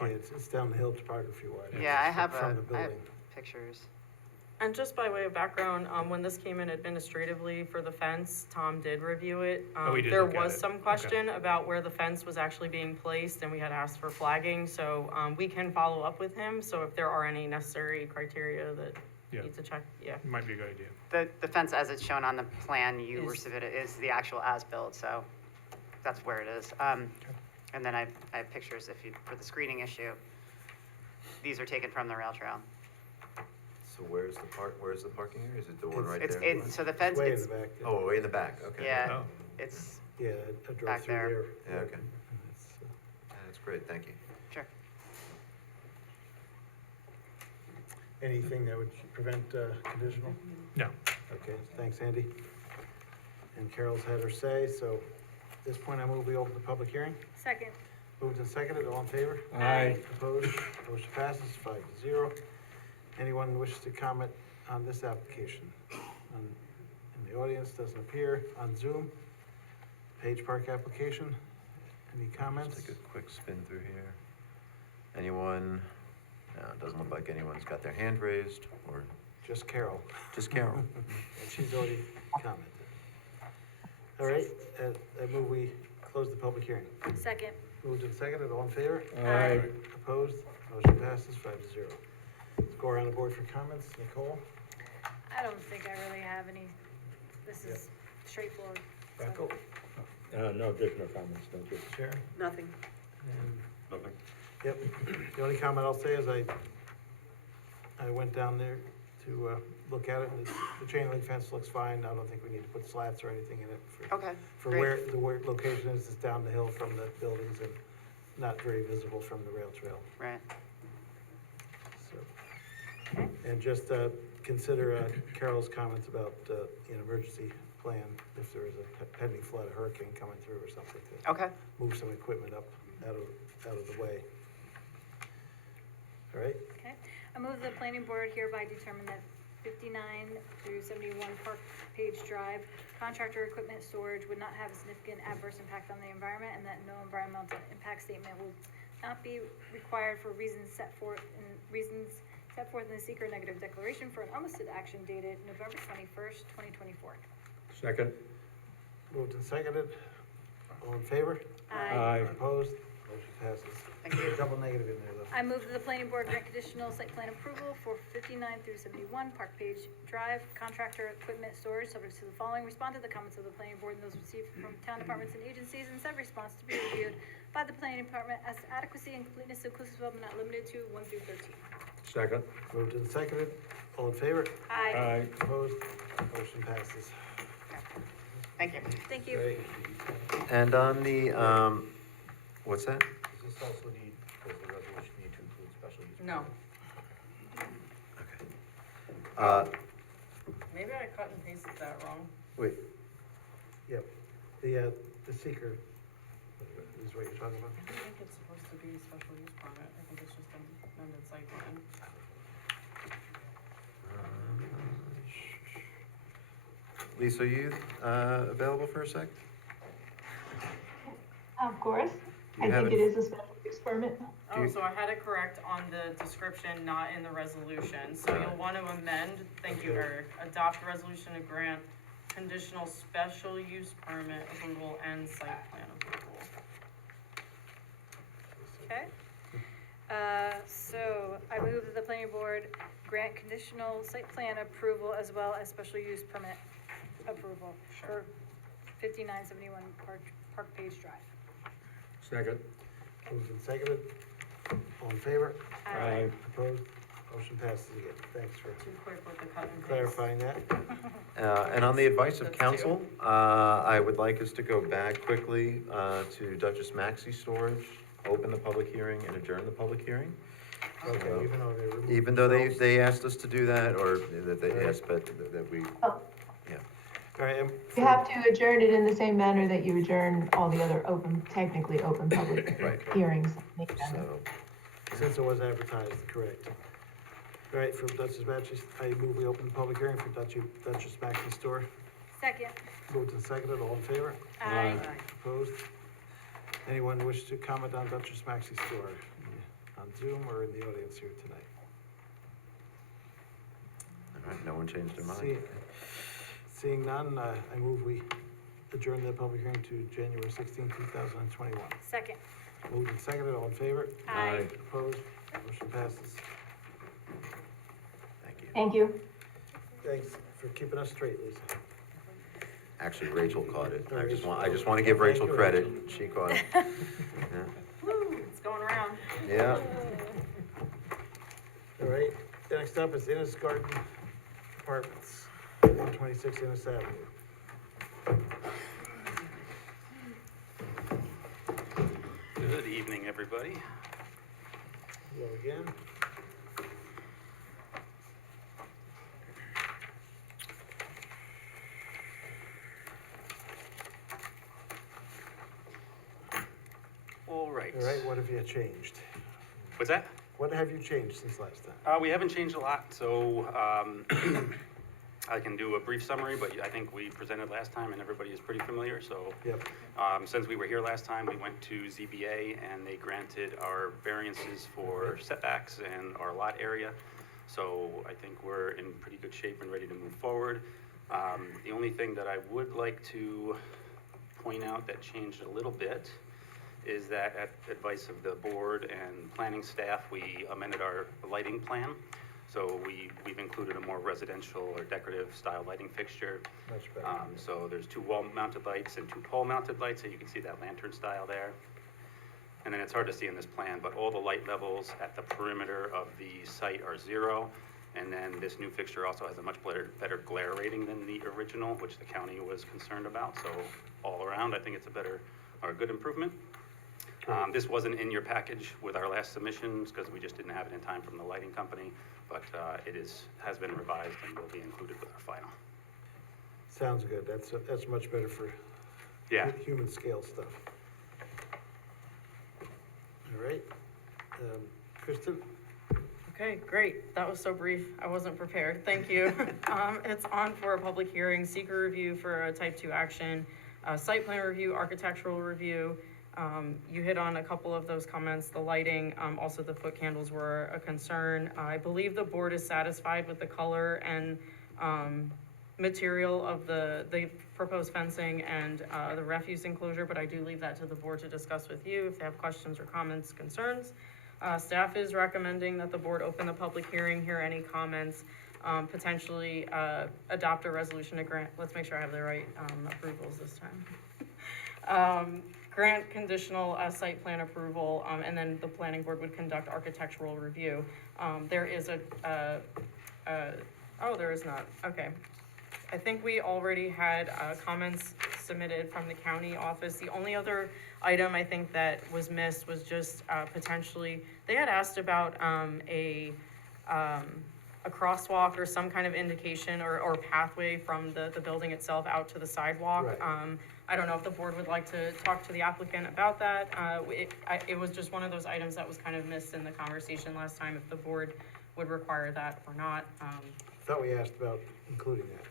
Yeah, it's down the hill topography wise. Yeah, I have From the I have building. pictures. And just by way of background, when this came in administratively for the fence, Tom did review it. Oh, he did There look at was it. some Okay. question about where the fence was actually being placed, and we had asked for flagging, so, we can follow up with him, so if there are any necessary criteria that Yeah. need to check, yeah. Might be a good idea. The fence as it's shown on the plan you were Is- submitted is the actual as-built, so that's where it is. And then I have pictures if you, for the screening issue. These are taken from the rail trail. So where's the parking area? Is it the one right It's, there? so the fence, Way in it's, the back. Oh, way in the back, okay. yeah, Oh. it's, Yeah, I drove Back through there. there. Yeah, okay. It's, That's great, thank you. sure. Anything that would prevent conditional? No. Okay, thanks, Andy. And Carol's had her say, so at this point, I move we open the public hearing. Second. Moved and seconded, all in favor? Aye. Opposed? Motion passes 5-0. Anyone wishes to comment on this application? In the audience, doesn't appear. On Zoom, Page Park application. Any comments? Just take a quick spin through here. Anyone? No, it doesn't look like anyone's got their hand raised, or Just Carol. just Carol. And she's already commented. All right, I move we close the public hearing. Second. Moved and seconded, all in favor? Aye. Opposed? Motion passes 5-0. Let's go around the board for comments. Nicole? I don't think I really have any, this is straightforward. so. Rocco? No, there's no comments, thank you. Sharon? Nothing. And Nothing? Yep, the only comment I'll say is I went down there to, look at it, and the chain link fence looks fine, I don't think we need to put slats or anything in it for, Okay, for great. where location is down the hill from the buildings and not very visible from the rail trail, Right. so. And just, consider, Carol's comments about, an emergency plan, if there is a pending flood, a hurricane coming through or something, to Okay, move some equipment up out of the way. All right? Okay, I move the planning board hereby determine that 59 through 71 Park Page Drive, contractor equipment storage would not have a significant adverse impact on the environment, and that no environmental impact statement will not be required for reasons set forth in the seeker negative declaration for an unlisted action dated November 21st, 2024. Second? Moved and seconded. All in favor? Aye. Opposed? Motion passes. Thank you. Double negative in there, though. I move that the planning board grant conditional site plan approval for 59 through 71 Park Page Drive, contractor equipment storage, subject to the following. Respond to the comments of the planning board and those received from town departments and agencies, and said response to be reviewed by the planning department as to adequacy and completeness inclusive of but not limited to 1 through 13. Second? Moved and seconded. All in favor? Aye. Opposed? Motion passes. Thank you. Thank you. Great. And on the, what's that? Does this also need, does the resolution need to include special use? No, maybe I cut and pasted that wrong. Wait, Yep. The seeker is what you're talking about? I think it's supposed to be a special use permit, I think it's just an amended site plan. Lisa, are you, available for a sec? Of course. Do you I have think it any- is a special use permit. Oh, so I had it correct on the description, not in the resolution, so you'll want to amend, thank you, Eric, adopt a resolution to grant conditional special use permit approval and site plan approval. Okay. So I move that the planning board grant conditional site plan approval as well as special use permit approval for 5971 Park Page Drive. Second? Moved and seconded. All in favor? Aye. Opposed? Motion passes again. Thanks for Too quick with the cut and paste. clarifying that. And on the advice of That's council, I would like us to go back quickly, to Duchess Maxi Storage, open the public hearing and adjourn the public hearing. Okay, even though they removed Even though themselves. they asked us to do that, or that they Alright. asked, but that we, Oh, yeah. All right, you have to adjourn it in the same manner that you adjourn all the other technically open public Right. hearings. So, since it was advertised, correct. All right, for Duchess Maxi, I move we open the public hearing for Duchess Maxi Store. Second. Moved and seconded, all in favor? Aye. Opposed? Anyone wish to comment on Duchess Maxi Store on Zoom or in the audience here tonight? All right, no one changed their mind. Seeing none, I move we adjourn the public hearing to January 16, 2021. Second. Moved and seconded, all in favor? Aye. Opposed? Motion passes. Thank you. Thank you. Thanks for keeping us straight, Lisa. Actually, Rachel caught it. I just want to Thank give Rachel you, credit. She caught it. Yeah. Woo, it's going around. Yeah. All right, next up is Innis Garden Apartments, 126 Innis Avenue. Good evening, everybody. Hello again. All right. All right, what have you changed? What's that? What have you changed since last time? We haven't changed a lot, so I can do a brief summary, but I think we presented last time and everybody is pretty familiar, so. Yep. Since we were here last time, we went to ZBA and they granted our variances for setbacks and our lot area. So I think we're in pretty good shape and ready to move forward. The only thing that I would like to point out that changed a little bit is that at advice of the board and planning staff, we amended our lighting plan. So we've included a more residential or decorative style lighting fixture. Much better. So there's 2 wall-mounted lights and 2 pole-mounted lights, so you can see that lantern style there. And then it's hard to see in this plan, but all the light levels at the perimeter of the site are 0. And then this new fixture also has a much better glare rating than the original, which the county was concerned about. So all around, I think it's a good improvement. This wasn't in your package with our last submissions because we just didn't have it in time from the lighting company, but has been revised and will be included with our final. Sounds good. That's much better for human scale stuff. All right. Kristen? Okay, great. That was so brief. I wasn't prepared. Thank you. It's on for a public hearing, seeker review for a type 2 action, site plan review, architectural review. You hit on a couple of those comments, the lighting, also the foot candles were a concern. I believe the board is satisfied with the color and material of the proposed fencing and the refuse enclosure, but I do leave that to the board to discuss with you if they have questions or comments, concerns. Staff is recommending that the board open the public hearing, hear any comments, potentially adopt a resolution to grant, let's make sure I have the right approvals this time. Grant conditional site plan approval, and then the planning board would conduct architectural review. There is oh, there is not, okay. I think we already had comments submitted from the county office. The only other item I think that was missed was just potentially, they had asked about a crosswalk or some kind of indication or pathway from the building itself out to the sidewalk. Right. I don't know if the board would like to talk to the applicant about that. It was just one of those items that was kind of missed in the conversation last time, if the board would require that or not. Thought we asked about including that.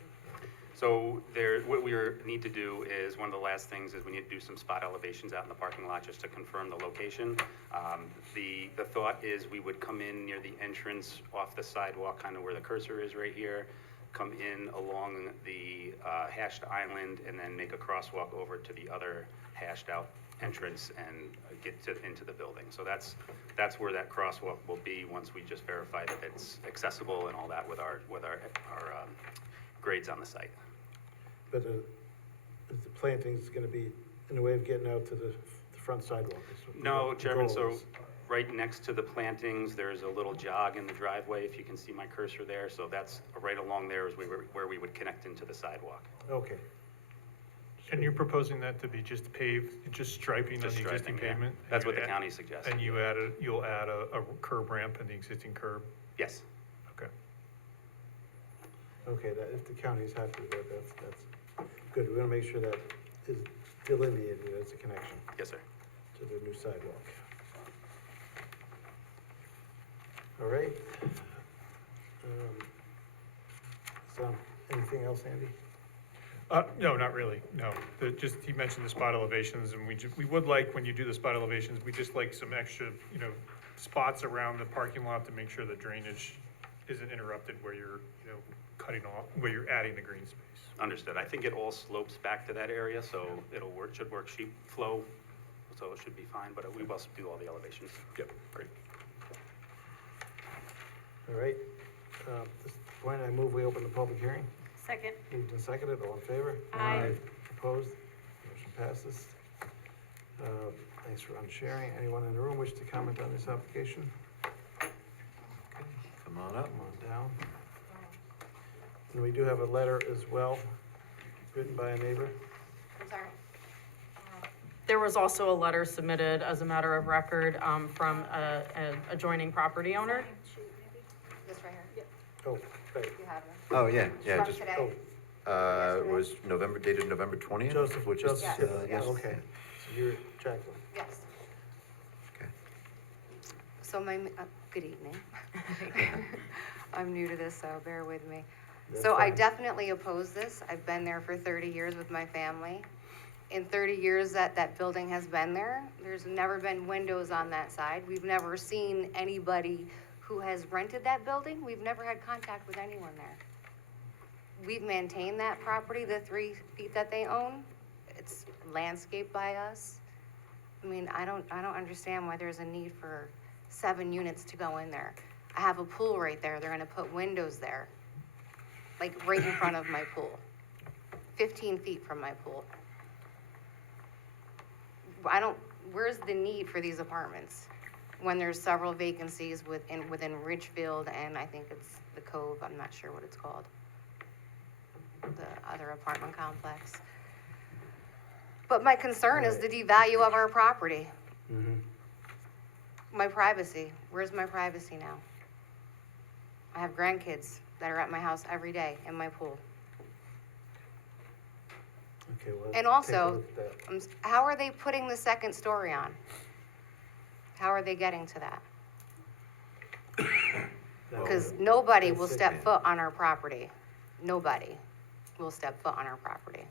So what we need to do is, one of the last things is we need to do some spot elevations out in the parking lot just to confirm the location. The thought is we would come in near the entrance off the sidewalk, kind of where the cursor is right here, come in along the hashed island and then make a crosswalk over to the other hashed out entrance and get into the building. So that's where that crosswalk will be once we just verify that it's accessible and all that with our grades on the site. But the planting is gonna be in a way of getting out to the front sidewalk? No, Chairman, so Goals. right next to the plantings, there's a little jog in the driveway, if you can see my cursor there. So that's right along there is where we would connect into the sidewalk. Okay. And you're proposing that to be just paved, just striping on Just the existing striping, yeah. pavement? That's what the And county suggests. And you'll add a curb ramp in the existing curb? Yes. Okay. Okay, that, if the county's happy with that, that's good. We're gonna make sure that is delineated as a connection Yes, sir. to the new sidewalk. All right. So, anything else, Andy? No, not really, no. He mentioned the spot elevations, and we would like, when you do the spot elevations, we just like some extra, spots around the parking lot to make sure the drainage isn't interrupted where you're, cutting off, where you're adding the green space. Understood. I think it all slopes back to that area, so should work sheet flow, so it should be fine, but we will do all the elevations. Yep, great. All right, at this point, I move we open the public hearing. Second. Moved and seconded, all in favor? Aye. Opposed? Motion passes. Thanks for unsharing. Anyone in the room wish to comment on this application? Come on up. Come on down. And we do have a letter as well, written by a neighbor. I'm sorry. There was also a letter submitted as a matter of record, from an adjoining property owner. This right here. Oh, right. You have it. Oh, yeah, yeah, From just, today? it was dated November 20th, Joseph, which is, Joseph, yes. okay. So you're Jacqueline. Yes. Okay. So good evening. I'm new to this, so bear with me. That's So I fine. definitely oppose this. I've been there for 30 years with my family. In 30 years that building has been there, there's never been windows on that side. We've never seen anybody who has rented that building. We've never had contact with anyone there. We've maintained that property, the 3 feet that they own. It's landscaped by us. I mean, I don't understand why there's a need for 7 units to go in there. I have a pool right there. They're gonna put windows there, like right in front of my pool, 15 feet from my pool. Where's the need for these apartments when there's several vacancies within Ridgefield and I think it's the Cove, I'm not sure what it's called, the other apartment complex. But my concern is the devalue of our property. My privacy, where's my privacy now? I have grandkids that are at my house every day in my pool. Okay, well. And take a also, look at that. how are they putting the second story on? How are they getting to that? Because nobody will step foot on our property. Nobody will step foot on our property.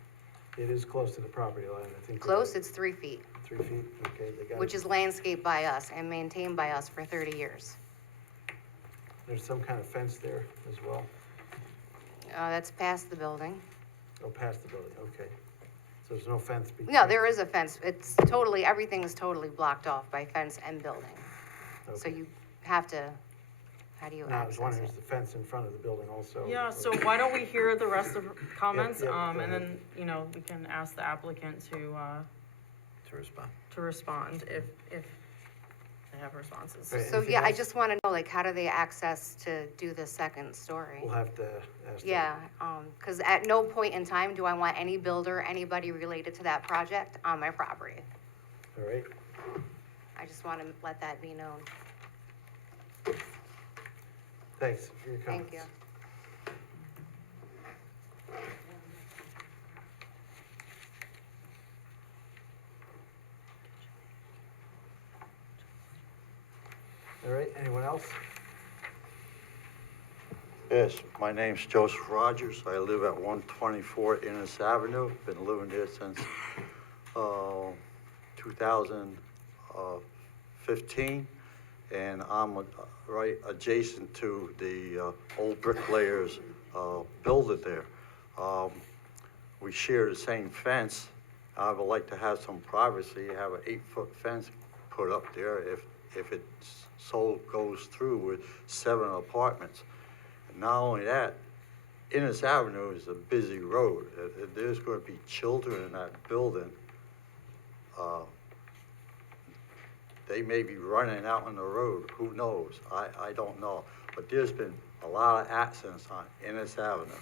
It is close to the property line, I think. Close, it's 3 feet, 3 feet, okay, they got it. which is landscaped by us and maintained by us for 30 years. There's some kind of fence there as well. That's past the building. Oh, past the building, okay. So there's no fence between? No, there is a fence. It's totally, everything is totally blocked off by fence and building. So Okay. you have to, how do you No, I was access wondering, it? is the fence in front of the building also? Yeah, so why don't we hear the rest of the comments, Yep, go and ahead. then, we can ask the applicant to respond if they have responses. Right, So, anything yeah, I else? just wanna know, like, how do they access to do the second story? We'll have to ask them. Yeah, cause at no point in time do I want any builder, anybody related to that project on my property. All right, I just wanna let that be known. thanks for your comments. Thank you. All right, anyone else? Yes, my name's Joseph Rogers. I live at 124 Innes Avenue. Been living there since 2015. And I'm right adjacent to the old bricklayers building there. We share the same fence. I would like to have some privacy, have an 8-foot fence put up there if it so goes through with 7 apartments. And not only that, Innes Avenue is a busy road. If there's going to be children in that building, they may be running out on the road. Who knows? I don't know. But there's been a lot of accidents on Innes Avenue.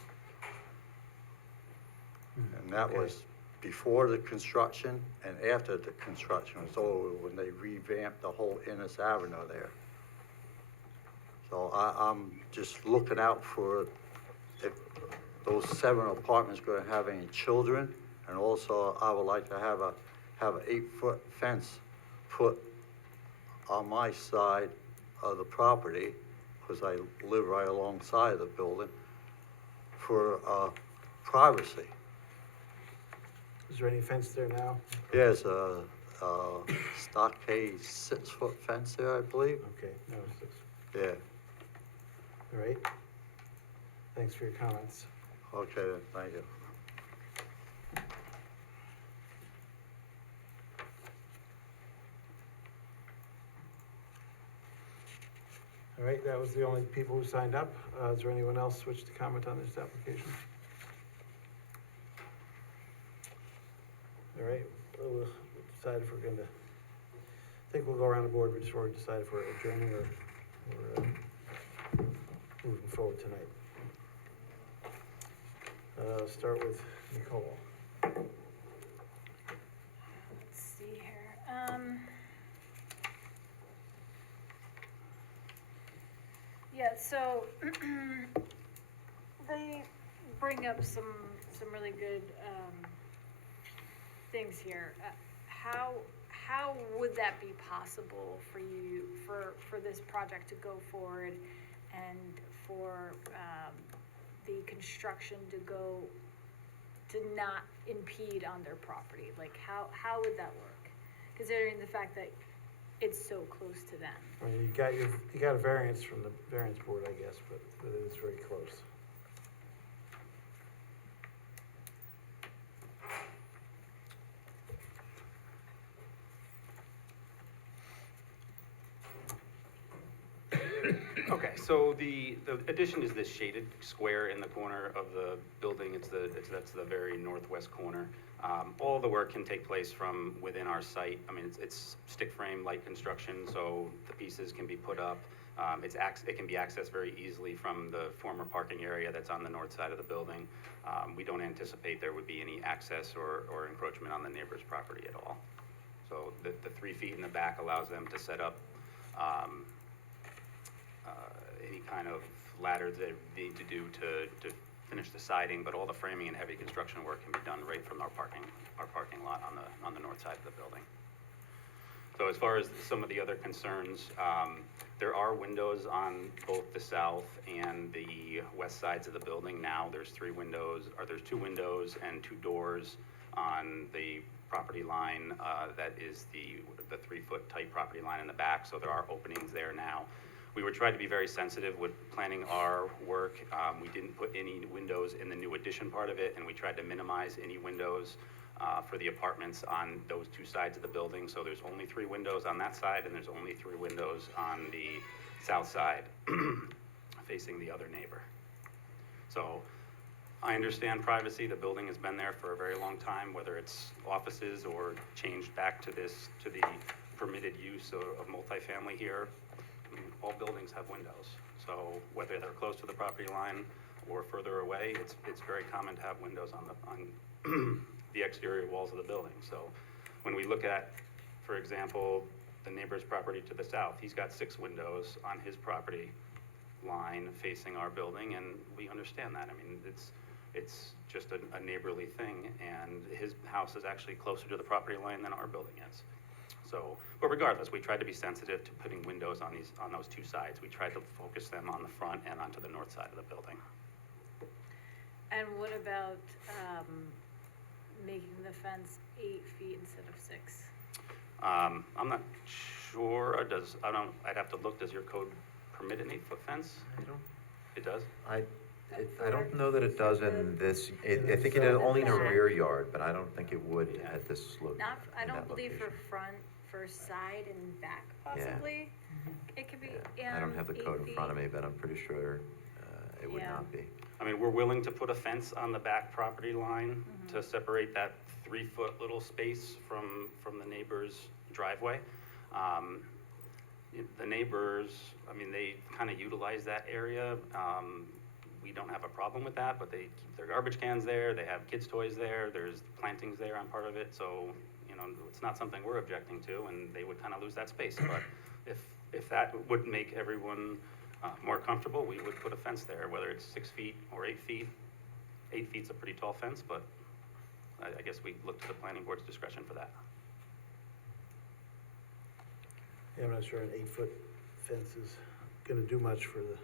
And that was before the construction and after the construction was over, when they revamped the whole Innes Avenue there. So I'm just looking out for if those 7 apartments gonna have any children. And also, I would like to have an 8-foot fence put on my side of the property, because I live right alongside the building, for privacy. Is there any fence there now? There's a stockade 6-foot fence there, I believe. Okay, no, it's just, Yeah. All right? Thanks for your comments. Okay, then, thank you. All right, that was the only people who signed up. Is there anyone else wish to comment on this application? All right, we'll decide if we're gonna, I think we'll go around the board before we decide if we're adjourning or moving forward tonight. Start with Nicole. Let's see here, yeah, so, they bring up some really good, things here. How would that be possible for you, for this project to go forward and for, the construction to not impede on their property? Like, how would that work? Considering the fact that it's so close to them. I mean, you got a variance from the variance board, I guess, but it's very close. Okay, so the addition is this shaded square in the corner of the building. That's the very northwest corner. All the work can take place from within our site. I mean, it's stick frame light construction, so the pieces can be put up. It can be accessed very easily from the former parking area that's on the north side of the building. We don't anticipate there would be any access or encroachment on the neighbor's property at all. So the 3 feet in the back allows them to set up any kind of ladders they need to do to finish the siding, but all the framing and heavy construction work can be done right from our parking lot on the north side of the building. So as far as some of the other concerns, there are windows on both the south and the west sides of the building now. There's 2 windows and 2 doors on the property line that is the 3-foot tight property line in the back, so there are openings there now. We were trying to be very sensitive with planning our work. We didn't put any windows in the new addition part of it, and we tried to minimize any windows for the apartments on those 2 sides of the building. So there's only 3 windows on that side, and there's only 3 windows on the south side facing the other neighbor. So I understand privacy. The building has been there for a very long time, whether it's offices or changed back to the permitted use of multifamily here. I mean, all buildings have windows. So whether they're close to the property line or further away, it's very common to have windows on the exterior walls of the building. So when we look at, for example, the neighbor's property to the south, he's got 6 windows on his property line facing our building, and we understand that. I mean, it's just a neighborly thing, and his house is actually closer to the property line than our building is. So, but regardless, we tried to be sensitive to putting windows on those 2 sides. We tried to focus them on the front and onto the north side of the building. And what about, making the fence 8 feet instead of 6? I'm not sure, I'd have to look, does your code permit an 8-foot fence? It does? I don't know that it does in this, I think it is only in a rear yard, but I don't think it would at this location. I don't believe for front, for side and back possibly. It could be, I don't have the code in front of me, but I'm pretty sure it would not be. I mean, we're willing to put a fence on the back property line to separate that 3-foot little space from the neighbor's driveway. The neighbors, I mean, they kind of utilize that area. We don't have a problem with that, but they keep their garbage cans there, they have kids' toys there, there's plantings there on part of it, so, you know, it's not something we're objecting to, and they would kind of lose that space. But if that would make everyone more comfortable, we would put a fence there, whether it's 6 feet or 8 feet. 8 feet's a pretty tall fence, but I guess we look to the planning board's discretion for that. Yeah, I'm not sure an 8-foot fence is gonna do much for the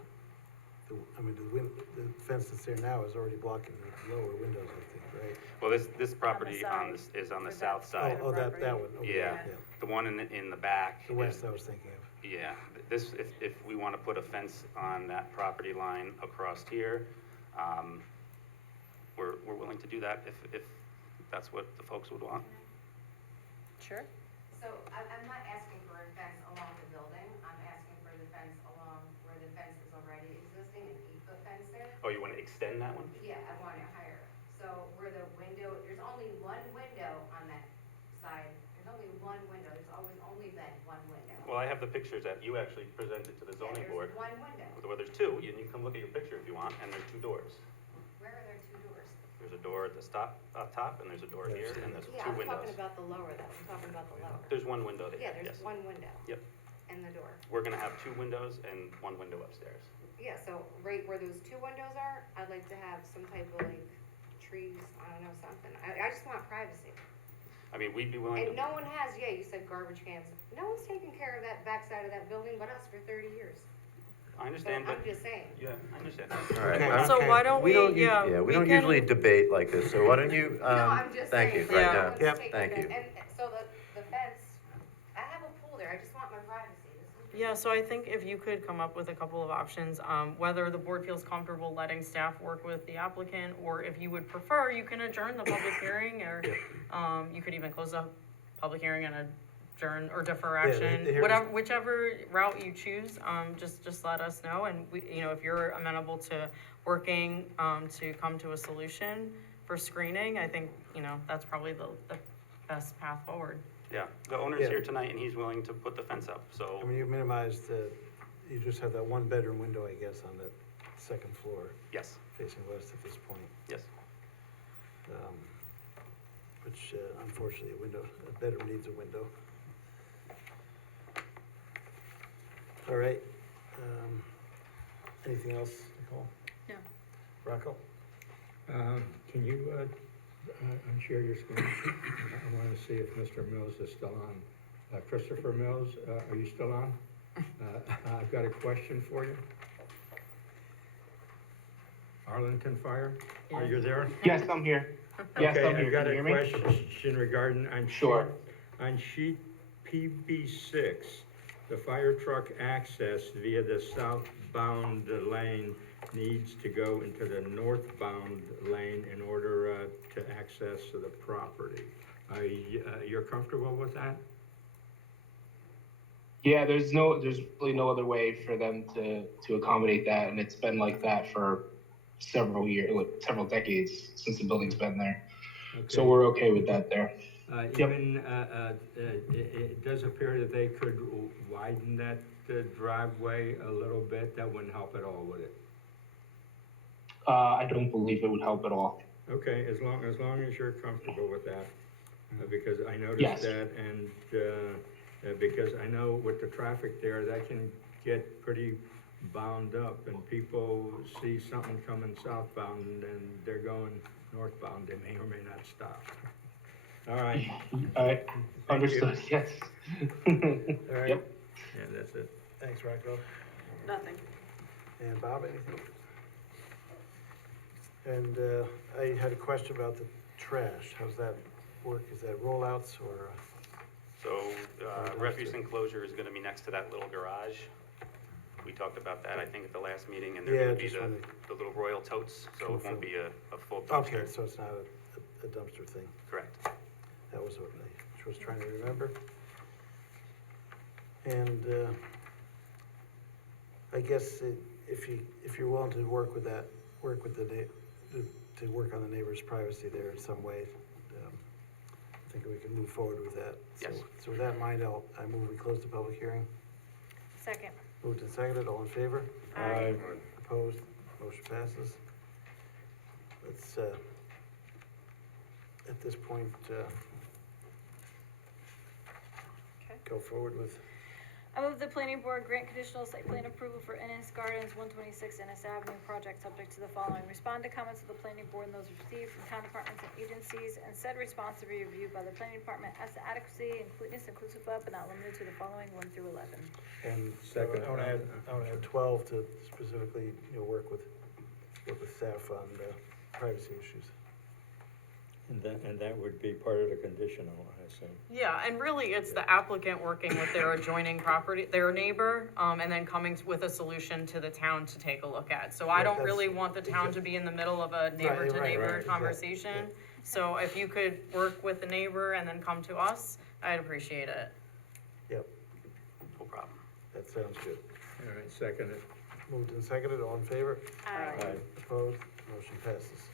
fence that's there now is already blocking the lower windows, I think, right? Well, this property is on the south side. Oh, that one. Okay, Yeah, the one in the back. The west I was thinking of. Yeah, this, if we want to put a fence on that property line across here, we're willing to do that if that's what the folks would want. Sure. So I'm not asking for a fence along the building, I'm asking for the fence along where the fence is already existing, an 8-foot fence there. Oh, you want to extend that one? Yeah, I want it higher. So where the window, there's only one window on that side, there's only one window, there's always only been one window. Well, I have the pictures that you actually presented to the zoning board. There's one window. Where there's two, you can come look at your picture if you want, and there's 2 doors. Where are there 2 doors? There's a door at the top, and there's a door here, and there's 2 Yeah, I'm windows. talking about the lower though, I'm talking about the lower. There's 1 window there, Yeah, there's yes. one window. Yep. And the door. We're gonna have 2 windows and 1 window upstairs. Yeah, so right where those 2 windows are, I'd like to have some type of like trees, I don't know, something. I just want privacy. I mean, we'd be willing And to, no one has, yeah, you said garbage cans. No one's taken care of that backside of that building but us for 30 years. I understand, So but, I'm just saying. yeah, I understand. All right. Okay. well, So why don't we, yeah, Yeah, we we don't can- usually debate like this, so why don't you, No, I'm just thank saying. you, like, right, no now. one's Yep. taken Thank it. you. And so the fence, I have a pool there, I just want my privacy. This is Yeah, so I think if you could come up with a couple of options, whether the board feels comfortable letting staff work with the applicant, or if you would prefer, you can adjourn the public hearing, or, you could even close the public hearing and adjourn or defer Yeah, the action, hearing's- whatever, whichever route you choose, just let us know, and we, if you're amenable to working, to come to a solution for screening, I think, that's probably the best path forward. Yeah, the owner's Yeah. here tonight, and he's willing to put the fence up, so. I mean, you minimized you just have that 1-bedroom window, I guess, on the 2nd floor Yes, facing west at this point. yes. Which unfortunately, a bedroom needs a window. All right. Anything else, Nicole? No. Rocco? Can you unshare your screen? I want to see if Mr. Mills is still on. Christopher Mills, are you still on? I've got a question for you. Arlington Fire, are you there? Yes, I'm here. Yes, Okay, I'm here. I've got Can you a hear me? question regarding Sure. on sheet PB6, the fire truck access via the southbound lane needs to go into the northbound lane in order to access the property. You're comfortable with that? Yeah, there's really no other way for them to accommodate that, and it's been like that for several years, like several decades since the building's been there. So Okay. we're okay with that there. Even, it does appear that they could widen that driveway a little bit. That wouldn't help at all, would it? I don't believe it would help at all. Okay, as long as you're comfortable with that, because I noticed Yes. that, and, because I know with the traffic there, that can get pretty bound up, and people see something coming southbound, and they're going northbound, they may or may not stop. All right. All right, understood, yes. All right. Yep. Yeah, that's it. Thanks, Rocco. Nothing. And Bob, anything? And I had a question about the trash. How's that work? Is that rollouts or? So, refuse enclosure is gonna be next to that little garage. We talked about that, I think, at the last meeting, and Yeah, they're gonna be just wanted- the little royal totes, so it won't be a full Okay, dumpster. so it's not a dumpster thing. Correct. That was what I was trying to remember. And I guess if you're willing to work with that, work with to work on the neighbor's privacy there in some way, I think we can move forward with that. So- Yes. So with that in mind, I move we close the public hearing. Second. Moved and seconded, all in favor? Aye. Opposed, motion passes. Let's, at this point, go forward with, I move the planning board grant conditional site plan approval for Ennis Gardens, 126 Ennis Avenue, project subject to the following. Respond to comments of the planning board and those received from town departments and agencies, and said response to be reviewed by the planning department as to adequacy and completeness inclusive of, but not limited to, the following 1 through 11. and Second. I wanna add 12 to specifically, work with staff on privacy issues. And that would be part of the conditional, I assume. Yeah, and really, it's the applicant working with their adjoining property, their neighbor, and then coming with a solution to the town to take a look at. So I Yeah, don't that's- really want the town to be in the middle of a right, neighbor-to-neighbor exactly, conversation. So if you could work with the neighbor and then come to us, I'd appreciate it. Yep, No problem. that sounds good. All right, second it. Moved and seconded, all in favor? Aye. Aye. Opposed, motion passes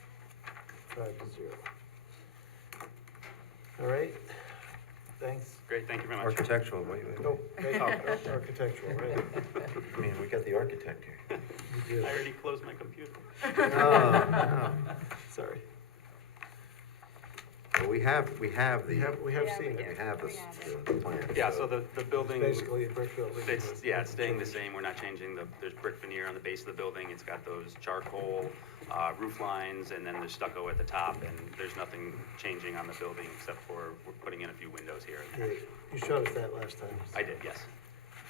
5-0. All right, thanks. Great, thank you very much. Architectural, wait. No, architectural, right? I mean, we got the architect here. You do. I already closed my computer. Oh, Sorry. Well, we have the. We have seen it. We have the plan. Yeah, so the building. It's basically a brick building. It's staying the same, we're not changing there's brick veneer on the base of the building, it's got those charcoal, roof lines, and then there's stucco at the top, and there's nothing changing on the building except for we're putting in a few windows here and there. Yeah, you showed us that last time. I did, yes.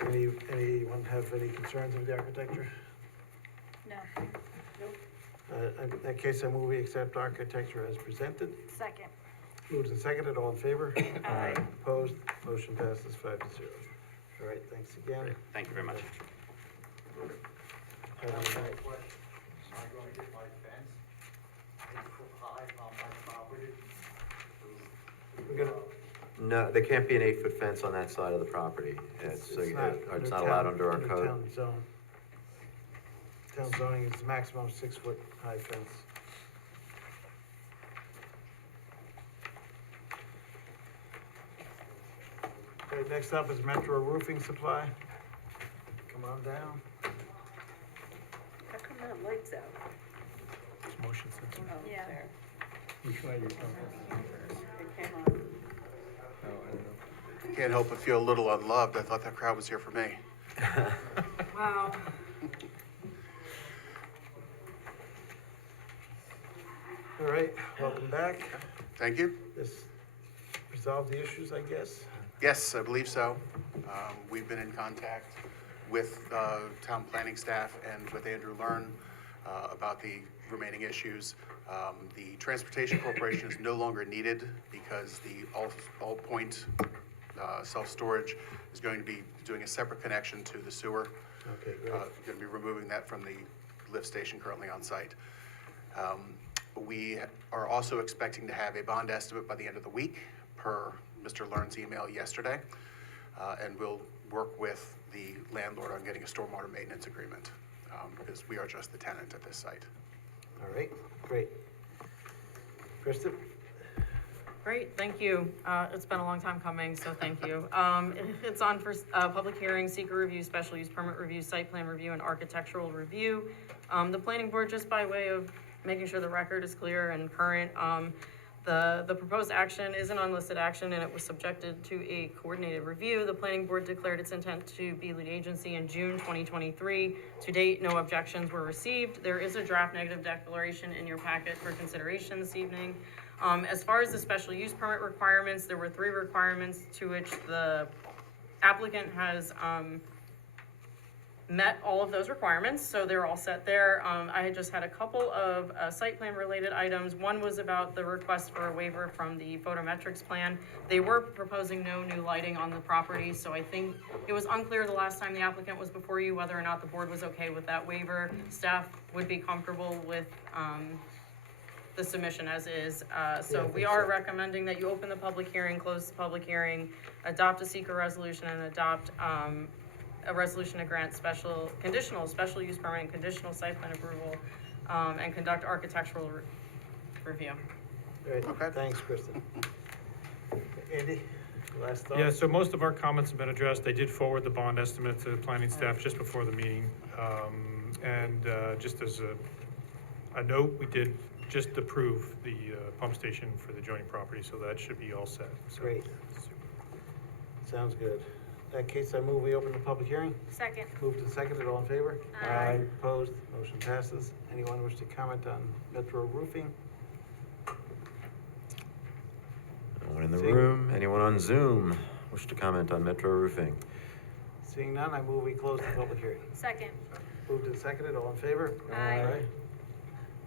Anyone have any concerns with the architecture? No. In that case, I move we accept architecture as presented. Second. Moved and seconded, all in favor? Aye. Opposed, motion passes 5-0. All right, thanks again. Great, thank you very much. Am I going to get my fence 8 foot high on my property? We're gonna, No, there can't be an 8-foot fence on that side of the property. It's not allowed under our code. Town zone. Town zoning is maximum 6-foot high fence. Okay, next up is Metro Roofing Supply. Come on down. How come that light's out? It's motion sensor. Oh, Yeah. there. Which way you come? It came on. Oh, I don't know. Can't help but feel a little unloved. I thought that crowd was here for me. Wow. All right, welcome back. Thank you. This resolved the issues, I guess. Yes, I believe so. We've been in contact with town planning staff and with Andrew Learn about the remaining issues. The Transportation Corporation is no longer needed because the all point self-storage is going to be doing a separate connection to the sewer. Okay, great. Going to be removing that from the lift station currently on site. We are also expecting to have a bond estimate by the end of the week, per Mr. Learn's email yesterday. And we'll work with the landlord on getting a stormwater maintenance agreement, because we are just the tenant at this site. All right, great. Kristen? Great, thank you. It's been a long time coming, so thank you. It's on for public hearing, seeker review, special use permit review, site plan review, and architectural review. The planning board, just by way of making sure the record is clear and current, the proposed action is an unlisted action and it was subjected to a coordinated review. The planning board declared its intent to be lead agency in June 2023. To date, no objections were received. There is a draft negative declaration in your packet for consideration this evening. As far as the special use permit requirements, there were 3 requirements to which the applicant has met all of those requirements, so they're all set there. I had just had a couple of site plan related items. One was about the request for a waiver from the photometrics plan. They were proposing no new lighting on the property, so I think it was unclear the last time the applicant was before you whether or not the board was okay with that waiver. Staff would be comfortable with the submission as is. So we are recommending that you open the public hearing, close the public hearing, adopt a seeker resolution, and adopt a resolution to grant conditional special use permit and conditional site plan approval, and conduct architectural review. Great, thanks, Kristen. Andy, last thought? Yeah, so most of our comments have been addressed. I did forward the bond estimate to the planning staff just before the meeting. Just as a note, we did just approve the pump station for the adjoining property, so that should be all set. So, Great. Sounds good. In that case, I move we open the public hearing. Second. Moved and seconded, all in favor? Aye. Opposed, motion passes. Anyone wish to comment on Metro Roofing? No one in the room? Anyone on Zoom wish to comment on Metro Roofing? Seeing none, I move we close the public hearing. Second. Moved and seconded, all in favor? Aye.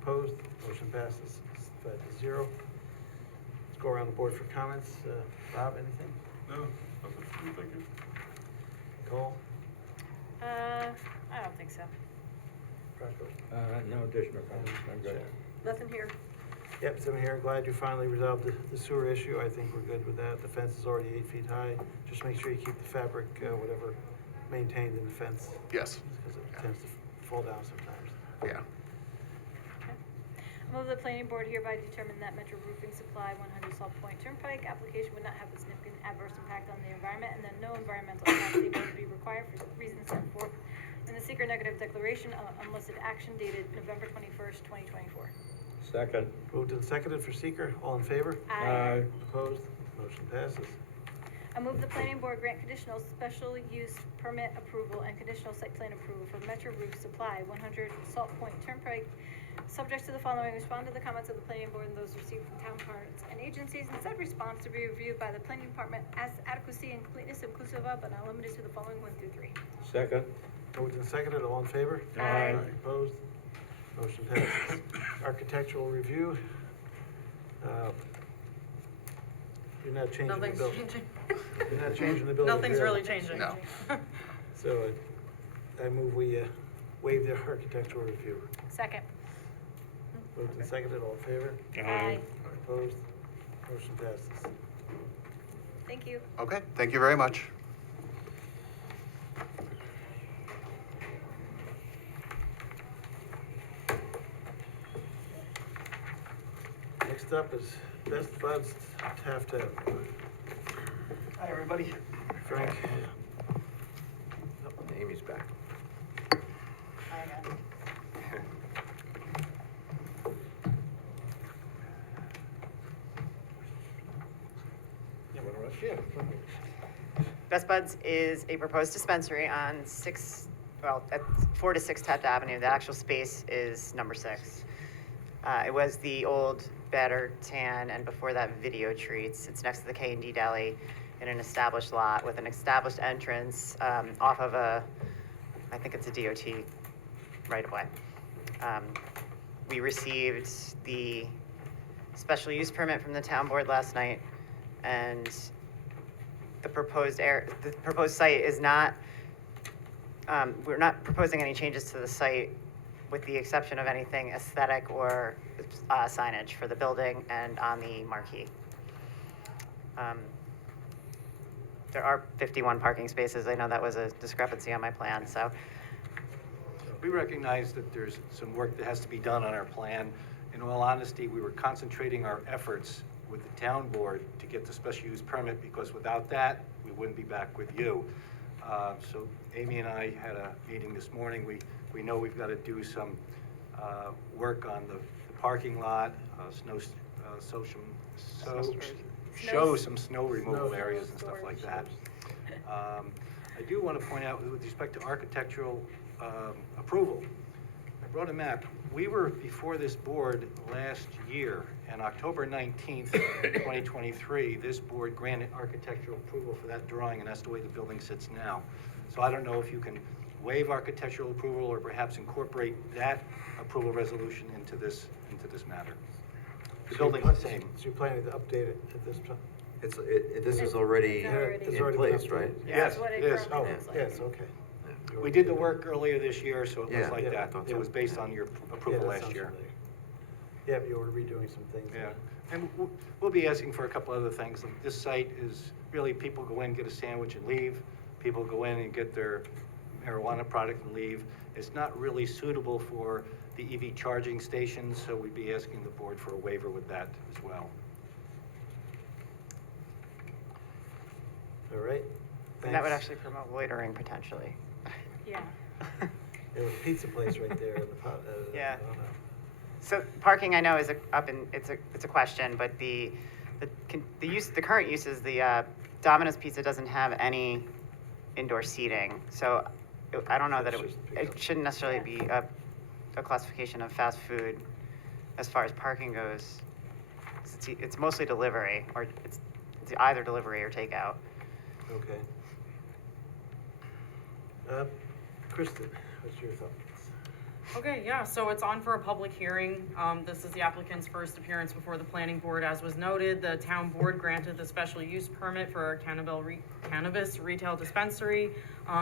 Opposed, motion passes 5-0. go around the board for comments. Bob, anything? No, nothing for me, thank you. Cole? I don't think so. Rocco? No additional comments, I'm good. Nothing here. Yep, so I'm here, glad you finally resolved the sewer issue, I think we're good with that, the fence is already 8 feet high, just make sure you keep the fabric, whatever, maintained in the fence. Yes. Because it tends to fall down sometimes. Yeah. Move the planning board hereby determine that Metro Roofing Supply 100 Salt Point Turnpike application would not have a significant adverse impact on the environment, and that no environmental impact statement would be required for reasons set forth in the secret negative declaration of unlisted action dated November 21st, 2024. Second. Moved and seconded for seeker, all in favor? Aye. Opposed? Motion passes. I move the planning board grant conditional special use permit approval and conditional site plan approval for Metro Roof Supply 100 Salt Point Turnpike, subject to the following: respond to the comments of the planning board and those received from town departments and agencies, and said response to be reviewed by the planning department as adequacy and completeness inclusive of, but not limited to, the following 1 through 3. Second. Moved and seconded, all in favor? Aye. Opposed? Motion passes. Architectural review. You're not changing the Nothing's building. changing. You're not changing the building. Nothing's really changing. No. So I move we waive the architectural review. Second. Moved and seconded, all in favor? Aye. Opposed? Motion passes. Thank you. Okay, thank you very much. Next up is Best Buds Taft Ave. Hi, everybody. Frank? Amy's back. You wanna rush? Yeah. Best Buds is a proposed dispensary on at 4 to 6 Taft Avenue. The actual space is number 6. It was the old Better Tan, and before that, Video Treats. It's next to the K&D Deli in an established lot with an established entrance off of I think it's a DOT right-of-way. We received the special use permit from the town board last night, and the proposed site is not, we're not proposing any changes to the site with the exception of anything aesthetic or signage for the building and on the marquee. There are 51 parking spaces. I know that was a discrepancy on my plan, so. We recognize that there's some work that has to be done on our plan. In all honesty, we were concentrating our efforts with the town board to get the special use permit, because without that, we wouldn't be back with you. So Amy and I had a meeting this morning. We know we've got to do some work on the parking lot, show some snow removal areas and stuff like that. I do want to point out with respect to architectural approval, I brought a map. We were before this board last year, and October 19th, 2023, this board granted architectural approval for that drawing, and that's the way the building sits now. So I don't know if you can waive architectural approval or perhaps incorporate that approval resolution into this matter. The building's the same. So you're planning to update it at this time? This is already It's in already been place, updated. right? Yes, That's what it it is. currently Oh, looks like. yes, okay. We did the work earlier this year, so it Yeah, was like yeah, I that. thought It so. was based on your approval Yeah, that last sounds year. familiar. Yeah, but you were redoing some things. Yeah, and we'll be asking for a couple other things. Like, this site is really, people go in, get a sandwich and leave. People go in and get their marijuana product and leave. It's not really suitable for the EV charging stations, so we'd be asking the board for a waiver with that as well. All right. And that would Thanks. actually promote loitering potentially. Yeah. There was a pizza place right there in the pot. Yeah. I don't know. So parking, I know, is it's a question, but the current use is the Domino's Pizza doesn't have any indoor seating, so I don't know that it shouldn't necessarily be a classification of fast food as far as parking goes. It's mostly delivery, or it's either delivery or takeout. Okay. Kristen, what's your thoughts? Okay, yeah, so it's on for a public hearing. This is the applicant's first appearance before the planning board. As was noted, the town board granted the special use permit for a cannabis retail dispensary.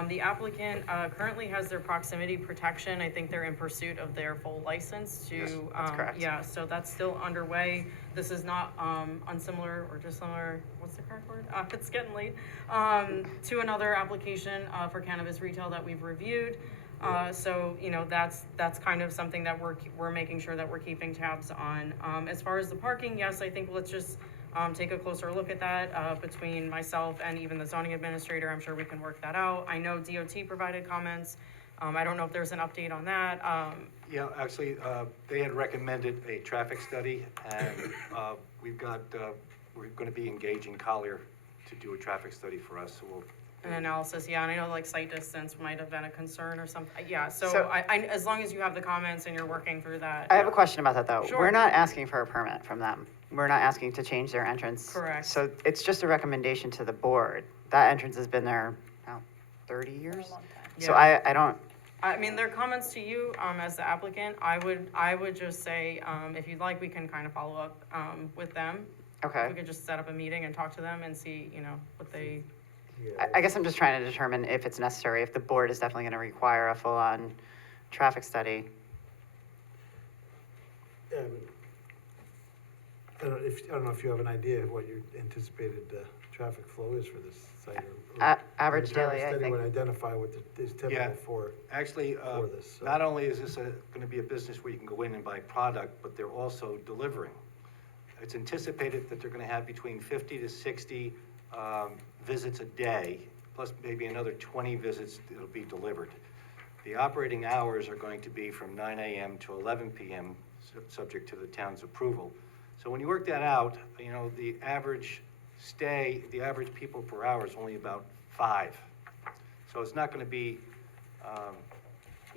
The applicant, currently has their proximity protection. I think they're in pursuit of their full license to, Yes, that's correct. yeah, so that's still underway. This is not, unsimilar or dissimilar, what's the correct word? It's getting late, to another application, for cannabis retail that we've reviewed. So, you know, that's kind of something that we're making sure that we're keeping tabs on. As far as the parking, yes, I think let's just, take a closer look at that, between myself and even the zoning administrator. I'm sure we can work that out. I know DOT provided comments. I don't know if there's an update on that. Yeah, actually, they had recommended a traffic study, and we're gonna be engaging Collier to do a traffic study for us, so we'll. An analysis, yeah, and I know like site distance might have been a concern or something, yeah, so So- I, as long as you have the comments and you're working through that. I have a question about that, though. Sure. We're not asking for a permit from them. We're not asking to change their entrance. Correct. So it's just a recommendation to the board. That entrance has been there, now, 30 years? So Yeah. I don't, I mean, their comments to you, as the applicant, I would just say, if you'd like, we can kind of follow up, with them. okay. We could just set up a meeting and talk to them and see, you know, what they, I guess I'm just trying to determine if it's necessary, if the board is definitely gonna require a full-on traffic study. I don't know if you have an idea of what your anticipated, traffic flow is for this site, or. Average the traffic daily, I study think. would identify what is Yeah. typical for. Actually, for this, so. not only is this gonna be a business where you can go in and buy product, but they're also delivering. It's anticipated that they're gonna have between 50 to 60 visits a day, plus maybe another 20 visits that'll be delivered. The operating hours are going to be from 9 AM to 11 PM, subject to the town's approval. So when you work that out, you know, the average people per hour is only about 5. So it's not gonna be,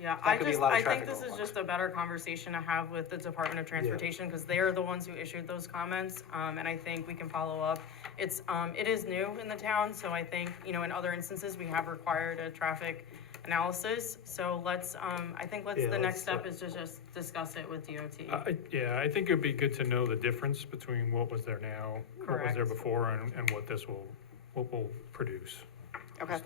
yeah, It's not gonna be a lot of I think traffic this all is at just a better conversation to have with the Department of Transportation, because they are the ones who issued those comments, and I think we can follow up. It is new in the town, so I think, you know, in other instances, we have required a traffic analysis, so let's, the next step is to just discuss it with DOT. Yeah, I think it'd be good to know the difference between what was there now, what was there Correct. before, and what this will produce. Okay.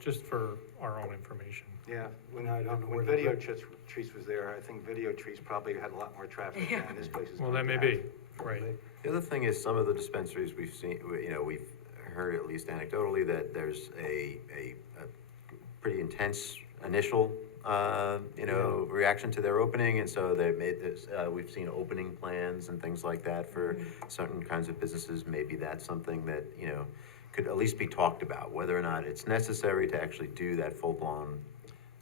Just for our own information. yeah, when I don't know when where the Video brick- Trees was there, I think Video Trees probably had a lot more traffic Yeah. than this place is. Well, going that to may have. be, right. The other thing is some of the dispensaries we've seen, you know, we've heard at least anecdotally that there's a pretty intense initial, you know, reaction to their opening, and so they made this, we've seen opening plans and things like that for certain kinds of businesses. Maybe that's something that, you know, could at least be talked about, whether or not it's necessary to actually do that full-blown,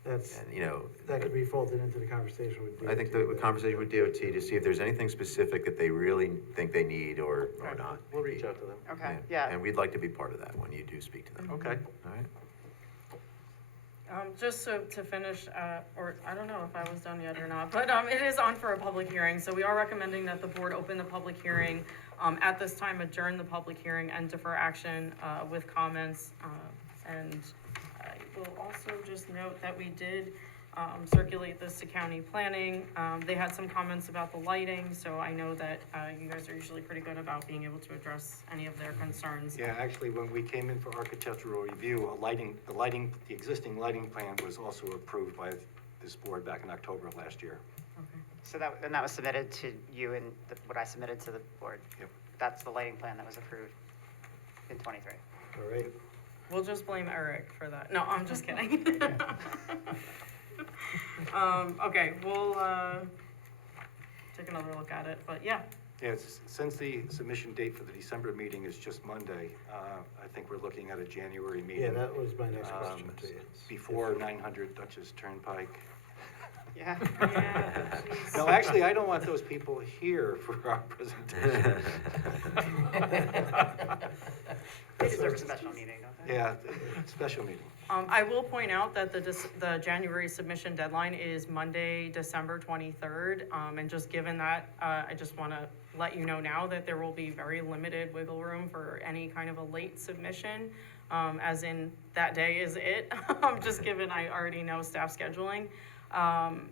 That's, you know. that could be folded into the conversation with DOT. I think the conversation with DOT to see if there's anything specific that they really think they need or not. We'll reach out to them. Okay, yeah. And we'd like to be part of that when you do speak to them. Okay. All right? Just to finish, or I don't know if I was done yet or not, but, it is on for a public hearing, so we are recommending that the board open the public hearing, at this time adjourn the public hearing and defer action, with comments, and I will also just note that we did, circulate this to county planning. They had some comments about the lighting, so I know that, you guys are usually pretty good about being able to address any of their concerns. Yeah, actually, when we came in for architectural review, the existing lighting plan was also approved by this board back in October of last year. So that was submitted to you and what I submitted to the board? Yep. That's the lighting plan that was approved in '23. All right. We'll just blame Eric for that. No, I'm just kidding. Okay, we'll, take another look at it, but yeah. Yeah, since the submission date for the December meeting is just Monday, I think we're looking at a January meeting. Yeah, that was my next question to you. Before 900 Dutchess Turnpike. Yeah. No, actually, I don't want those people here for our presentation. They deserve a special meeting, don't they? Yeah, special meeting. I will point out that the January submission deadline is Monday, December 23rd. And just given that, I just want to let you know now that there will be very limited wiggle room for any kind of a late submission, as in that day is it, just given I already know staff scheduling.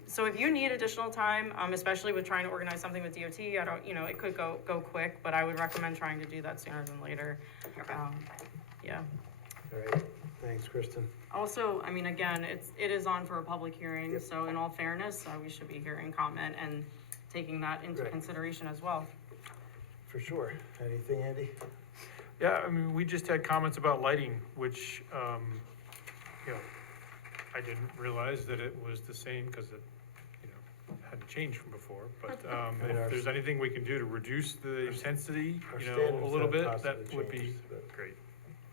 So if you need additional time, especially with trying to organize something with DOT, I don't, you know, it could go quick, but I would recommend trying to do that sooner than later. Yeah. All right, thanks, Kristen. Also, I mean, again, it is on for a public hearing, so in all fairness, we should be hearing comment and taking that into Right. consideration as well. For sure. Anything, Andy? Yeah, I mean, we just had comments about lighting, which, you know, I didn't realize that it was the same because it, you know, hadn't changed from before. But And if our- there's anything we can do to reduce the intensity, our you know, a standards little have bit, that possibly would be changed, but- great.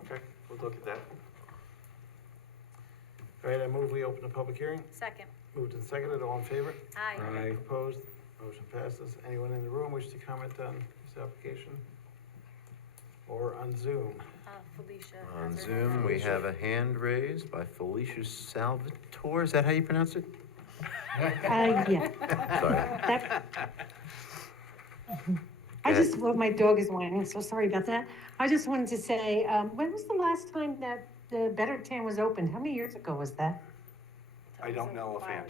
Okay, we'll look at that. All right, I move we open the public hearing. Second. Moved and seconded, all in favor? Aye. Aye. Opposed? Motion passes. Anyone in the room wish to comment on this application? Or on Zoom? Felicia. On has her Zoom, hand we up. have a hand raised by Felicia Salvatore. Is that how you pronounce it? Yeah. Sorry. I just, well, my dog is whining, so sorry about that. I just wanted to say, when was the last time that the Better Tan was opened? How many years ago was that? I don't know offhand.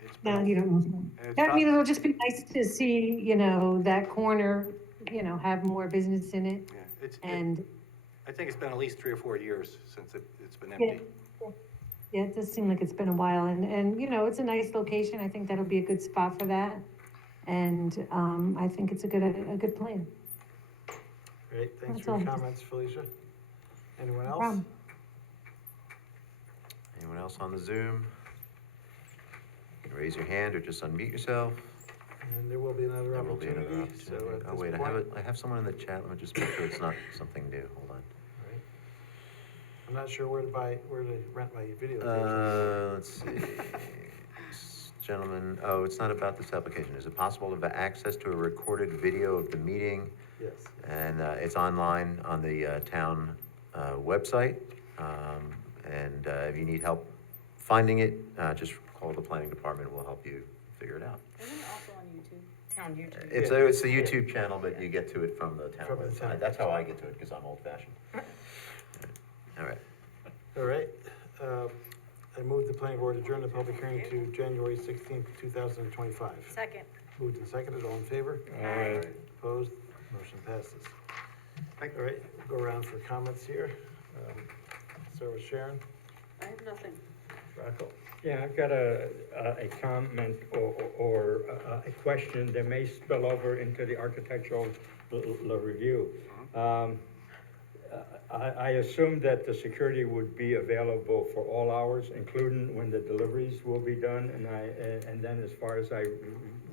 It's No, been- you don't know. it's I prob- mean, it'll just be nice to see, you know, that corner, you know, have more business in it. Yeah, And, I think it's been at least 3 or 4 years since it's been yeah, empty. yeah, it does seem like it's been a while, and, you know, it's a nice location. I think that'll be a good spot for that. And, I think it's a good plan. Great, thanks That's for your all. comments, Felicia. Anyone No else? problem. Anyone else on the Zoom? You can raise your hand or just unmute yourself. And there will be another There will be another opportunity, so opportunity. at Oh, this wait, point. I have someone in the chat. Let me just make sure it's not something new. Hold on. Right. I'm not sure where to rent my video. Let's see. This gentleman, oh, it's not about this application. Is it possible to have access to a recorded video of the meeting? Yes. And it's online on the town website. And if you need help finding it, just call the planning department. We'll help you figure it out. Isn't it also on YouTube? Town YouTube. It's a YouTube channel, but you get to it from the town From the town website. That's how I get to it, because I'm old fashioned. All right. All right, I move the planning board adjourn the public hearing to January 16th, 2025. Second. Moved and seconded, all in favor? Aye. Opposed? Motion passes. All right, go around for comments here. Start with Sharon, I have nothing. Rocco. Yeah, I've got a comment or a question that may spill over into the architectural review. I assume that the security would be available for all hours, including when the deliveries will be done, and then as far as I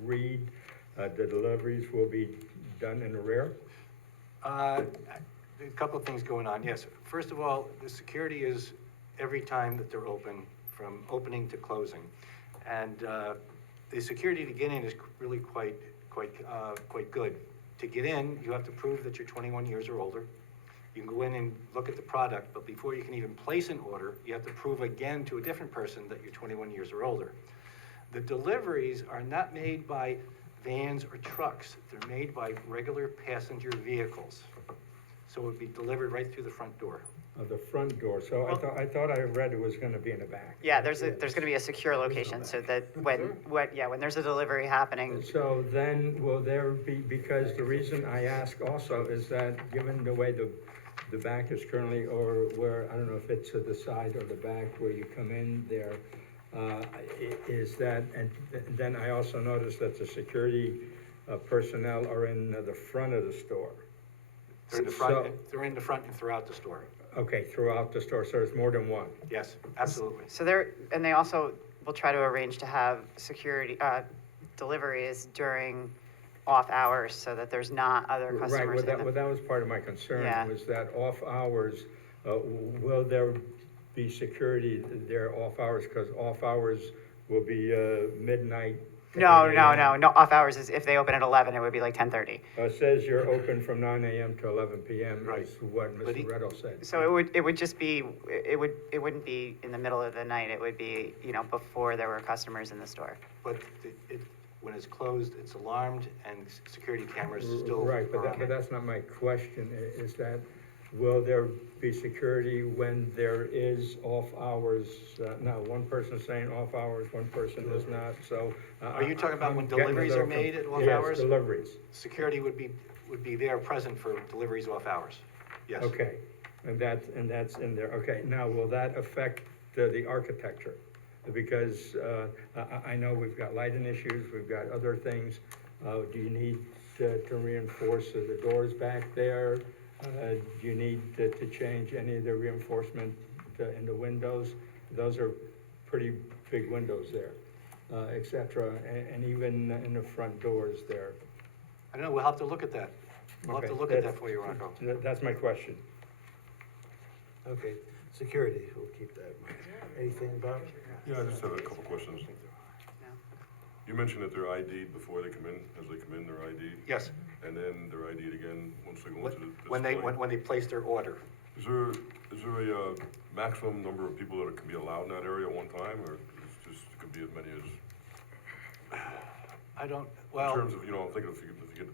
read, the deliveries will be done in the rear? A couple of things going on, yes. First of all, the security is every time that they're open, from opening to closing. And the security to get in is really quite good. To get in, you have to prove that you're 21 years or older. You can go in and look at the product, but before you can even place an order, you have to prove again to a different person that you're 21 years or older. The deliveries are not made by vans or trucks. They're made by regular passenger vehicles. So it would be delivered right through the front door. The front door, so I thought I read it was gonna be in the back. Yeah, there's gonna be a secure location so that when there's a delivery happening, So then, will there be, because the reason I ask also is that, given the way the back is currently, or where, I don't know if it's to the side or the back where you come in there, is that, and then I also noticed that the security personnel are in the front of the store. They're in the front and throughout the store. Okay, throughout the store, so there's more than one? Yes, absolutely. so they also will try to arrange to have security, deliveries during off hours so that there's not other Right, customers in well, that was part of my concern, Yeah. was that off hours, will there be security there off hours? Because off hours will be midnight. No, 8 no, a.m. no, no, off hours is, if they open at 11, it would be like 10:30. It says you're open from 9 a.m. to 11 p.m. Right. is what But Mr. Reddle said. So it would just be, it wouldn't be in the middle of the night, it would be, before there were customers in the store. But when it's closed, it's alarmed and security cameras still Right, are on. but that's not my question, is that Will there be security when there is off hours? No, one person's saying off hours, one person is not, so. Are you talking about I'm when getting a deliveries little are made at off Yes, hours? deliveries. Security would be there present for deliveries off hours. Yes. Okay, and that's in there, okay. Now, will that affect the architecture? Because I know we've got lighting issues, we've got other things. Do you need to reinforce the doors back there? Do you need to change any of the reinforcement in the windows? Those are pretty big windows there, et cetera, and even in the front doors there. I don't know, we'll have to look at that. We'll have to Okay, look at that for you, Rocco. That's my question. Okay, security, we'll keep that in mind. Anything, Bob? Yeah, I just have a couple questions. You mentioned that they're ID'd before they come in, as they come in, they're ID'd? Yes. And then they're ID'd again once they go into the display? When they place their order. Is there a maximum number of people that can be allowed in that area at one time, or it's just, it could be as many as? I don't, In well, terms of, you know, I'm thinking if you get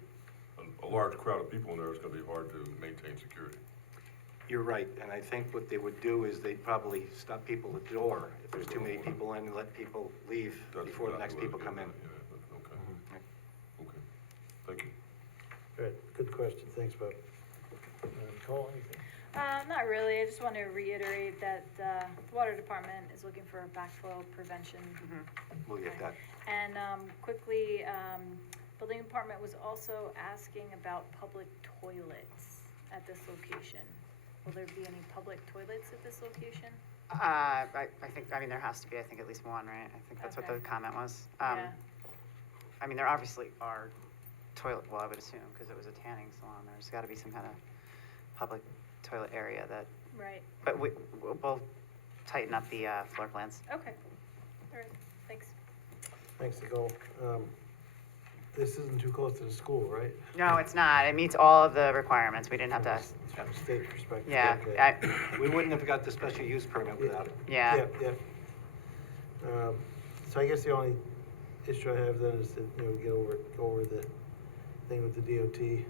a large crowd of people in there, it's gonna be hard to maintain security. you're right, and I think what they would do is they'd probably stop people at the door. If there's too many people in, let people leave before the next people come in. Okay, thank you. Good, good question, thanks, Bob. Nicole, anything? Not really, I just want to reiterate that, the water department is looking for backflow prevention. We'll get that. And, quickly, building department was also asking about public toilets at this location. Will there be any public toilets at this location? I think, I mean, there has to be, I think, at least one, right? I think that's what the Okay. comment was. Yeah. I mean, there obviously are toilet, well, I would assume, because it was a tanning salon, there's gotta be some kind of public toilet area that, Right, but we'll tighten up the, floor plans. okay, all right, thanks. Thanks, Nicole. This isn't too close to the school, right? No, it's not, it meets all of the requirements, we didn't have to, From a state perspective. yeah, okay. We wouldn't have got the special use permit without it. yeah. Yeah. So I guess the only issue I have then is to, you know, go over the thing with the DOT.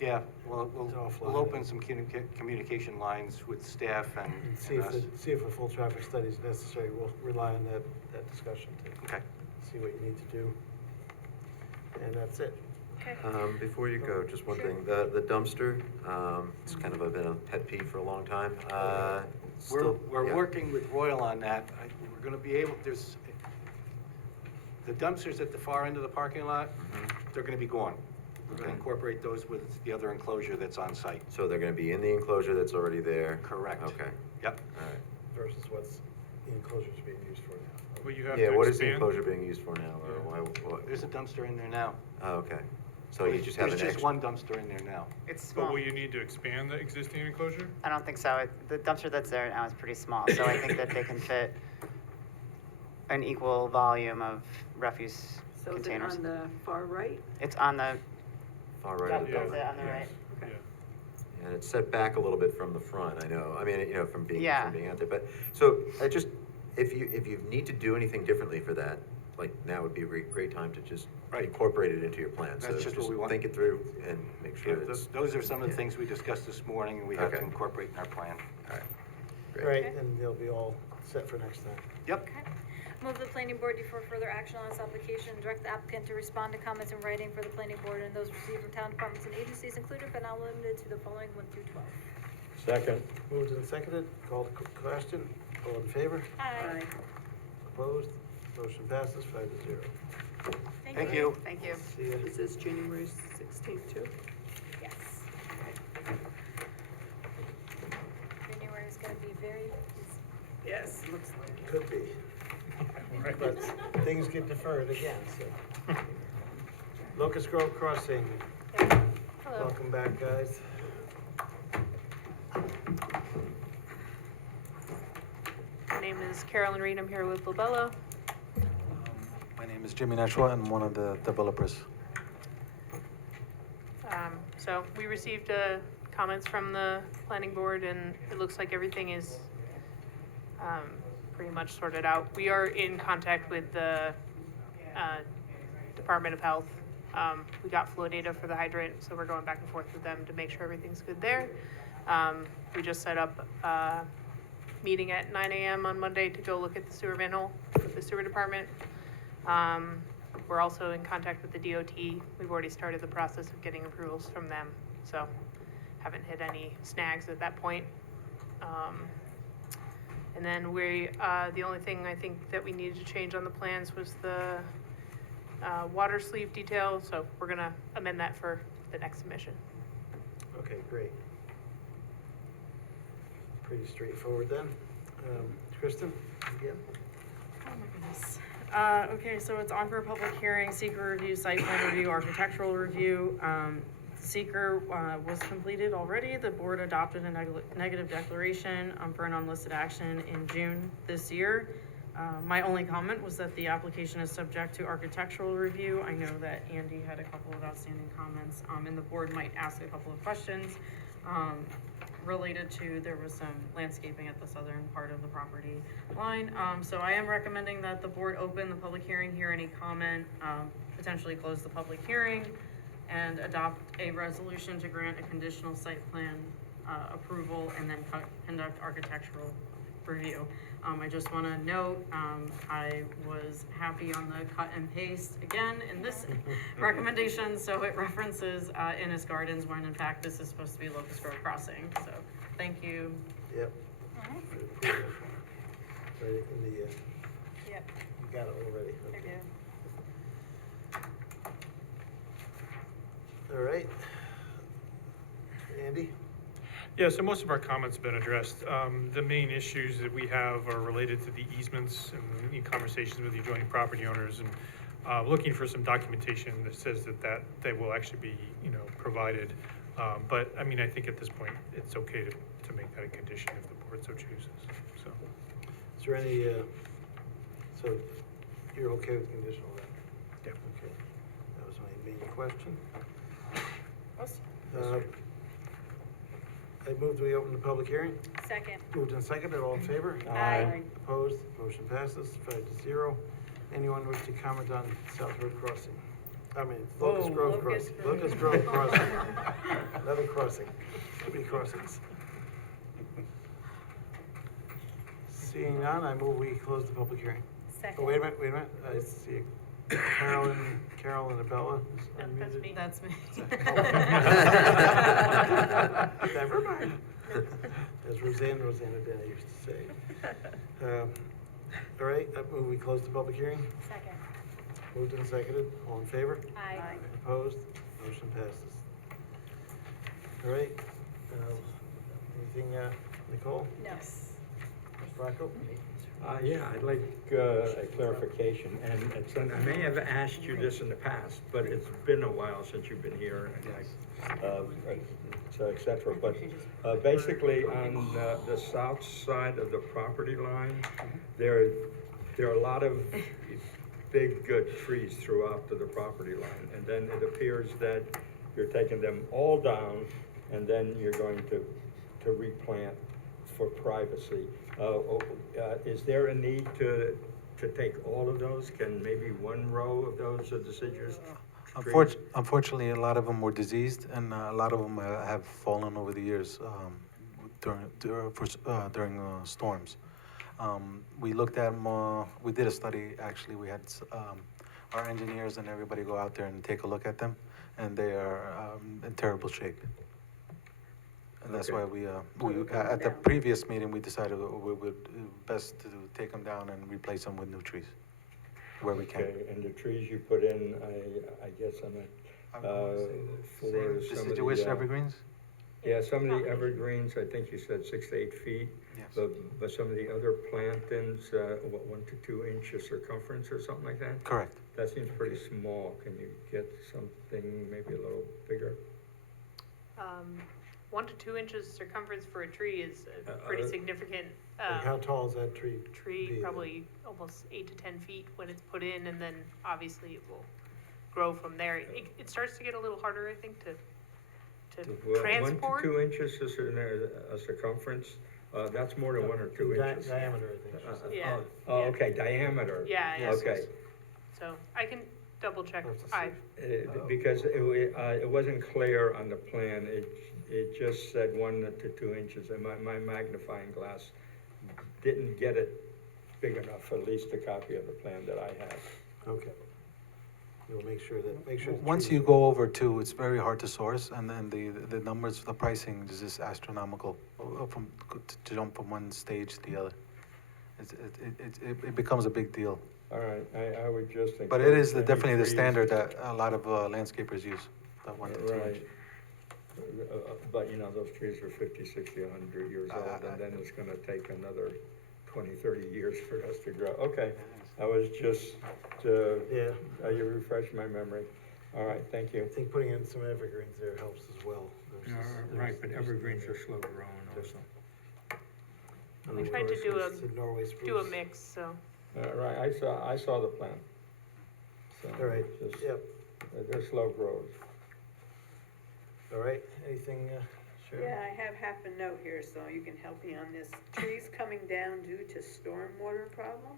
Yeah, well, It's offline. we'll open some communication lines with staff and See if, us. see if a full traffic study is necessary. We'll rely on that discussion to Okay. see what you need to do. And that's it. Okay. Before you go, just one thing, the dumpster, it's kind of been a pet peeve for a long time. We're yeah. working with Royal on that. We're gonna be able, the dumpsters at the far end of the parking lot, they're gonna be gone. We're gonna incorporate those with the other enclosure that's on site. So they're gonna be in the enclosure that's already there? Correct. Okay, Yep. all right. Versus what's the enclosure's being used for now. Well, you have Yeah, to what is the expand. enclosure being used for now, or why, what? There's a dumpster in there now. Oh, okay, so you just have an There's just extra, one dumpster in there now. It's But small. will you need to expand the existing enclosure? I don't think so. The dumpster that's there now is pretty small, so I think that they can fit an equal volume of refuse So is it containers. on the far right? It's on the, far right that's of it, the on building. the right. Yeah. And it's set back a little bit from the front, I know, I mean, you know, from being Yeah. out there, but, so, I just, if you need to do anything differently for that, like, now would be a great time to just Right. incorporate it into your plan, so That's just what we want. think it through and make Yeah, sure it's, those are some of the things we discussed this morning, and we have to Okay. incorporate in our plan. all right. All right, and they'll be all set for next time. Yep. Okay. Move the planning board defer further action on this application, direct the applicant to respond to comments in writing for the planning board and those received from town departments and agencies included but not limited to the following 1 through 12. Second. Moved and seconded, called the question, all in favor? Aye. Opposed? Motion passes 5-0. Thank you. Thank you. See ya. Is this January 16th too? Yes. January is gonna be very busy. Yes, looks like it. Could be. But things get deferred again, so. Locust Grove Crossing, Hello. welcome back, guys. My name is Carolyn Reed, I'm here with Lobella. My name is Jimmy Nashua, I'm one of the developers. So we received comments from the planning board and it looks like everything is pretty much sorted out. We are in contact with the Department of Health We got flow data for the hydrant, so we're going back and forth with them to make sure everything's good there. We just set up a meeting at 9 AM on Monday to go look at the sewer manhole with the sewer department. We're also in contact with the DOT. We've already started the process of getting approvals from them, so haven't hit any snags at that point. And then the only thing I think that we needed to change on the plans was the water sleeve detail, so we're gonna amend that for the next submission. Okay, great. Pretty straightforward then. Kristen, again? Oh my goodness. Okay, so it's on for a public hearing, seeker review, site plan review, architectural review. Seeker was completed already. The board adopted a negative declaration for an unlisted action in June this year. My only comment was that the application is subject to architectural review. I know that Andy had a couple of outstanding comments, and the board might ask a couple of questions related to, there was some landscaping at the southern part of the property line. So I am recommending that the board open the public hearing, hear any comment, potentially close the public hearing, and adopt a resolution to grant a conditional site plan approval, and then conduct architectural review. I just want to note, I was happy on the cut and paste again in this recommendation, so it references Innis Gardens, when in fact this is supposed to be Locust Grove Crossing, so thank you. Yep. Right in the, Yep. you got it already. I Okay. do. All right. Andy? Yeah, so most of our comments have been addressed. The main issues that we have are related to the easements and in conversations with the adjoining property owners, and looking for some documentation that says that they will actually be, provided. But I mean, I think at this point, it's okay to make that a condition if the board so chooses, so. Is there any, so you're okay with conditional then? Yeah. Okay. That was my main question. Yes. I moved we open the public hearing. Second. Moved and seconded, all in favor? Aye. Opposed? Motion passes 5-0. Anyone wish to comment on South Road Crossing? I mean, Locust Grove Crossing. Locust Grove Crossing. Another crossing. Too many crossings. Seeing none, I move we close the public hearing. Second. Oh, wait a minute. I see Carol and Abella is That's unmuted. me. That's me. Never mind. As Rosanna Dana used to say. All right, I move we close the public hearing. Second. Moved and seconded, all in favor? Aye. Opposed? Motion passes. All right, anything, Nicole? No. Rocco? Yeah, I'd like a clarification, and I may have asked you this in the past, but it's been a while since you've been here, et cetera. But basically, on the south side of the property line, there are a lot of big, good trees throughout to the property line, and then it appears that you're taking them all down, and then you're going to replant for privacy. Is there a need to take all of those? Can maybe one row of those deciduous trees? Unfortunately, a lot of them were diseased, and a lot of them have fallen over the years during storms. We looked at them. We did a study. Actually, we had our engineers and everybody go out there and take a look at them, and they are in terrible shape. And that's why we at the previous meeting, we decided we would best to take them down and replace them with new trees where we can. Okay, and the trees you put in, I guess for some of Deciduous the, evergreens? yeah, some of the evergreens, I think you said 6 to 8 feet. Yes. But some of the other plantings, 1 to 2 inches circumference or something like that? Correct. That seems pretty small. Can you get something maybe a little bigger? 1 to 2 inches circumference for a tree is a pretty significant, Like how tall is that tree? tree, probably almost 8 to 10 feet when it's put in, and then obviously it will grow from there. It starts to get a little harder, I think, to transport. 1 to 2 inches is a circumference. That's more than 1 or 2 inches. Diameter, I think she said. Yeah. Oh, okay, diameter. Yeah, yeah. Okay. So I can double check, Have to see. Because it wasn't clear on the plan, it just said 1 to 2 inches, and my magnifying glass didn't get it big enough, at least a copy of the plan that I have. Okay. We'll make sure that, make sure. the Once trees you are- go over 2, it's very hard to source, and then the numbers, the pricing is just astronomical, to jump from one stage to the other. It becomes a big deal. All right, I would just think. But it is definitely the standard that a lot of landscapers use, that 1 to 2 inch. Right. But, you know, those trees are 50, 60, 100 years old, and then it's gonna take another 20, 30 years for us to grow. Okay, I was just, Yeah. you refreshed my memory. All right, thank you. I think putting in some evergreens there helps as well. Right, but evergreens are slow growing also. We tried to do Norway do a spruce. mix, so. Right, I saw the plan. So, All right, just- yep, They're slow growers. all right, anything, Sharon? Yeah, I have half a note here, so you can help me on this. Trees coming down due to stormwater problem?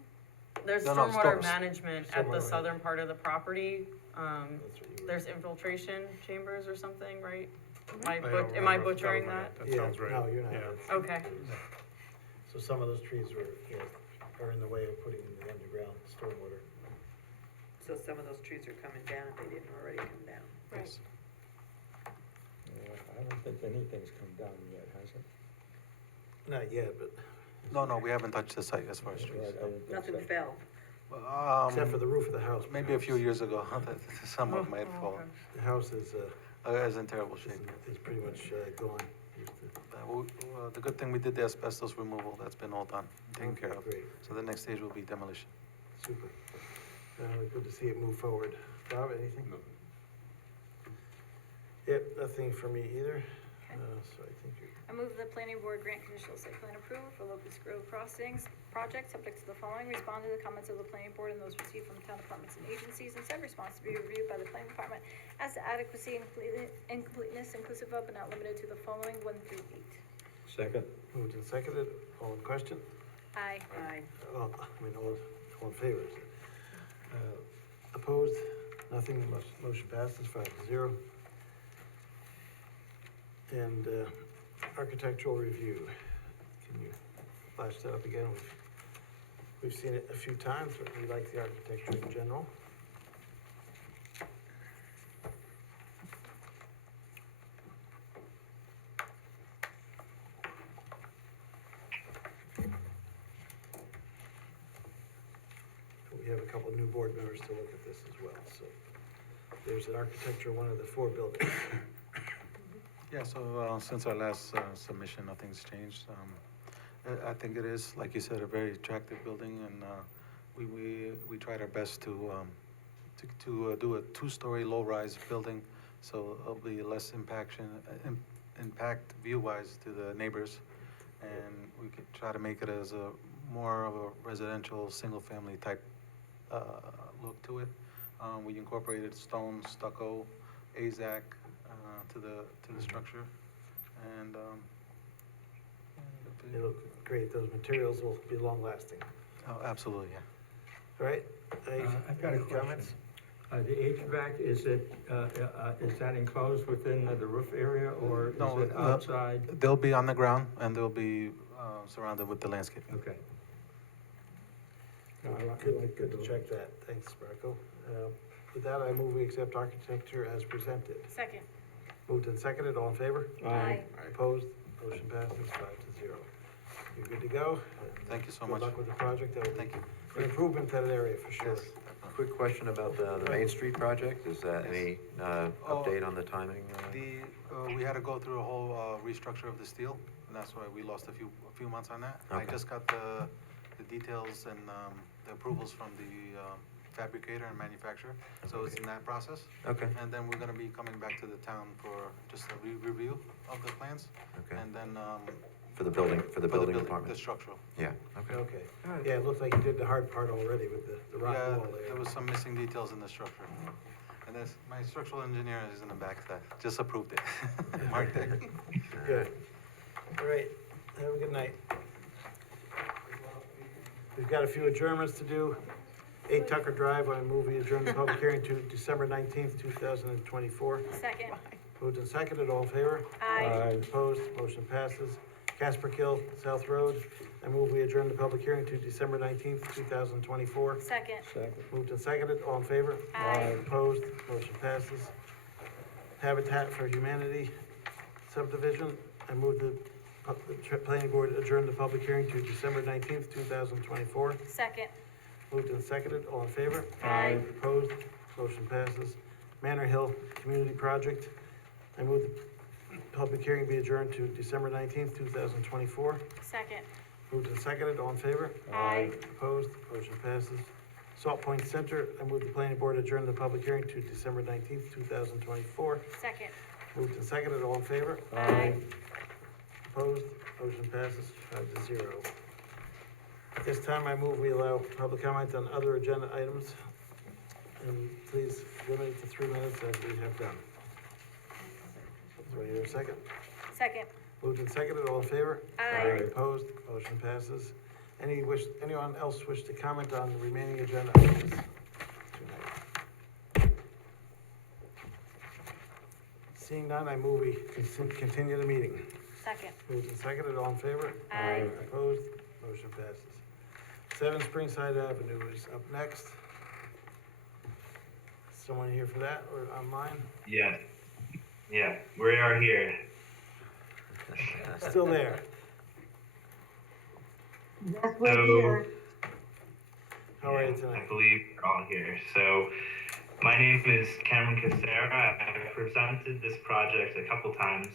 There's No, no, stormwater storm- management at the stormwater. southern part of the property. That's what you were- There's infiltration chambers or something, right? I don't Am I remember off the top butchering of my that? head. That Yeah, sounds right. no, you're not. Yeah. That's- Okay. So some of those trees were, are in the way of putting in the underground stormwater. So some of those trees are coming down if they didn't already come down. Right. I don't think anything's come down yet, has it? Not yet, but, No, we haven't touched the site as far as trees. Right, I didn't think Nothing so. fell. except for the roof of the house. Maybe a few years ago, some of them might Oh, fall. okay. The house is, It's in terrible shape. is pretty much, gone. The good thing we did the asbestos removal, that's been all done, taken care of. Great, So the next stage will be demolition. super. Good to see it move forward. Bob, anything? No. Yep, nothing for me either. So I think you're. I move the planning board grant conditional site plan approval for Locust Grove Crossings project, subject to the following. Respond to the comments of the planning board and those received from town departments and agencies, and said response to be reviewed by the planning department as to adequacy and completeness, inclusive of but not limited to the following 1 through 8. Second? Moved and seconded, all in question? Aye. Aye. All in favor? Opposed? Nothing, motion passes 5-0. And architectural review, can you flash that up again? We've seen it a few times, but we like the architecture in general. We have a couple of new board members to look at this as well, so. There's an architecture, one of the 4 buildings. Yeah, so since our last submission, nothing's changed. I think it is, like you said, a very attractive building, and we tried our best to do a 2-story low-rise building, so it'll be less impact view-wise to the neighbors, and we could try to make it as a more of a residential, single-family type look to it. We incorporated stone, stucco, AZAC to the structure, and They look great, those materials will be long-lasting. oh, absolutely, yeah. All right? I've got a Any question. comments? The HVAC, is that enclosed within the roof area, or is No, it outside? They'll be on the ground, and they'll be surrounded with the landscaping. Okay. No, I like Good the to check that, thanks, Marco. With that, I move we accept architecture as presented. Second. Moved and seconded, all in favor? Aye. Opposed? Motion passes 5-0. You're good to go. Thank you so much. Good luck with the project, that will Thank you. be an improvement to that area for sure. Yes. Quick question about the Main Street project, is that any update on the timing? We had to go through a whole restructure of the steel, and that's why we lost a few months on that. I Okay. just got the details and the approvals from the fabricator and manufacturer, so it's in that process. Okay, And then we're gonna be coming back to the town for just a review of the plans, okay. and then, For the building department? the structural. Yeah, okay. Okay. Yeah, it looks like you did the hard part already with the rock Yeah, wall there. there was some missing details in the structure. And that's, my structural engineer is in the back that just approved it. Mark there. Good. All right, have a good night. We've got a few adjournments to do. 8 Tucker Drive, I move we adjourn the public hearing to December 19th, 2024. Second. Moved and seconded, all in favor? Aye. Opposed, motion passes. Casper Kill, South Road, I move we adjourn the public hearing to December 19th, 2024. Second. Moved and seconded, all in favor? Aye. Opposed, motion passes. Habitat for Humanity subdivision, I move the planning board adjourn the public hearing to December 19th, 2024. Second. Moved and seconded, all in favor? Aye. Opposed, motion passes. Manor Hill Community Project, I move the public hearing be adjourned to December 19th, 2024. Second. Moved and seconded, all in favor? Aye. Opposed, motion passes. Salt Point Center, I move the planning board adjourn the public hearing to December 19th, 2024. Second. Moved and seconded, all in favor? Aye. Opposed, motion passes 5-0. At this time, I move we allow public comment on other agenda items. And please limit it to 3 minutes as we have done. Do I hear a second? Second. Moved and seconded, all in favor? Aye. Opposed, motion passes. Anyone else wish to comment on the remaining agenda items tonight? Seeing none, I move we continue the meeting. Second. Moved and seconded, all in favor? Aye. Opposed, motion passes. 7 Springside Avenue is up next. Someone here for that or online? Yeah, we are here. Still there. Yes, we're here. How are you tonight? I believe we're all here. So, my name is Cameron Casera. I've presented this project a couple times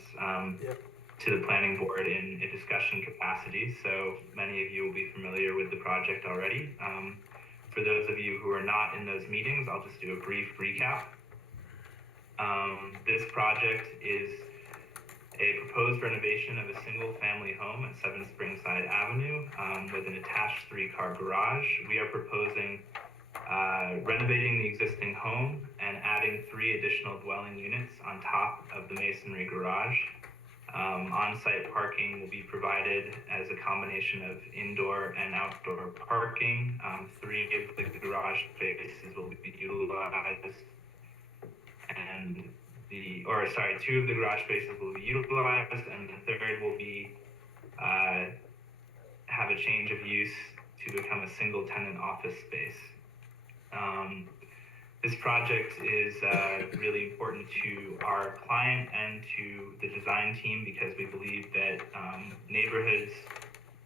to the planning board in a discussion capacity, so many of you will be familiar with the project already. For those of you who are not in those meetings, I'll just do a brief recap. This project is a proposed renovation of a single-family home at 7 Springside Avenue with an attached 3-car garage. We are proposing renovating the existing home and adding 3 additional dwelling units on top of the masonry garage. On-site parking will be provided as a combination of indoor and outdoor parking. 3 of the garage spaces will be utilized, and 2 of the garage spaces will be utilized, and the 3rd will be have a change of use to become a single-tenant office space. This project is really important to our client and to the design team because we believe that neighborhoods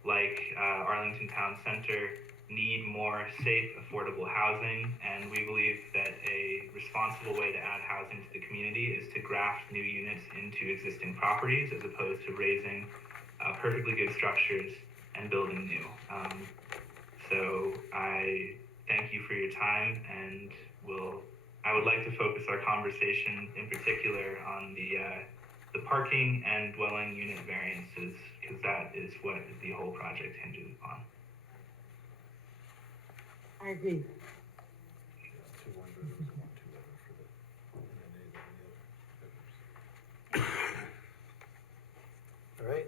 like Arlington Town Center need more safe, affordable housing, and we believe that a responsible way to add housing to the community is to graft new units into existing properties as opposed to raising perfectly good structures and building new. So I thank you for your time, and I would like to focus our conversation in particular on the parking and dwelling unit variances, because that is what the whole project hinges upon. I agree. All right,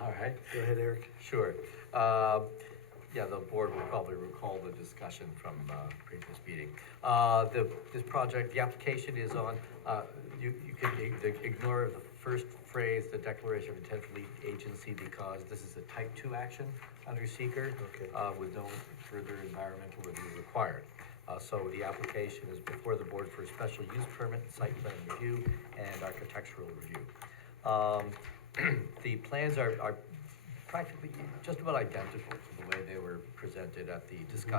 All right, go ahead, Eric. sure. Yeah, the board will probably recall the discussion from previous meeting. This project, the application is on, you can ignore the first phrase, the declaration of intent to lead agency, because this is a type 2 action under seeker with no further environmental review required. So the application is before the board for a special use permit, site plan review, and architectural review. The plans are practically just about identical to the way they were presented at the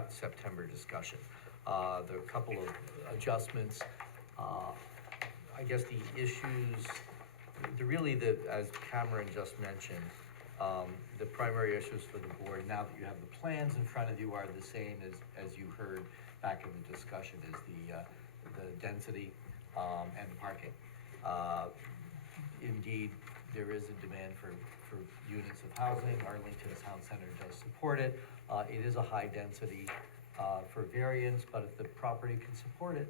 September discussion. There are a couple of adjustments. I guess the issues, as Cameron just mentioned, the primary issues for the board, now that you have the plans in front of you, are the same as you heard back in the discussion, is the density and the parking. Indeed, there is a demand for units of housing. Arlington Town Center does support it. It is a high density for variance, but if the property can support it,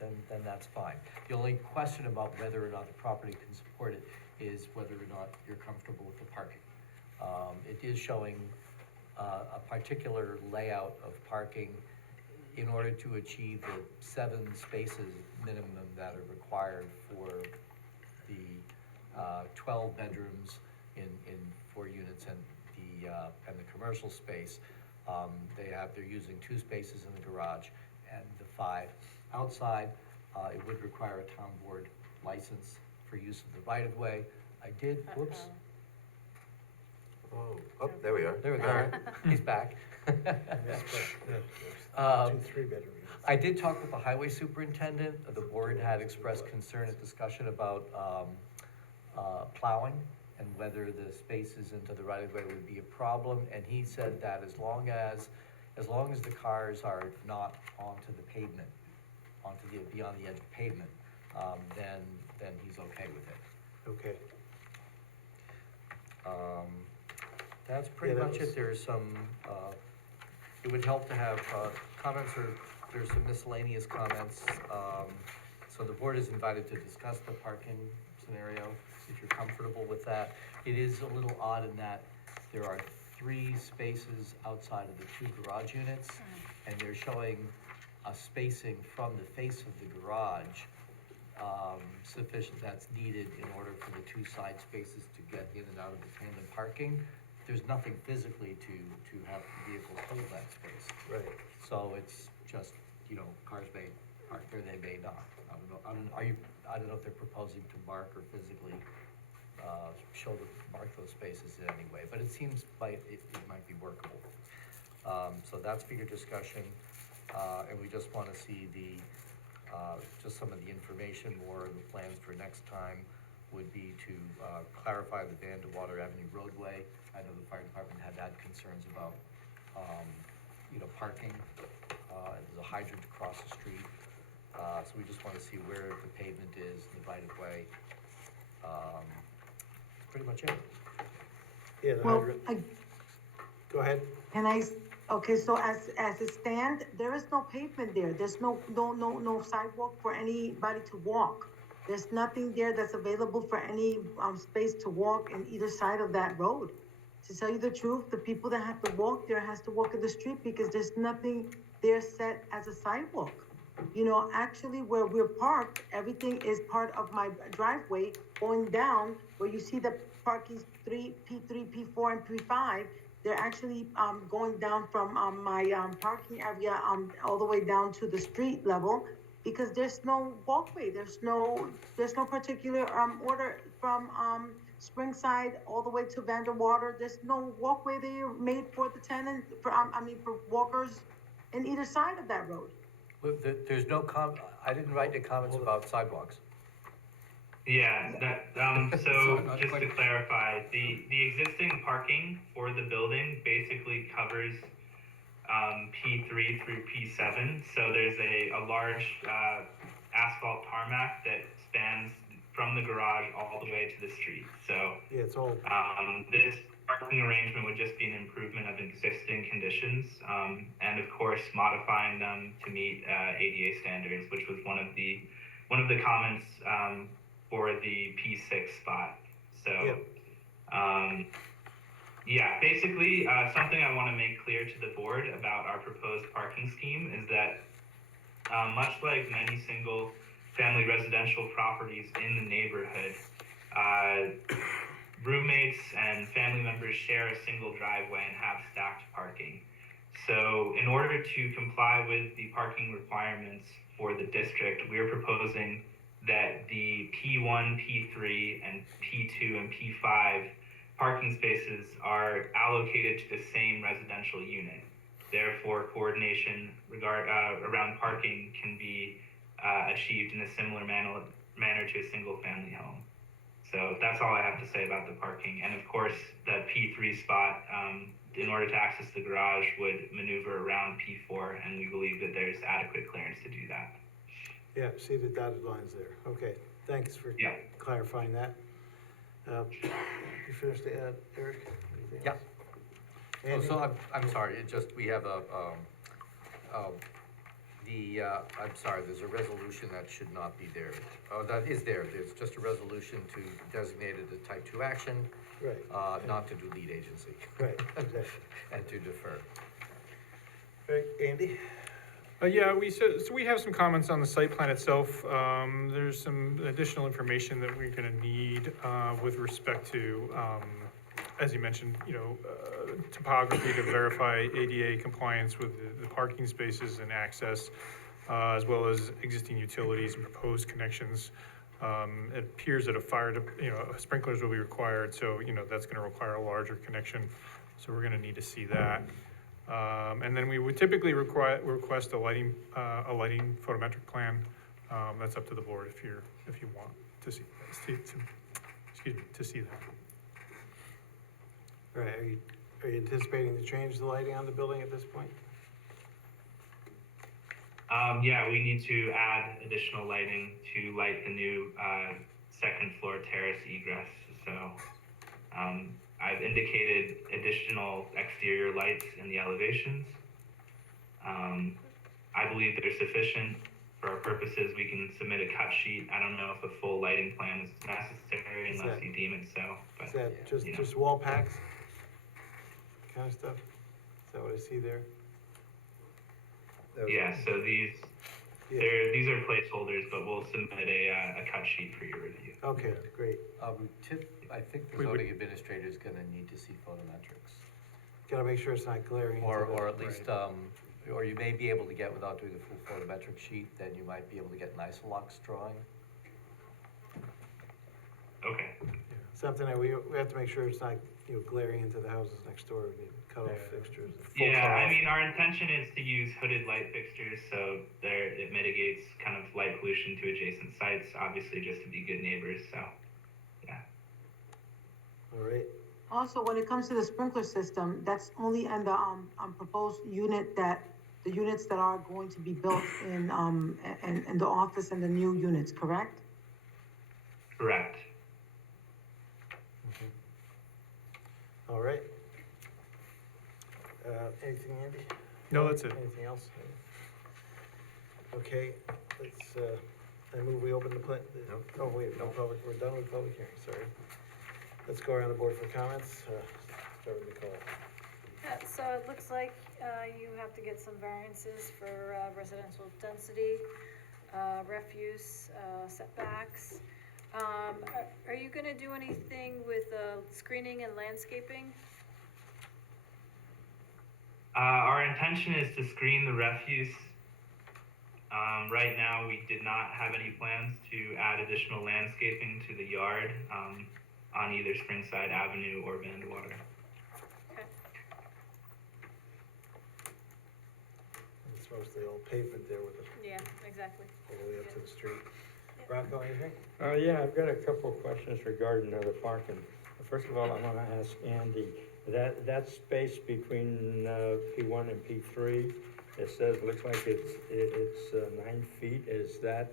then that's fine. The only question about whether or not the property can support it is whether or not you're comfortable with the parking. It is showing a particular layout of parking in order to achieve the 7 spaces minimum that are required for the 12 bedrooms in 4 units and the commercial space. They're using 2 spaces in the garage and the 5 outside. It would require a town board license for use of the right-of-way. I did, whoops, Oh, there we are. there we All go. right. He's back. 2 3-bedroom units. I did talk with the highway superintendent. The board had expressed concern at discussion about plowing and whether the spaces into the right-of-way would be a problem. And he said that as long as the cars are not onto the pavement, beyond the edge of pavement, then he's okay with it. Okay. That's pretty Yeah, that much was- it. There's some, it would help to have comments, or there's some miscellaneous comments. So the board is invited to discuss the parking scenario, if you're comfortable with that. It is a little odd in that there are 3 spaces outside of the 2 garage units, and they're showing a spacing from the face of the garage sufficient that's needed in order for the 2 side spaces to get in and out of the tandem parking. There's nothing physically to have vehicles hold that space. Right. So it's just, cars may park there, they may not. I don't know, I don't know if they're proposing to mark or physically mark those spaces in any way, but it seems like it might be workable. So that's for your discussion, and we just wanna see just some of the information, more of the plans for next time would be to clarify the Van de Water Avenue roadway. I know the fire department had concerns about, parking. There's a hydrant across the street, so we just wanna see where the pavement is, the right of way. That's pretty much it. Yeah, the Well, hydrant. Go ahead. Okay, so as it stands, there is no pavement there. There's no sidewalk for anybody to walk. There's nothing there that's available for any, space to walk in either side of that road. To tell you the truth, the people that have to walk there has to walk in the street because there's nothing there set as a sidewalk. Actually where we're parked, everything is part of my driveway going down where you see the parking P3, P4, and P5. They're actually, going down from, my, parking area, all the way down to the street level because there's no walkway. There's no particular, order from, Springside all the way to Vanderwater. There's no walkway there made for the tenant, for walkers in either side of that road. Look, there's no I didn't write any comments about sidewalks. Yeah, so just to clarify, the existing parking for the building basically covers P3 through P7. So there's a large asphalt tarmac that spans from the garage all the way to the street. So Yeah, it's all, this parking arrangement would just be an improvement of existing conditions, and of course modifying them to meet ADA standards, which was one of the comments for the P6 spot. So, basically, something I want to make clear to the board about our proposed parking scheme is that, much like many single-family residential properties in the neighborhood, roommates and family members share a single driveway and have stacked parking. So, in order to comply with the parking requirements for the district, we are proposing that the P1, P3, and P2 and P5 parking spaces are allocated to the same residential unit. Therefore, coordination around parking can be achieved in a similar manner to a single-family home. So that's all I have to say about the parking. And of course, the P3 spot, in order to access the garage, would maneuver around P4, and we believe that there's adequate clearance to do that. yeah, see the dotted lines there. Okay, thanks for clarifying that. You finished, Eric? Anything Yeah. else? Oh, Andy? so I'm sorry, we have I'm sorry, there's a resolution that should not be there. Oh, that is there. There's just a resolution to designate it a type 2 action, Right. not to do lead agency. Right, exactly. And to defer. Right, Andy? Yeah, so we have some comments on the site plan itself. There's some additional information that we're gonna need, with respect to, as you mentioned, topography to verify ADA compliance with the parking spaces and access, as well as existing utilities and proposed connections. It appears that sprinklers will be required, so, that's gonna require a larger connection. So we're gonna need to see that. And then we would typically request a lighting photometric plan. That's up to the board if you want to see that. All right, are you anticipating to change the lighting on the building at this point? Yeah, we need to add additional lighting to light the new, second floor terrace egress, so, I've indicated additional exterior lights in the elevations. I believe they're sufficient for our purposes. We can submit a cut sheet. I don't know if a full lighting plan is necessary unless you deem it so, but. Is that just wall packs? Kind of stuff? Is that what I see there? Yeah, so these are placeholders, but we'll submit a cut sheet for your review. Okay, great. I think the We would- zoning administrator is gonna need to see photometrics. Gotta make sure it's not glaring into Or at the- least, or you may be able to get, without doing the full photometric sheet, then you might be able to get an isolux drawing. Okay. Something that we have to make sure it's not, glaring into the houses next door, we need cut off fixtures. Yeah, I mean, our intention is to use hooded light fixtures, so it mitigates kind of light pollution to adjacent sites, obviously just to be good neighbors, so, yeah. All right, Also, when it comes to the sprinkler system, that's only in the, proposed units that are going to be built in the office and the new units, correct? Correct. all right. Anything, Andy? No, that's it. Anything else? Okay, let's, I move we open the oh, wait, no public, we're done with public hearing, sorry. Let's go around the board for comments, start with Nicole. Yeah, so it looks like, you have to get some variances for, residential density, refuse, setbacks. Are you gonna do anything with, screening and landscaping? Our intention is to screen the refuse. Right now, we did not have any plans to add additional landscaping to the yard, on either Springside Avenue or Vandewater. Okay. It's mostly all pavement there with it, Yeah, exactly. all the way up to the street. Rocco, anything? Yeah, I've got a couple of questions regarding the parking. First of all, I wanna ask Andy, that space between, P1 and P3, it says, looks like it's 9 feet, is that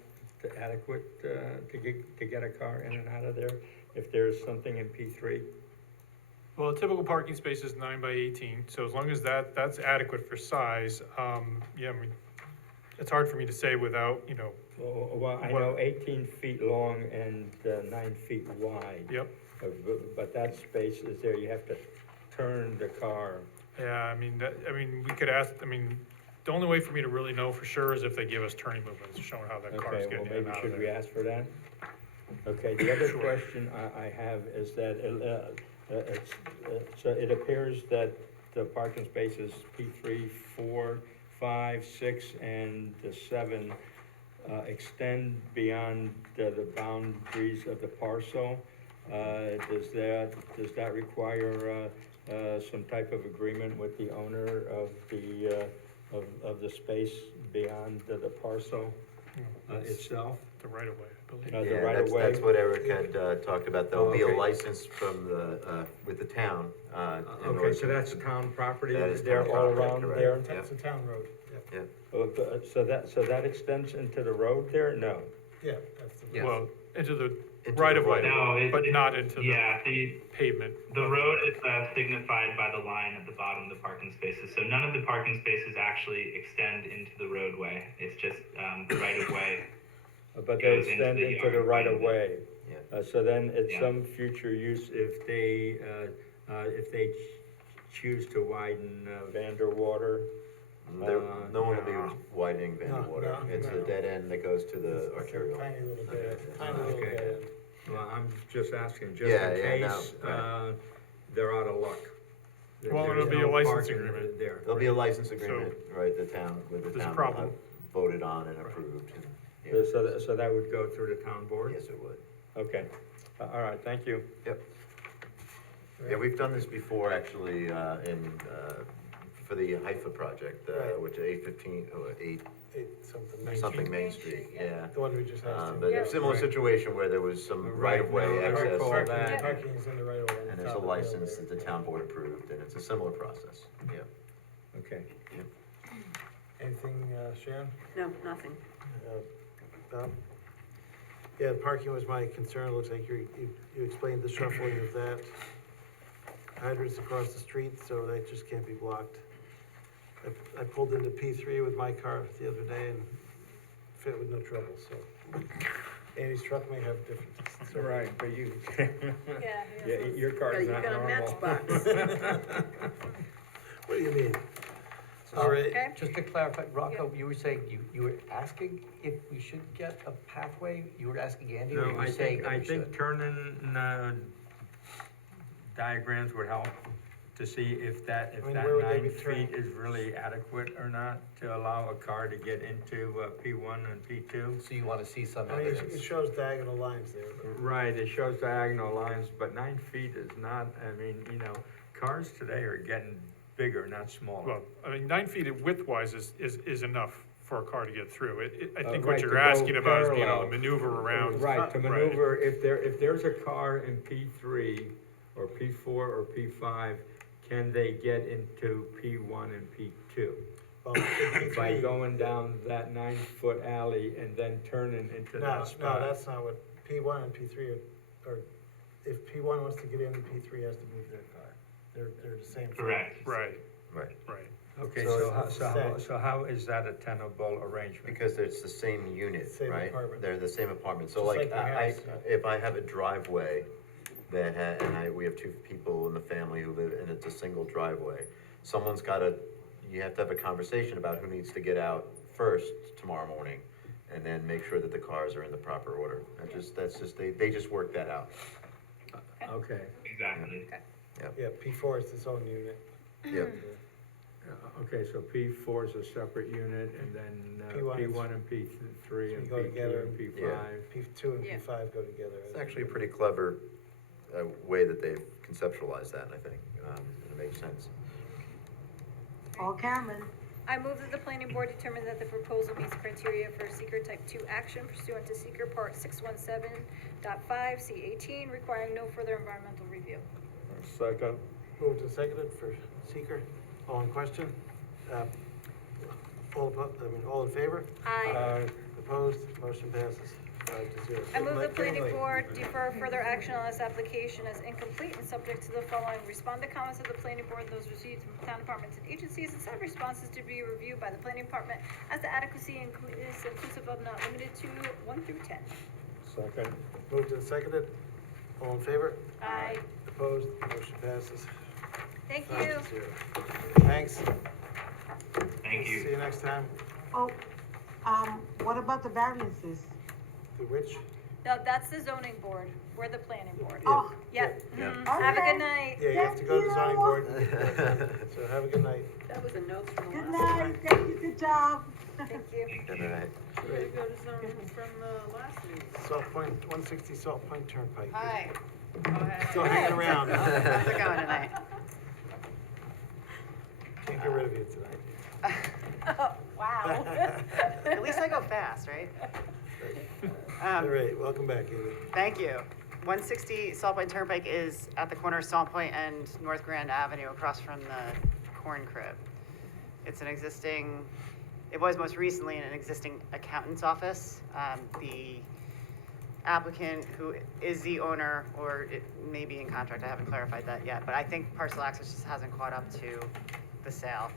adequate, to get a car in and out of there, if there's something in P3? Well, a typical parking space is 9 by 18, so as long as that's adequate for size, yeah, I mean, it's hard for me to say without, Well, I know 18 feet long and 9 feet wide. Yep. But that space is there, you have to turn the car. Yeah, we could ask, the only way for me to really know for sure is if they give us turning movements, showing how that car's Okay, well, getting in and maybe out of should we there. ask for that? Okay, the other Sure. question I have is that, so it appears that the parking spaces P3, 4, 5, 6, and 7 extend beyond the boundaries of the parcel. Does that require some type of agreement with the owner of the space beyond the parcel itself? The right of way, I believe. The Yeah, right of way? that's what Eric had, talked about. There'll be a Okay. license from with the town, in order Okay, so to- that's town property, That is they're town all property, around correct. there? Yep. It's a town road, yeah. Yeah. So that extends into the road there? No. Yeah, that's the. Yes. Well, into the Into right the of way, No, but not into the yeah, pavement. the road is signified by the line at the bottom of the parking spaces. So none of the parking spaces actually extend into the roadway. It's just the right of way. But they Goes into extend the into yard the right quite a of bit. way. Yeah. So then at Yeah. some future use, if they choose to widen Vanderwater, No one will be widening No, Vanderwater. no, It's no. a dead end that goes to the It's a arterial. tiny little Okay. bit, tiny little Okay. bit. well, I'm just asking, just Yeah, in yeah, no, case, right. they're out of luck. Well, There's it'll be a no license parking agreement. there. There'll be a license agreement, right, the town will There's a have problem. voted on and approved. And, yeah. So that would go through the town board? Yes, it would. Okay, all right, thank you. Yep. Yeah, we've done this before, actually, for the Haifa project, Right. which is 815, Something. Main Street, yeah. The one we just had. But a similar situation where there was some Right, right-of-way no, I access. recall that. Parking is in the right of way. on And there's top a of the license building. that the town board approved, and it's a similar process, yeah. Okay. Anything, Sharon? No, nothing. Bob? Yeah, parking was my concern, looks like you explained the shuffling of that. Hydrants across the street, so that just can't be blocked. I pulled into P3 with my car the other day and fit with no trouble, so. Andy's truck may have different. Right, but you, Yeah. your car's You not got a normal. matchbox. What do you mean? All right, Okay. Just to clarify, Rocco, you were saying you were asking if we should get a pathway? You were asking Andy, or No, you were I saying think, that I we think should? turn-in, diagrams would help to see if that I mean, where would they 9 be turning? feet is really adequate or not to allow a car to get into, P1 and P2. So you wanna see some I mean, it evidence? shows diagonal lines there, but. Right, it shows diagonal lines, but 9 feet is not, I mean, cars today are getting bigger, not smaller. Well, I mean, 9 feet width-wise is enough for a car to get through. I think Right, what to you're go asking about is being able to parallel. maneuver around. Right, to maneuver, if there's a car in P3 or P4 or P5, can they get into P1 and P2? Well, in By P3 going down that 9-foot alley and then turning into No, that no, spot? that's not what, P1 and P3 are, if P1 wants to get in, P3 has to move their car. They're the same. Correct. Right, Right, right. Okay, So so how is that a tenable arrangement? because it's the same unit, Same right? apartment. They're the same apartment, so Just like, like your I, house. if I have a driveway we have 2 people in the family who live, and it's a single driveway, you have to have a conversation about who needs to get out first tomorrow morning, and then make sure that the cars are in the proper order. They just work that out. Okay, Exactly. Yeah, P4 is its own unit. Yep. okay, so P4 is a separate unit, and then P1 is- P1 and P3 and So you go together. P2 and P5. Yeah. P2 and Yeah. P5 go together. It's actually a pretty clever way that they've conceptualized that, I think. It makes sense. All Cameron. I move that the planning board determine that the proposal meets criteria for seeker type 2 action pursuant to seeker part 617.5 C18, requiring no further environmental review. Second. Moved and seconded for seeker. All in question? All in favor? Aye. Opposed? Motion passes 5-0. I move the Getting planning late. board defer further action on this application as incomplete and subject to the following. Respond to comments of the planning board and those received from town departments and agencies, and send responses to be reviewed by the planning department as the adequacy is inclusive of not limited to 1 through 10. Second. Moved and seconded. All in favor? Aye. Opposed? Motion passes Thank you. 5-0. Thanks. Thank you. See you next time. Oh, what about the variances? The which? No, that's the zoning board. We're the planning board. Oh, Yep. Yeah. Mhm. Have a Okay. good night. Yeah, you have to go to the zoning Thank board. So have a good night. That was a note from the good last. night, thank you, good job. Thank you. Good night. We gotta go to zoning from the last meeting. Salt Point, 160 Salt Point Turnpike. Hi. Still hanging around. How's it going tonight? Can't get rid of you tonight. Wow. At least I go fast, right? All right, welcome back, Amy. Thank you. 160 Salt Point Turnpike is at the corner of Salt Point and North Grand Avenue across from the Corn Crib. It's it was most recently an existing accountant's office. The applicant who is the owner, or it may be in contract, I haven't clarified that yet, but I think parcel access just hasn't caught up to the sale.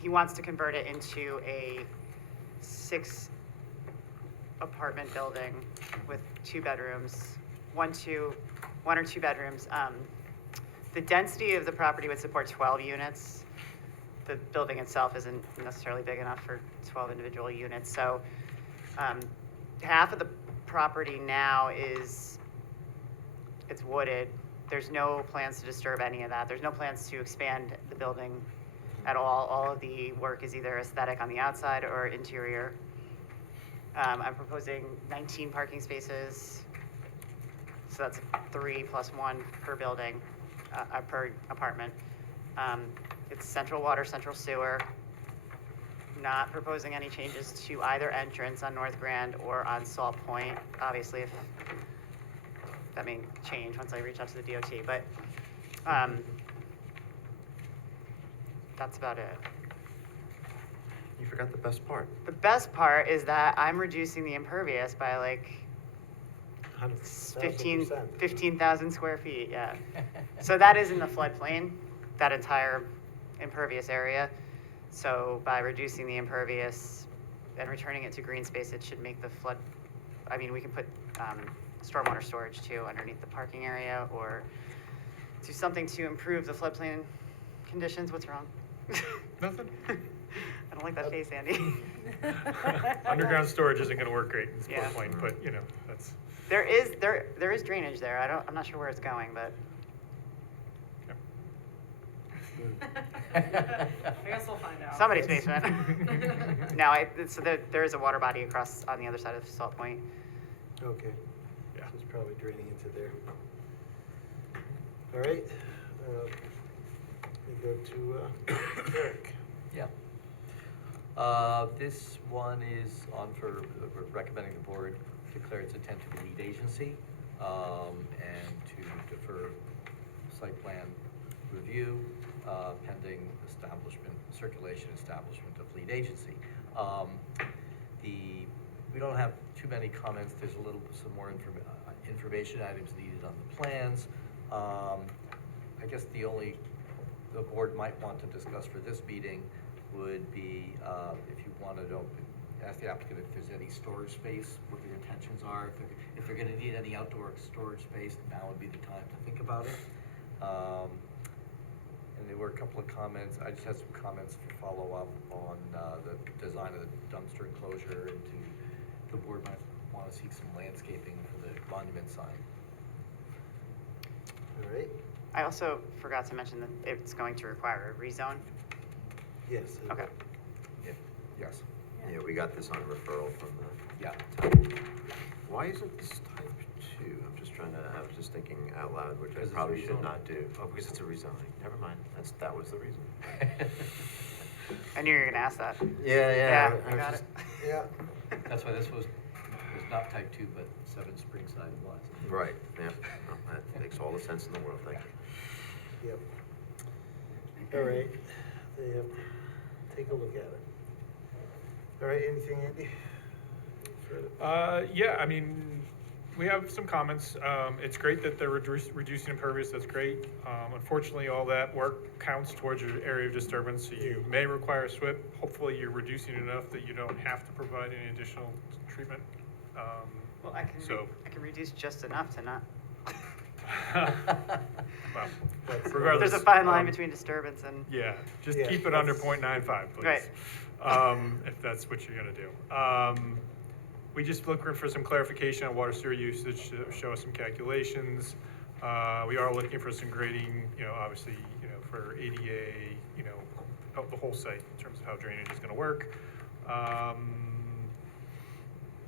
He wants to convert it into a 6 apartment building with 2 bedrooms, one or two bedrooms. The density of the property would support 12 units. The building itself isn't necessarily big enough for 12 individual units, so half of the property now it's wooded. There's no plans to disturb any of that. There's no plans to expand the building at all. All of the work is either aesthetic on the outside or interior. I'm proposing 19 parking spaces, so that's 3 + 1 per building, per apartment. It's central water, central sewer. Not proposing any changes to either entrance on North Grand or on Salt Point. Obviously, if that may change once I reach out to the DOT, but that's about it. You forgot the best part. The best part is that I'm reducing the impervious by like 100,000%. 15,000 square feet, yeah. So that is in the floodplain, that entire impervious area. So by reducing the impervious and returning it to green space, it should make the flood, I mean, we can put stormwater storage too underneath the parking area, or do something to improve the floodplain conditions. What's wrong? Nothing. I don't like that face, Andy. Underground storage isn't gonna work great in this Yeah. floodplain, but, you know, that's, There is drainage there. I'm not sure where it's going, but I guess we'll find out. somebody's basement. No, so there is a water body across on the other side of Salt Point. Okay. Yeah. So it's probably draining into there. All right, we go to Eric. Yeah. This one is on for recommending the board declare its intent to be lead agency, and to defer site plan review, pending circulation establishment of lead agency. We don't have too many comments. There's some more information items needed on the plans. I guess the board might want to discuss for this meeting would be, if you wanted to ask the applicant if there's any storage space, what their intentions are. If they're gonna need any outdoor storage space, now would be the time to think about it. And there were a couple of comments. I just had some comments to follow up on the design of the dumpster enclosure, and the board might want to see some landscaping for the monument sign. All right, I also forgot to mention that it's going to require a rezone. yes. Okay. Yes. Yeah, we got this on referral from the. Yeah. Why isn't this type 2? I'm just I was just thinking out loud, which I Because it's a probably should rezoning. not do. Oh, because it's a rezoning. Never mind. That was the reason. I knew you were gonna ask that. Yeah, I got it. Yeah. That's why this was not type 2, but 7 Springside was. Right, yeah. Well, that makes all the sense in the world, thank you. Yep. All right, they have to take a look at it. All right, anything, Andy? Further? yeah, I mean, we have some comments. It's great that they're reducing impervious, that's great. Unfortunately, all that work counts towards your area of disturbance, so you may require a SWIP. Hopefully, you're reducing enough that you don't have to provide any additional treatment. Well, I can reduce just enough to not. Well, regardless. There's a fine line between disturbance and. Yeah, just Yeah, keep it under 0.95, please. Right. If that's what you're gonna do. We just looking for some clarification on water sewer usage, to show us some calculations. We are looking for some grading, obviously, for ADA, of the whole site in terms of how drainage is gonna work.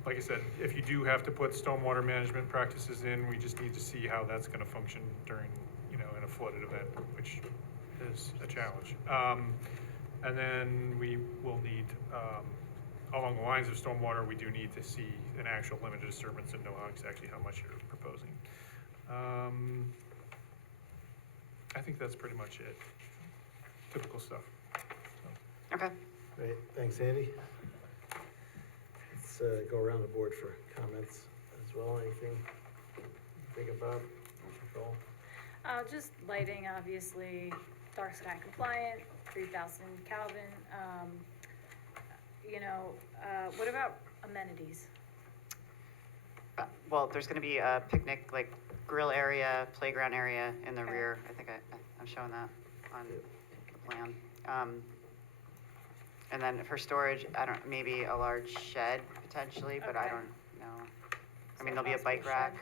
Like I said, if you do have to put stormwater management practices in, we just need to see how that's gonna function during, in a flooded event, which is a challenge. And then we will need, along the lines of stormwater, we do need to see an actual limit of disturbance and know exactly how much you're proposing. I think that's pretty much it. Typical stuff. Okay. Great, thanks, Andy. let's go around the board for comments as well. Anything you think about? Nicole? Just lighting, obviously, dark sky compliant, 3,000 Kelvin. What about amenities? Well, there's gonna be a picnic, like grill area, playground area in the Okay. rear. I think I'm showing that on the plan. And then for storage, maybe a large shed potentially, but I Okay. don't know. I So mean, there'll be a possible bike rack.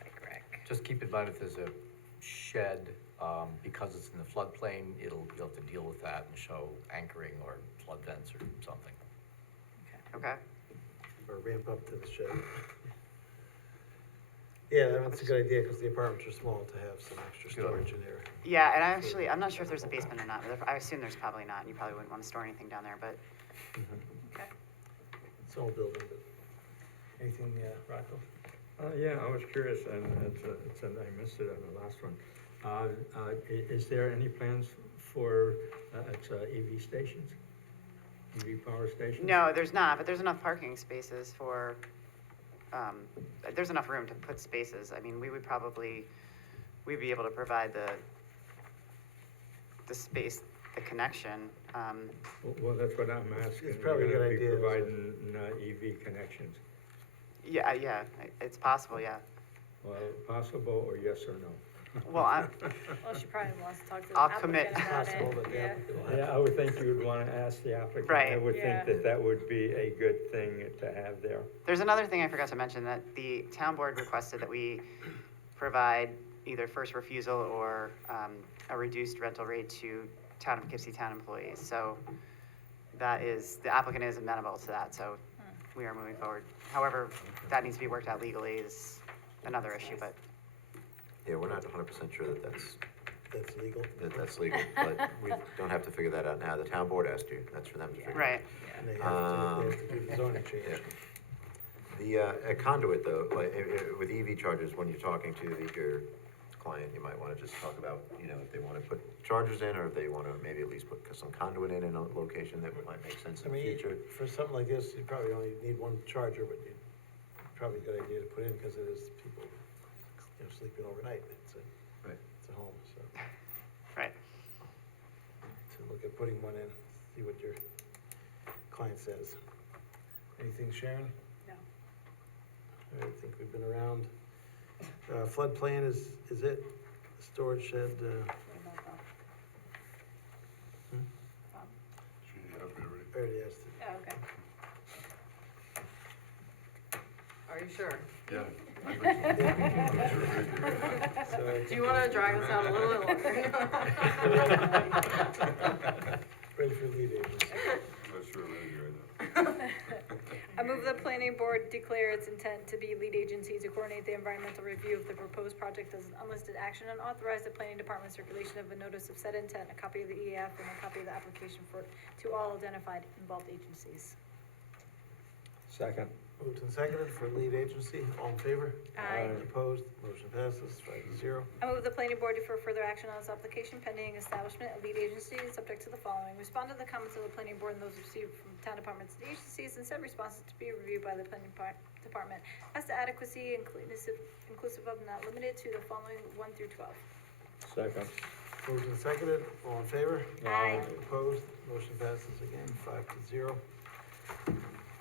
Bike rack. Just keep in mind if there's a shed, because it's in the floodplain, you'll have to deal with that and show anchoring or flood vents or something. Okay. Or ramp up to the shed. Yeah, that's a good idea, because the apartments are small to have some extra storage in there. Yeah, and I'm not sure if there's a basement or not, but I assume there's probably not, and you probably wouldn't want to store anything down there, but Okay. It's an old building, but anything, Rocco? Yeah, I was curious, and I missed it on the last one. Is there any plans for, EV stations? EV power stations? no, there's not, but there's enough parking spaces for, there's enough room to put spaces. I mean, we'd be able to provide the space, the connection. Well, that's what I'm asking. It's probably a We're good gonna be idea, so- providing, EV connections. Yeah, it's possible, yeah. Well, possible or yes or no? Well, Well, she probably wants to talk to the I'll commit. applicant about Possible, but it. the Yeah. applicant will have Yeah, I would think you would want to ask the applicant. Right. I would Yeah. think that would be a good thing to have there. There's another thing I forgot to mention, that the town board requested that we provide either first refusal or a reduced rental rate to town of Poughkeepsie town employees. So the applicant is amenable to that, so we are moving forward. However, that needs to be worked out legally is another issue, but Yeah, we're not 100% sure that That's legal. that's legal, but we don't have to figure that out now. The town board asked you, that's for them to figure out. right. And they have to do the zoning change. Yeah. The conduit though, like, with EV chargers, when you're talking to your client, you might wanna just talk about, if they wanna put chargers in, or if they wanna maybe at least put some conduit in a location that might make sense I in the mean, future. for something like this, you probably only need one charger, but probably a good idea to put in, because it is people, sleeping overnight. Right. It's a home, so. Right. To look at putting one in, see what your client says. Anything, Sharon? No. All right, I think we've been around. Floodplain is it? Storage shed, What about that? She had me already. I already asked it. Oh, okay. Are you sure? Yeah. So, Do you want to drag this out a little bit longer? ready for lead agency. That's your manager right now. I move the planning board declare its intent to be lead agency to coordinate the environmental review of the proposed project as an unlisted action, and authorize the planning department circulation of a notice of said intent, a copy of the EAF, and a copy of the application to all identified involved agencies. Second. Moved and seconded for lead agency. All in favor? Aye. Opposed? Motion passes 5-0. I move the planning board for further action on this application pending establishment of lead agency, subject to the following. Respond to the comments of the planning board and those received from town departments and agencies, and send responses to be reviewed by the planning department as to adequacy, inclusive of not limited to the following 1 through 12. Second. Moved and seconded. All in favor? Aye. Opposed? Motion passes again 5-0.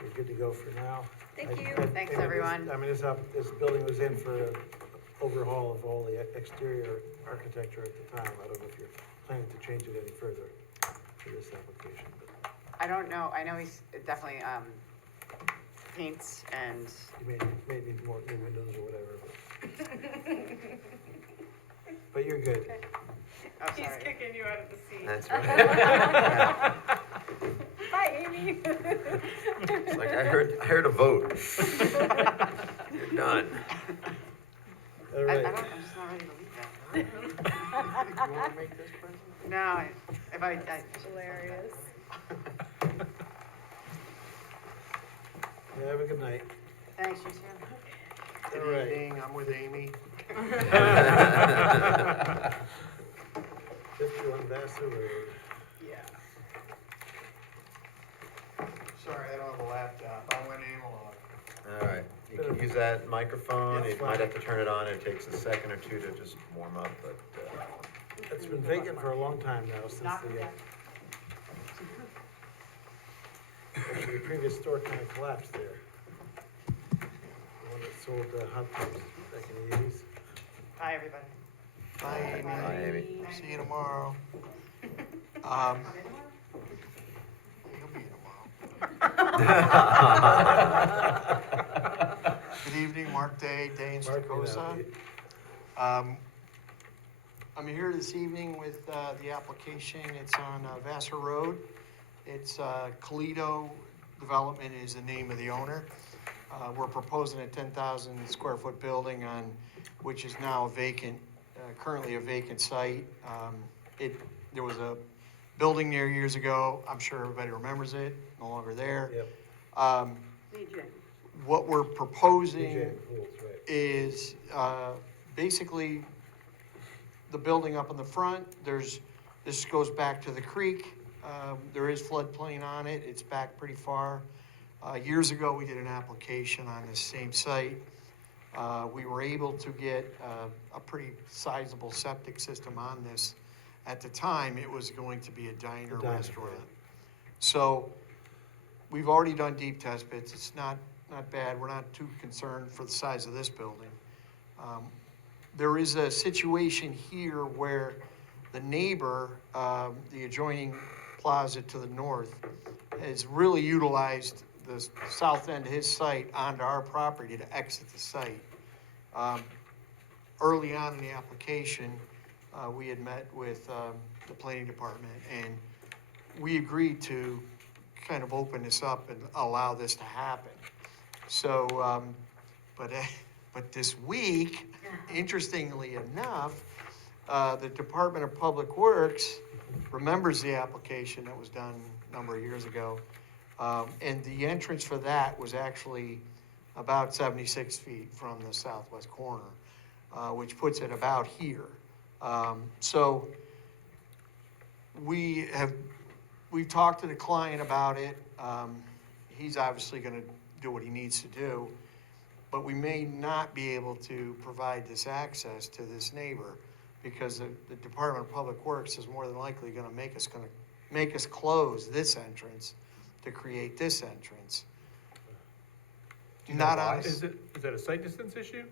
We're good to go for now. Thank you. Thanks, and everyone. this building was in for an overhaul of all the exterior architecture at the time. I don't know if you're planning to change it any further for this application, but I don't know, I know he's definitely, paints and, you may need more new windows or whatever, but you're good. oh, He's sorry. kicking you out of the seat. That's right. Bye, Amy. It's like, I heard a vote. You're done. All I'm right. just not ready to leave that. You wanna make this present? No, Hilarious. Yeah, have a good night. thanks, you too. All Good right. evening, I'm with Amy. Fifty-one Vassar Road. Yeah. Sorry, I don't have a laptop. I went analog. All right, you can use that microphone, That's you might fine. have to turn it on, it takes a second or two to just warm up, but, It's been vacant for a long time now, since actually, the previous store kind of collapsed there. The one that sold hot dogs back in the 80s. Bye, everybody. Bye, Amy. Bye, Amy. See you tomorrow. You'll be here tomorrow. Good evening, Mark Day, Day in Mark may not Stacosa. be. I'm here this evening with the application. It's on Vassar Road. It's Colito Development is the name of the owner. We're proposing a 10,000 square foot building on, which is now a vacant, currently a vacant site. There was a building there years ago. I'm sure everybody remembers it, no longer there. Yep. What we're proposing DJ Pools, right. is basically the building up in the front. This goes back to the creek. There is floodplain on it. It's back pretty far. Years ago, we did an application on this same site. We were able to get a pretty sizable septic system on this. At the time, it was going to be a diner restaurant. right. So we've already done deep test pits. It's not bad. We're not too concerned for the size of this building. There is a situation here where the neighbor, the adjoining plaza to the north, has really utilized the south end of his site onto our property to exit the site. Early on in the application, we had met with the planning department, and we agreed to kind of open this up and allow this to happen. So, but this week, interestingly enough, the Department of Public Works remembers the application that was done a number of years ago. And the entrance for that was actually about 76 feet from the southwest corner, which puts it about here. So we've talked to the client about it. He's obviously gonna do what he needs to do, but we may not be able to provide this access to this neighbor because the Department of Public Works is more than likely gonna make us close this entrance to create this entrance. Not on, Is that a site distance issue?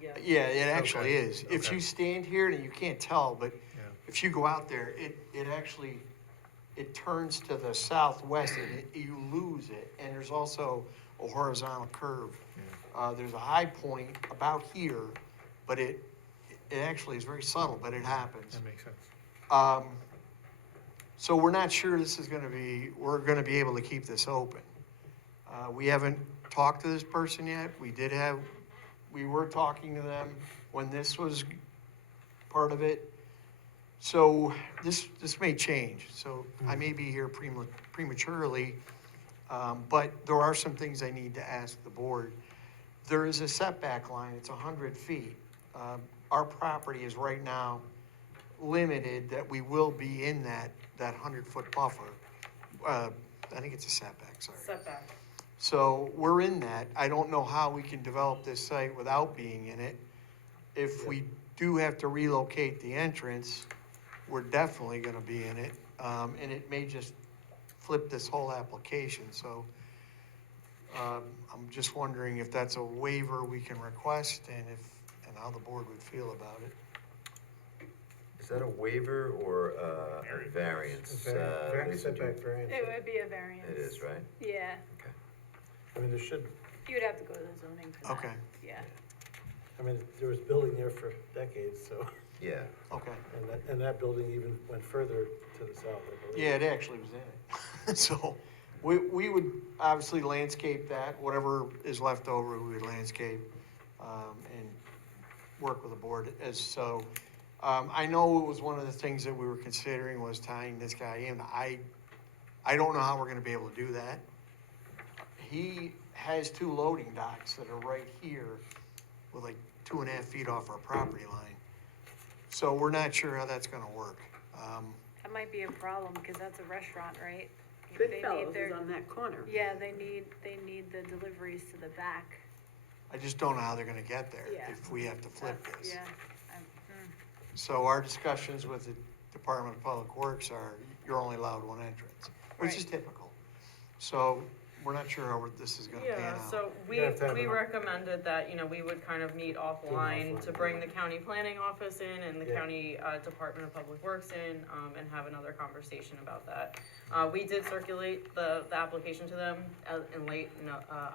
yeah, it actually Okay. is. If Okay. you stand here, and you can't tell, but Yeah. if you go out there, it actually, it turns to the southwest and you lose it. And there's also a horizontal curve. There's a high point about here, but it actually is very subtle, but it happens. That makes sense. So we're not sure we're gonna be able to keep this open. We haven't talked to this person yet. We were talking to them when this was part of it. So this may change, so I may be here prematurely, but there are some things I need to ask the board. There is a setback line, it's 100 feet. Our property is right now limited that we will be in that 100-foot buffer. I think it's a setback, sorry. Setback. So we're in that. I don't know how we can develop this site without being in it. If we do have to relocate the entrance, we're definitely gonna be in it. And it may just flip this whole application, so I'm just wondering if that's a waiver we can request and how the board would feel about it. is that a waiver or a variance? Lisa, Setback variance. It would be a variance. It is, right? Yeah, I mean, there should, you would have to go to the zoning for that. Okay. Yeah. I mean, there was building there for decades, so, Yeah. Okay. and that building even went further to the south, I believe. Yeah, it actually was in it. So we would obviously landscape that, whatever is left over, we would landscape, and work with the board as so. I know it was one of the things that we were considering was tying this guy in. I don't know how we're gonna be able to do that. He has 2 loading docks that are right here with like 2.5 feet off our property line. So we're not sure how that's gonna work. That might be a problem, because that's a restaurant, right? They Goodfellas need their, is on that corner. yeah, they need the deliveries to the back. I just don't know how they're gonna get there Yeah. if we have to flip this. Yeah. So our discussions with the Department of Public Works are, you're only allowed one entrance, which is typical. So we're not sure how this is gonna pan Yeah, out. so we recommended that, you know, we would kind of meet offline to bring the county planning office in and the county, Department of Public Works in, and have another conversation about that. We did circulate the application to them in late,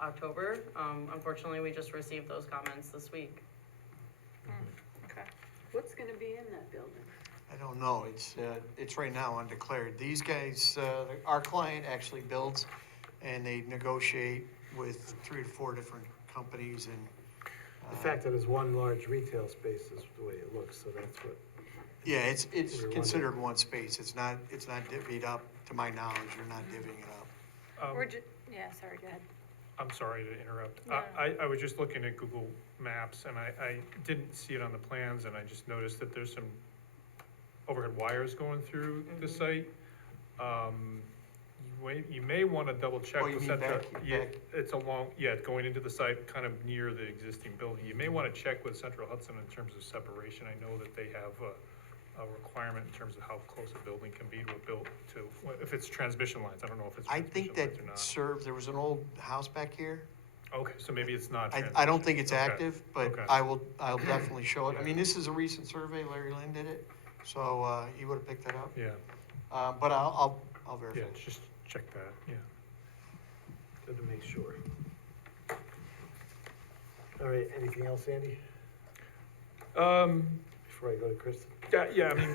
October. Unfortunately, we just received those comments this week. Okay. What's gonna be in that building? I don't know, it's right now undeclared. These guys, our client actually builds and they negotiate with 3 to 4 different companies and. The fact that it's one large retail space is the way it looks, so that's what. Yeah, it's We're considered one space, it's not divvied up, to my knowledge, you're not divvying it up. We're yeah, sorry, go ahead. I'm sorry to interrupt. No. I was just looking at Google Maps and I didn't see it on the plans and I just noticed that there's some overhead wires going through the site. You may wanna double check Oh, you with mean Central. back- Yeah, back- it's going into the site, kind of near the existing building. You may wanna check with Central Hudson in terms of separation. I know that they have a requirement in terms of how close a building can be to a if it's transmission lines. I don't know if it's I transmission think lines that or not. serves, there was an old house back here. Okay, so maybe it's not. I don't think it's Okay. active, but Okay. I'll definitely show it. I mean, this is a recent survey, Larry Lynn did it, so, he would've picked that up. Yeah, But I'll verify. yeah, just check that, yeah. Good to make sure. All right, anything else, Andy, before I go to Kristen? Yeah, I mean.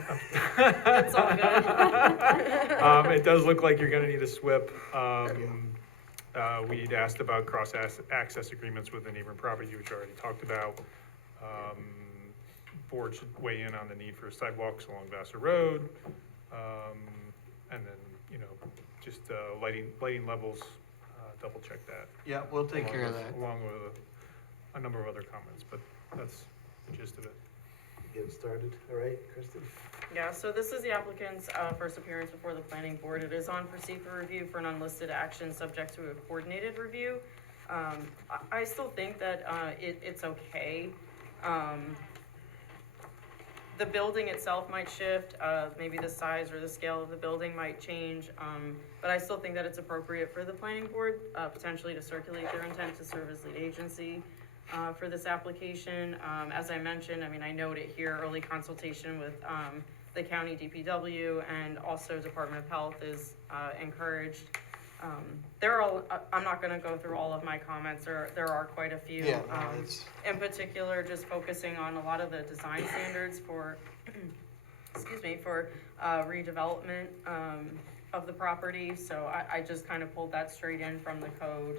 It's all good. It does look like you're gonna need a SWIP. We'd asked about cross-access agreements with the neighboring property, which I already talked about. Board should weigh in on the need for sidewalks along Vassar Road. And then, you know, just, lighting levels, double check that. Yeah, we'll take along care of with- that. Along with a number of other comments, but that's the gist of it. Get it started, all right, Kristen? Yeah, so this is the applicant's first appearance before the planning board. It is on for secret review for an unlisted action subject to a coordinated review. I still think that it's okay. The building itself might shift, maybe the size or the scale of the building might change, but I still think that it's appropriate for the planning board, potentially to circulate their intent to serve as lead agency for this application. As I mentioned, I mean, I note it here, early consultation with the county DPW and also Department of Health is encouraged. I'm not gonna go through all of my comments, there are quite a few. Yeah, no, it's, In particular, just focusing on a lot of the design standards for, excuse me, for redevelopment of the property. So I just kind of pulled that straight in from the code.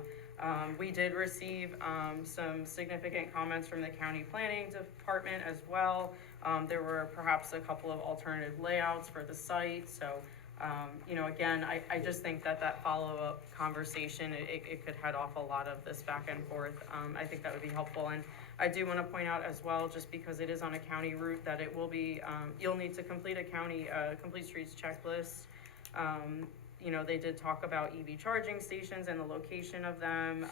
We did receive some significant comments from the county planning department as well. There were perhaps a couple of alternative layouts for the site, so you know, again, I just think that follow-up conversation, it could head off a lot of this back and forth. I think that would be helpful, and I do want to point out as well, just because it is on a county route, that it will be, you'll need to complete a county, complete streets checklist. You know, they did talk about EV charging stations and the location of them.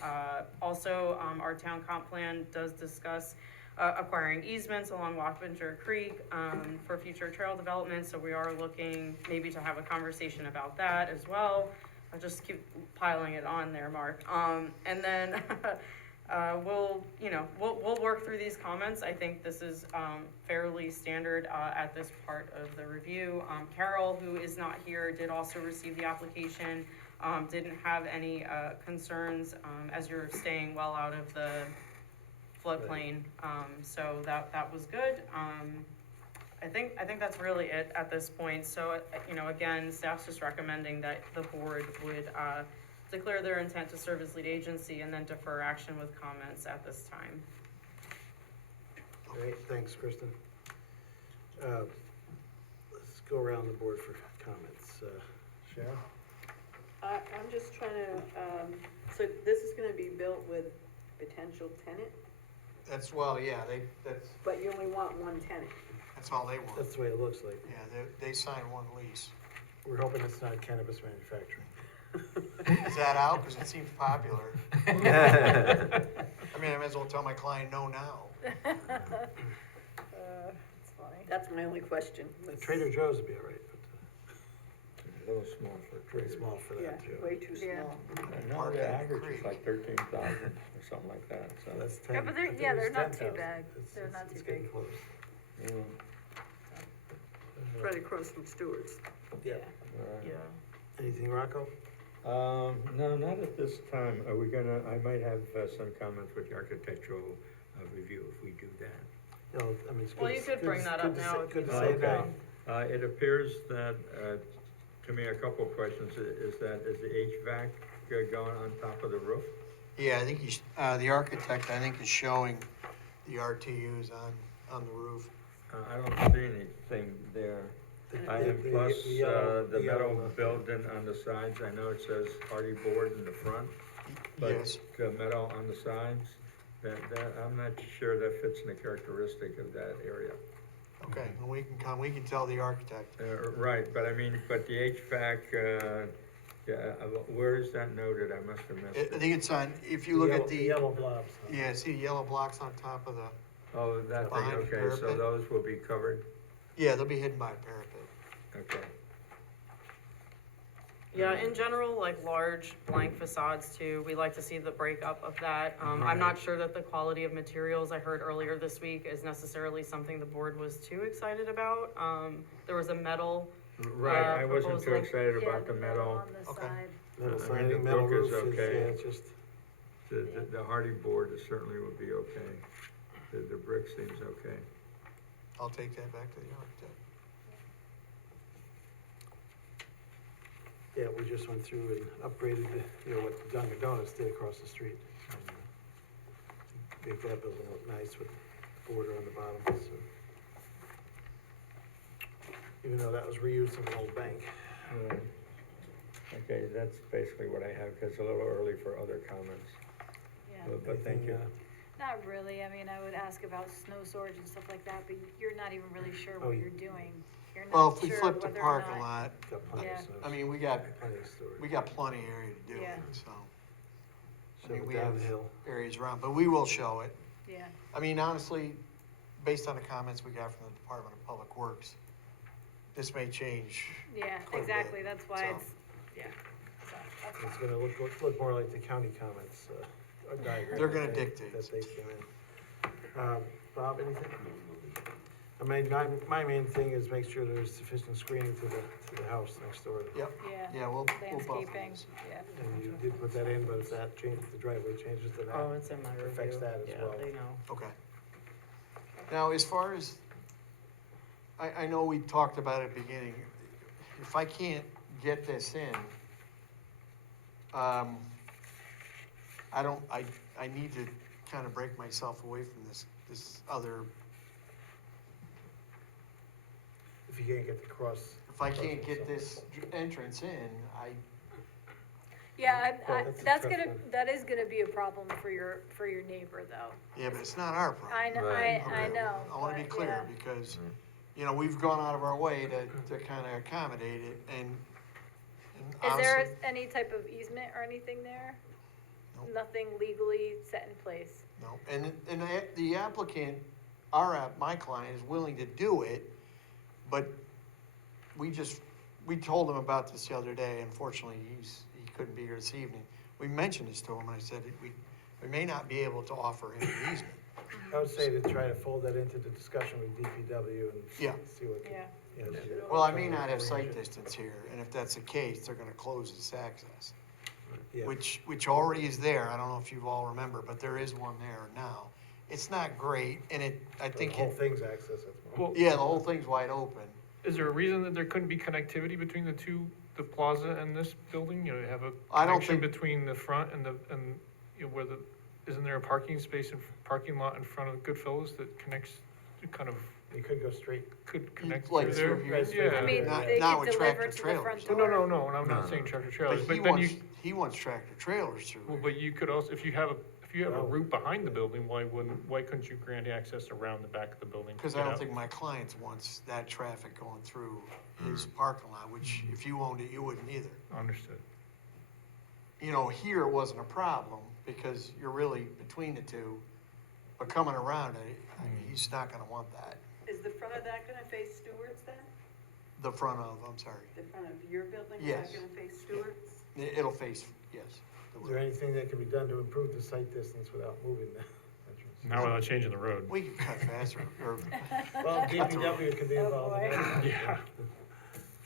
Also, our town comp plan does discuss acquiring easements along Wappinger Creek for future trail development, so we are looking maybe to have a conversation about that as well. I'll just keep piling it on there, Mark. And then we'll work through these comments. I think this is fairly standard at this part of the review. Carol, who is not here, did also receive the application, didn't have any concerns as you're staying well out of the floodplain, so that was good. I think that's really it at this point. So, you know, again, staff's just recommending that the board would declare their intent to serve as lead agency and then defer action with comments at this time. All right, thanks, Kristen. Let's go around the board for comments. Sharon? I'm just trying to, so this is gonna be built with potential tenant, that's, but you only want one tenant. that's all they want. That's the way it looks like. Yeah, they signed one lease. We're hoping it's not cannabis manufacturing. Is that out? Cause it seems popular. I mean, I might as well tell my client no now. It's funny. That's my only question. The Trader Joe's would be all right, A little small for a but pretty trade. small for Yeah, that too. way too Yeah. small. No, Park the in the average is creek. like 13,000 or something like that, so. That's Yeah, 10. but I they're, think yeah, it was they're not too 10,000. bad. It's- They're it's- not too it's getting big. close. Mm, Right across from Stewart's. Yeah. all right. Anything, Rocco? No, not at this time. Are we gonna, I might have some comments with the architectural review if we do that. No, I mean, it's Well, good. you could good- bring that good up to now say- if Good to you say want. it now. It appears that, to me, a couple of questions, is the HVAC going on top of the roof? Yeah, I think he's, the architect, I think, is showing the RTUs on the roof. I don't see anything there. And plus, the metal building on the sides, I know it says hardy board in the front, but Yes. the metal on the sides, that, I'm not sure that fits in the characteristic of that area. Okay, and we can tell the architect. Right, but I mean, but the HVAC, where is that noted? I must have missed I it. think it's on, if you look at the. Yellow blobs. Yeah, see the yellow blocks on top of the, Oh, that thing, behind the okay, so parapet. those will be covered, yeah, they'll be hidden by a parapet. okay. Yeah, in general, like large blank facades too, we like to see the breakup of that. I'm not sure that the quality of materials I heard earlier this week is necessarily something the board was too excited about. There was a metal, Right, I wasn't too proposal. excited Yeah, about the metal. On the Okay. side. Metal I mean, siding, the metal book roof is is, okay. yeah, it's just, The hardy board is certainly would be okay. The brick seems okay. I'll take that back to the architect. yeah, we just went through and upgraded, what Dunkin' Donuts did across the street. Make that building look nice with the border on the bottom, so. Even though that was reused from an old bank. Okay, that's basically what I have, because it's a little early for other comments. Yeah. But thank you. Anything, Not really. I mean, I would ask about snow storage and stuff like that, but you're not even really sure Oh, what yeah. you're doing. You're Well, not if we sure flip the whether or parking not- lot, Got plenty of Yeah. snow. I mean, we got Plenty of storage. plenty of area to do Yeah. it, so. I Shove mean, it we down have the hill. areas around, but we will show it. Yeah. I mean, honestly, based on the comments we got from the Department of Public Works, this may change. Yeah, quite a bit, exactly. That's why so. it's, yeah. So, that's It's fine. gonna look more like the county comments, diagram. They're gonna that dictate. That they came in. Bob, anything? I mean, my main thing is make sure there's sufficient screening to the house next door. Yep, Yeah. yeah, we'll buffer Landscaping, this. yeah. And you did put that in, but if that changes, the driveway changes, then oh, that it's in my review. affects that as well. Yeah, they know. Okay. Now, as far as, I know we talked about it at the beginning, if I can't get this in, I need to kind of break myself away from this other, If you can't get the cross. if I can't get this entrance in, Yeah, Well, that's a that's tough gonna, one. that is gonna be a problem for your neighbor though. yeah, but it's not our problem. I know, Right. I know. I wanna be but clear, yeah. because, we've gone out of our way to kind of accommodate it, and Is there honestly- any type of easement or anything there? Nope. Nothing legally set in place? No, and the applicant, my client is willing to do it, but we told him about this the other day. Unfortunately, he couldn't be here this evening. We mentioned this to him, and I said, we may not be able to offer him an easement. I would say to try to fold that into the discussion with DPW and Yeah. see what. Yeah. Well, I may not have sight distance here, and if that's the case, they're gonna close this access, Yeah. which already is there. I don't know if you all remember, but there is one there now. It's not great, and I The think, whole thing's access, that's more. Well, yeah, the whole thing's wide open. is there a reason that there couldn't be connectivity between the plaza and this building? You have a I don't connection think- between the front and isn't there a parking space and parking lot in front of Goodfellas that connects, kind of, You could go straight. could connect Like through there? through here? Yeah. I mean, Not- they not could with deliver tractor to the front trailers. door. No, and I'm not saying tractor trailers, But but then you, he wants tractor trailers through well, there. but you could also, if you have a Oh. route behind the building, why couldn't you grant access around the back of the building? to Because get I don't out? think my client wants that traffic going through his parking lot, which if you owned it, you wouldn't either. Understood. you know, here it wasn't a problem, because you're really between the two, but coming around it, he's not gonna want that. Is the front of that gonna face Stewart's then? The front of, I'm sorry, The front of your building, is Yes. that gonna face Stewart's? it'll face, yes. Is there anything that can be done to improve the site distance without moving the entrance? Not without changing the road. We can cut faster, or, Well, DPW could be Oh, involved in that. boy. Yeah.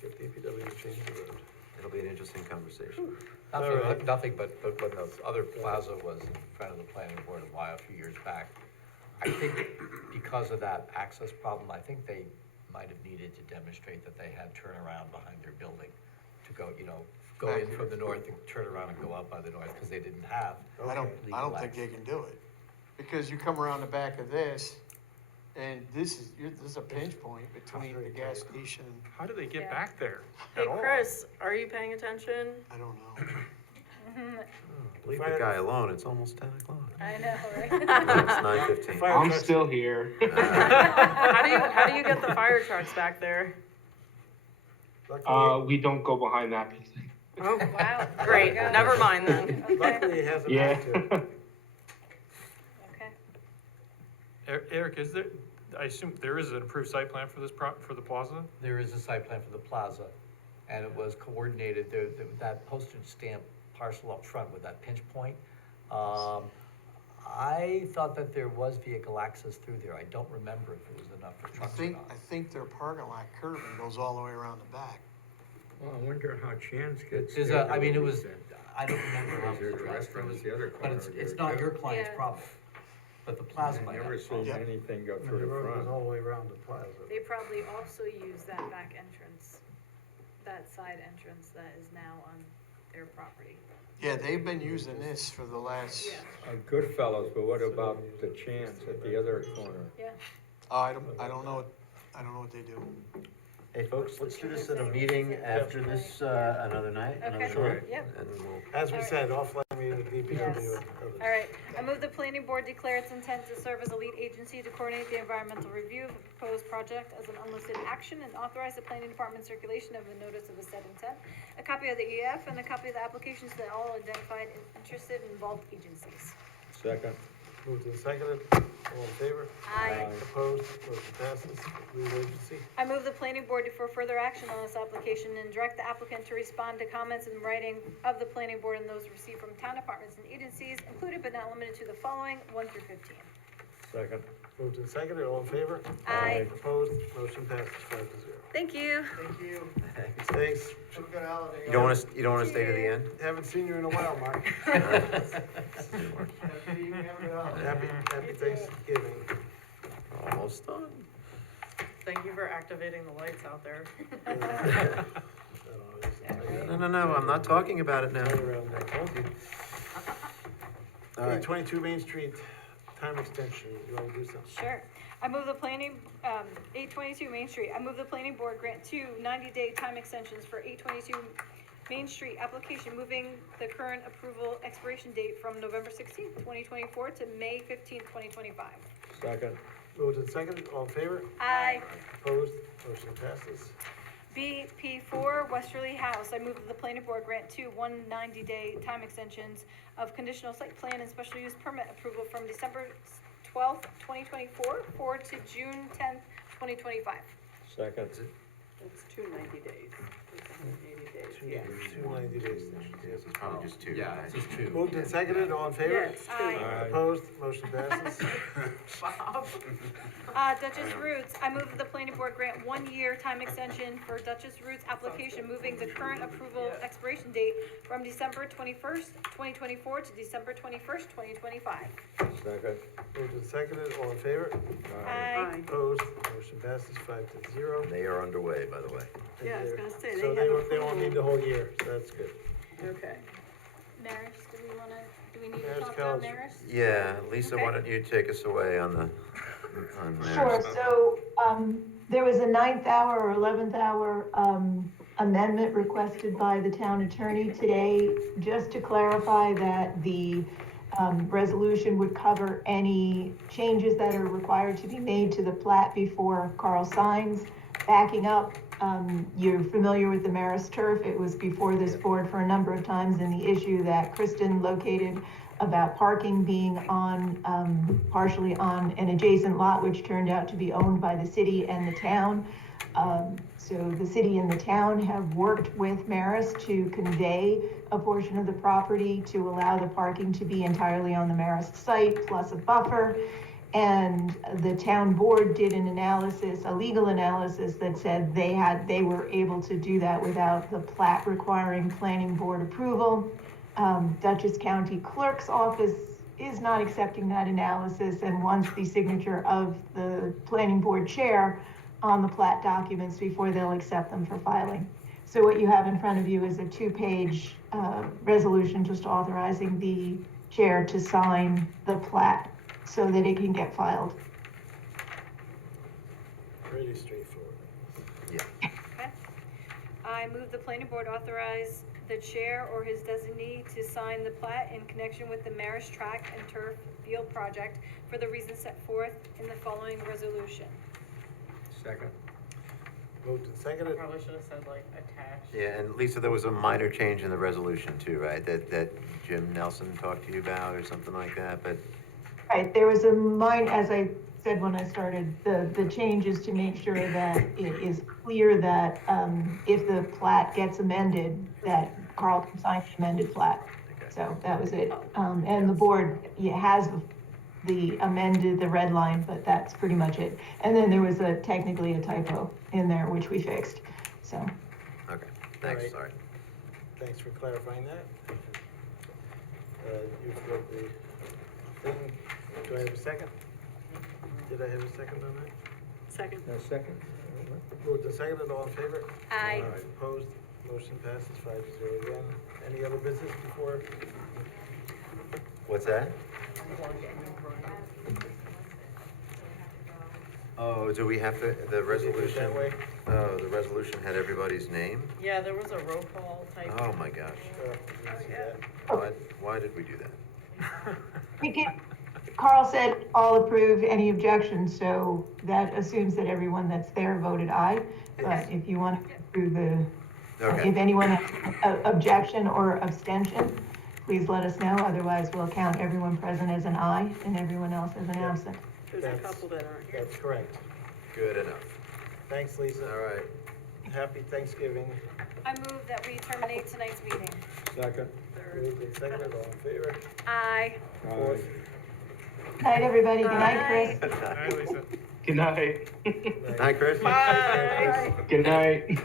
Get DPW to change the road. It'll be an interesting conversation. Nothing but when the other plaza was in front of the planning board a few years back, I think because of that access problem, I think they might have needed to demonstrate that they had turnaround behind their building to go, go in from the north and turn around and go out by the north, because they didn't have. I don't think they can do it, because you come around the back of this, and this is a pinch point between the gas station, How do they get Yeah. back there Hey, at all? Chris, are you paying attention? I don't know. Leave the guy alone, it's almost 10 o'clock. I know, right? It's 9:15. Fire I'm trucks- still here. How do you get the fire trucks back there? Luckily, We don't go behind that. Oh, Wow. great, There you go. never mind then. luckily he hasn't Yeah. had to. Okay. Eric, is there, I assume there is an approved site plan for this for the plaza? There is a site plan for the plaza, and it was coordinated, that postage stamp parcel up front with that pinch point. I thought that there was vehicle access through there, I don't remember if it was enough for I trucks or think, not. I think their parking lot curving goes all the way around the back. Well, I wonder how Chance gets There's there. I mean, it over was, there. I don't remember how it There's was a addressed, restaurant at the other but corner. it's not your client's Yeah. problem, but the plaza might I've have. never a seen problem. anything go The through the road goes front. all the way around the plaza. They probably also use that back entrance, that side entrance that is now on their property. Yeah, they've been using this for the last, Yeah. Good fellows, but what about the Chance at the other corner? Yeah. I don't know what they do. Hey, folks, let's do this at a meeting after this, another night, another Okay. night. Yep. And we'll As we said, offline meeting with DPW Yes. and others. All right, I move the planning board declare its intent to serve as a lead agency to coordinate the environmental review of the proposed project as an unlisted action and authorize the planning department circulation of a notice of the said intent, a copy of the EF and a copy of the applications to all identified and interested and involved agencies. Second. Moved and seconded, all in favor? Aye. Opposed, motion passes, lead agency. I move the planning board for further action on this application and direct the applicant to respond to comments in writing of the planning board and those received from town departments and agencies, included but not limited to the following, 1 through 15. Second. Moved and seconded, all in favor? Aye. Opposed, motion passes 5-0. Thank you. Thank you. Thanks. Have a good holiday. You don't wanna stay to the end? Haven't seen you in a while, Mark. Happy Thanksgiving. Almost done. Thank you for activating the lights out there. No, I'm not talking about it now. All right. 22 Main Street, time extension, you wanna do something? Sure. I move the planning, 822 Main Street, I move the planning board grant 2 90-day time extensions for 822 Main Street application, moving the current approval expiration date from November 16th, 2024 to May 15th, 2025. Second. Moved and seconded, all in favor? Aye. Opposed, motion passes. BP4 Westerly House, I move that the planning board grant 2 190-day time extensions of conditional site plan and special use permit approval from December 12th, 2024 forward to June 10th, 2025. Second. It's 2 90 days. It's 180 days, yeah. 2 90 days. Yes, it's probably just two. Yeah, it's just two. Moved and seconded, all in favor? Yes, Aye. Opposed, motion passes. Duchess Roots, I move that the planning board grant 1-year time extension for Duchess Roots application, moving the current approval expiration date from December 21st, 2024 to December 21st, 2025. Second. Moved and seconded, all in favor? Aye. Opposed, motion passes 5-0. They are underway, by the way. Yeah, I was gonna say, So they have they won't approval. need the whole year, so that's good. Okay. Maris, do we need to Maris talk about College. Maris? Yeah, Lisa, why Okay. don't you take us away on the, on Sure, Maris? so, there was a 9th hour or 11th hour, amendment requested by the town attorney today, just to clarify that the, resolution would cover any changes that are required to be made to the plat before Carl signs. Backing up, you're familiar with the Marist turf. It was before this board for a number of times, and the issue that Kristen located about parking being on, partially on an adjacent lot, which turned out to be owned by the city and the town. So the city and the town have worked with Marist to convey a portion of the property to allow the parking to be entirely on the Marist site, plus a buffer. And the town board did an analysis, a legal analysis that said they were able to do that without the plat requiring planning board approval. Dutchess County Clerk's Office is not accepting that analysis and wants the signature of the planning board chair on the plat documents before they'll accept them for filing. So what you have in front of you is a 2-page resolution just authorizing the chair to sign the plat so that it can get filed. Pretty straightforward. Yeah. Okay. I move the planning board authorize the chair or his designee to sign the plat in connection with the Marist Track and Turf Field Project for the reasons set forth in the following resolution. Second. Moved and seconded. Probably should have said like attached. Yeah, and Lisa, there was a minor change in the resolution too, right? That Jim Nelson talked to you about or something like that, but Right, there was a as I said when I started, the change is to make sure that it is clear that, if the plat gets amended, that Carl can sign the amended plat. So that was it. And the board has the amended, the red line, but that's pretty much it. And then there was technically a typo in there, which we fixed, so. okay, thanks, Alright. sorry. Thanks for clarifying that. You've got the thing. Do I have a second? Did I have a second on that? Second. Second. Moved and seconded, all in favor? Aye. Opposed, motion passes 5-0 again. Any other business before? What's that? Oh, do we have to, the resolution? that way? Oh, the resolution had everybody's name? Yeah, there was a roll call type. Oh, my gosh. Didn't see that. Why did we do that? Carl said all approve, any objections, so that assumes that everyone that's there voted aye. But if you want to approve Okay. if anyone has an objection or abstention, please let us know, otherwise we'll count everyone present as an aye and everyone else as an absent. There's a That's- couple that aren't here. That's correct. Good enough. Thanks, Lisa. All right. Happy Thanksgiving. I move that we terminate tonight's meeting. Second. Moved and seconded, all in favor? Aye. Opposed? Night, everybody, good night, Chris. Hi, Lisa. Good night. Hi, Chris. Bye. Good night.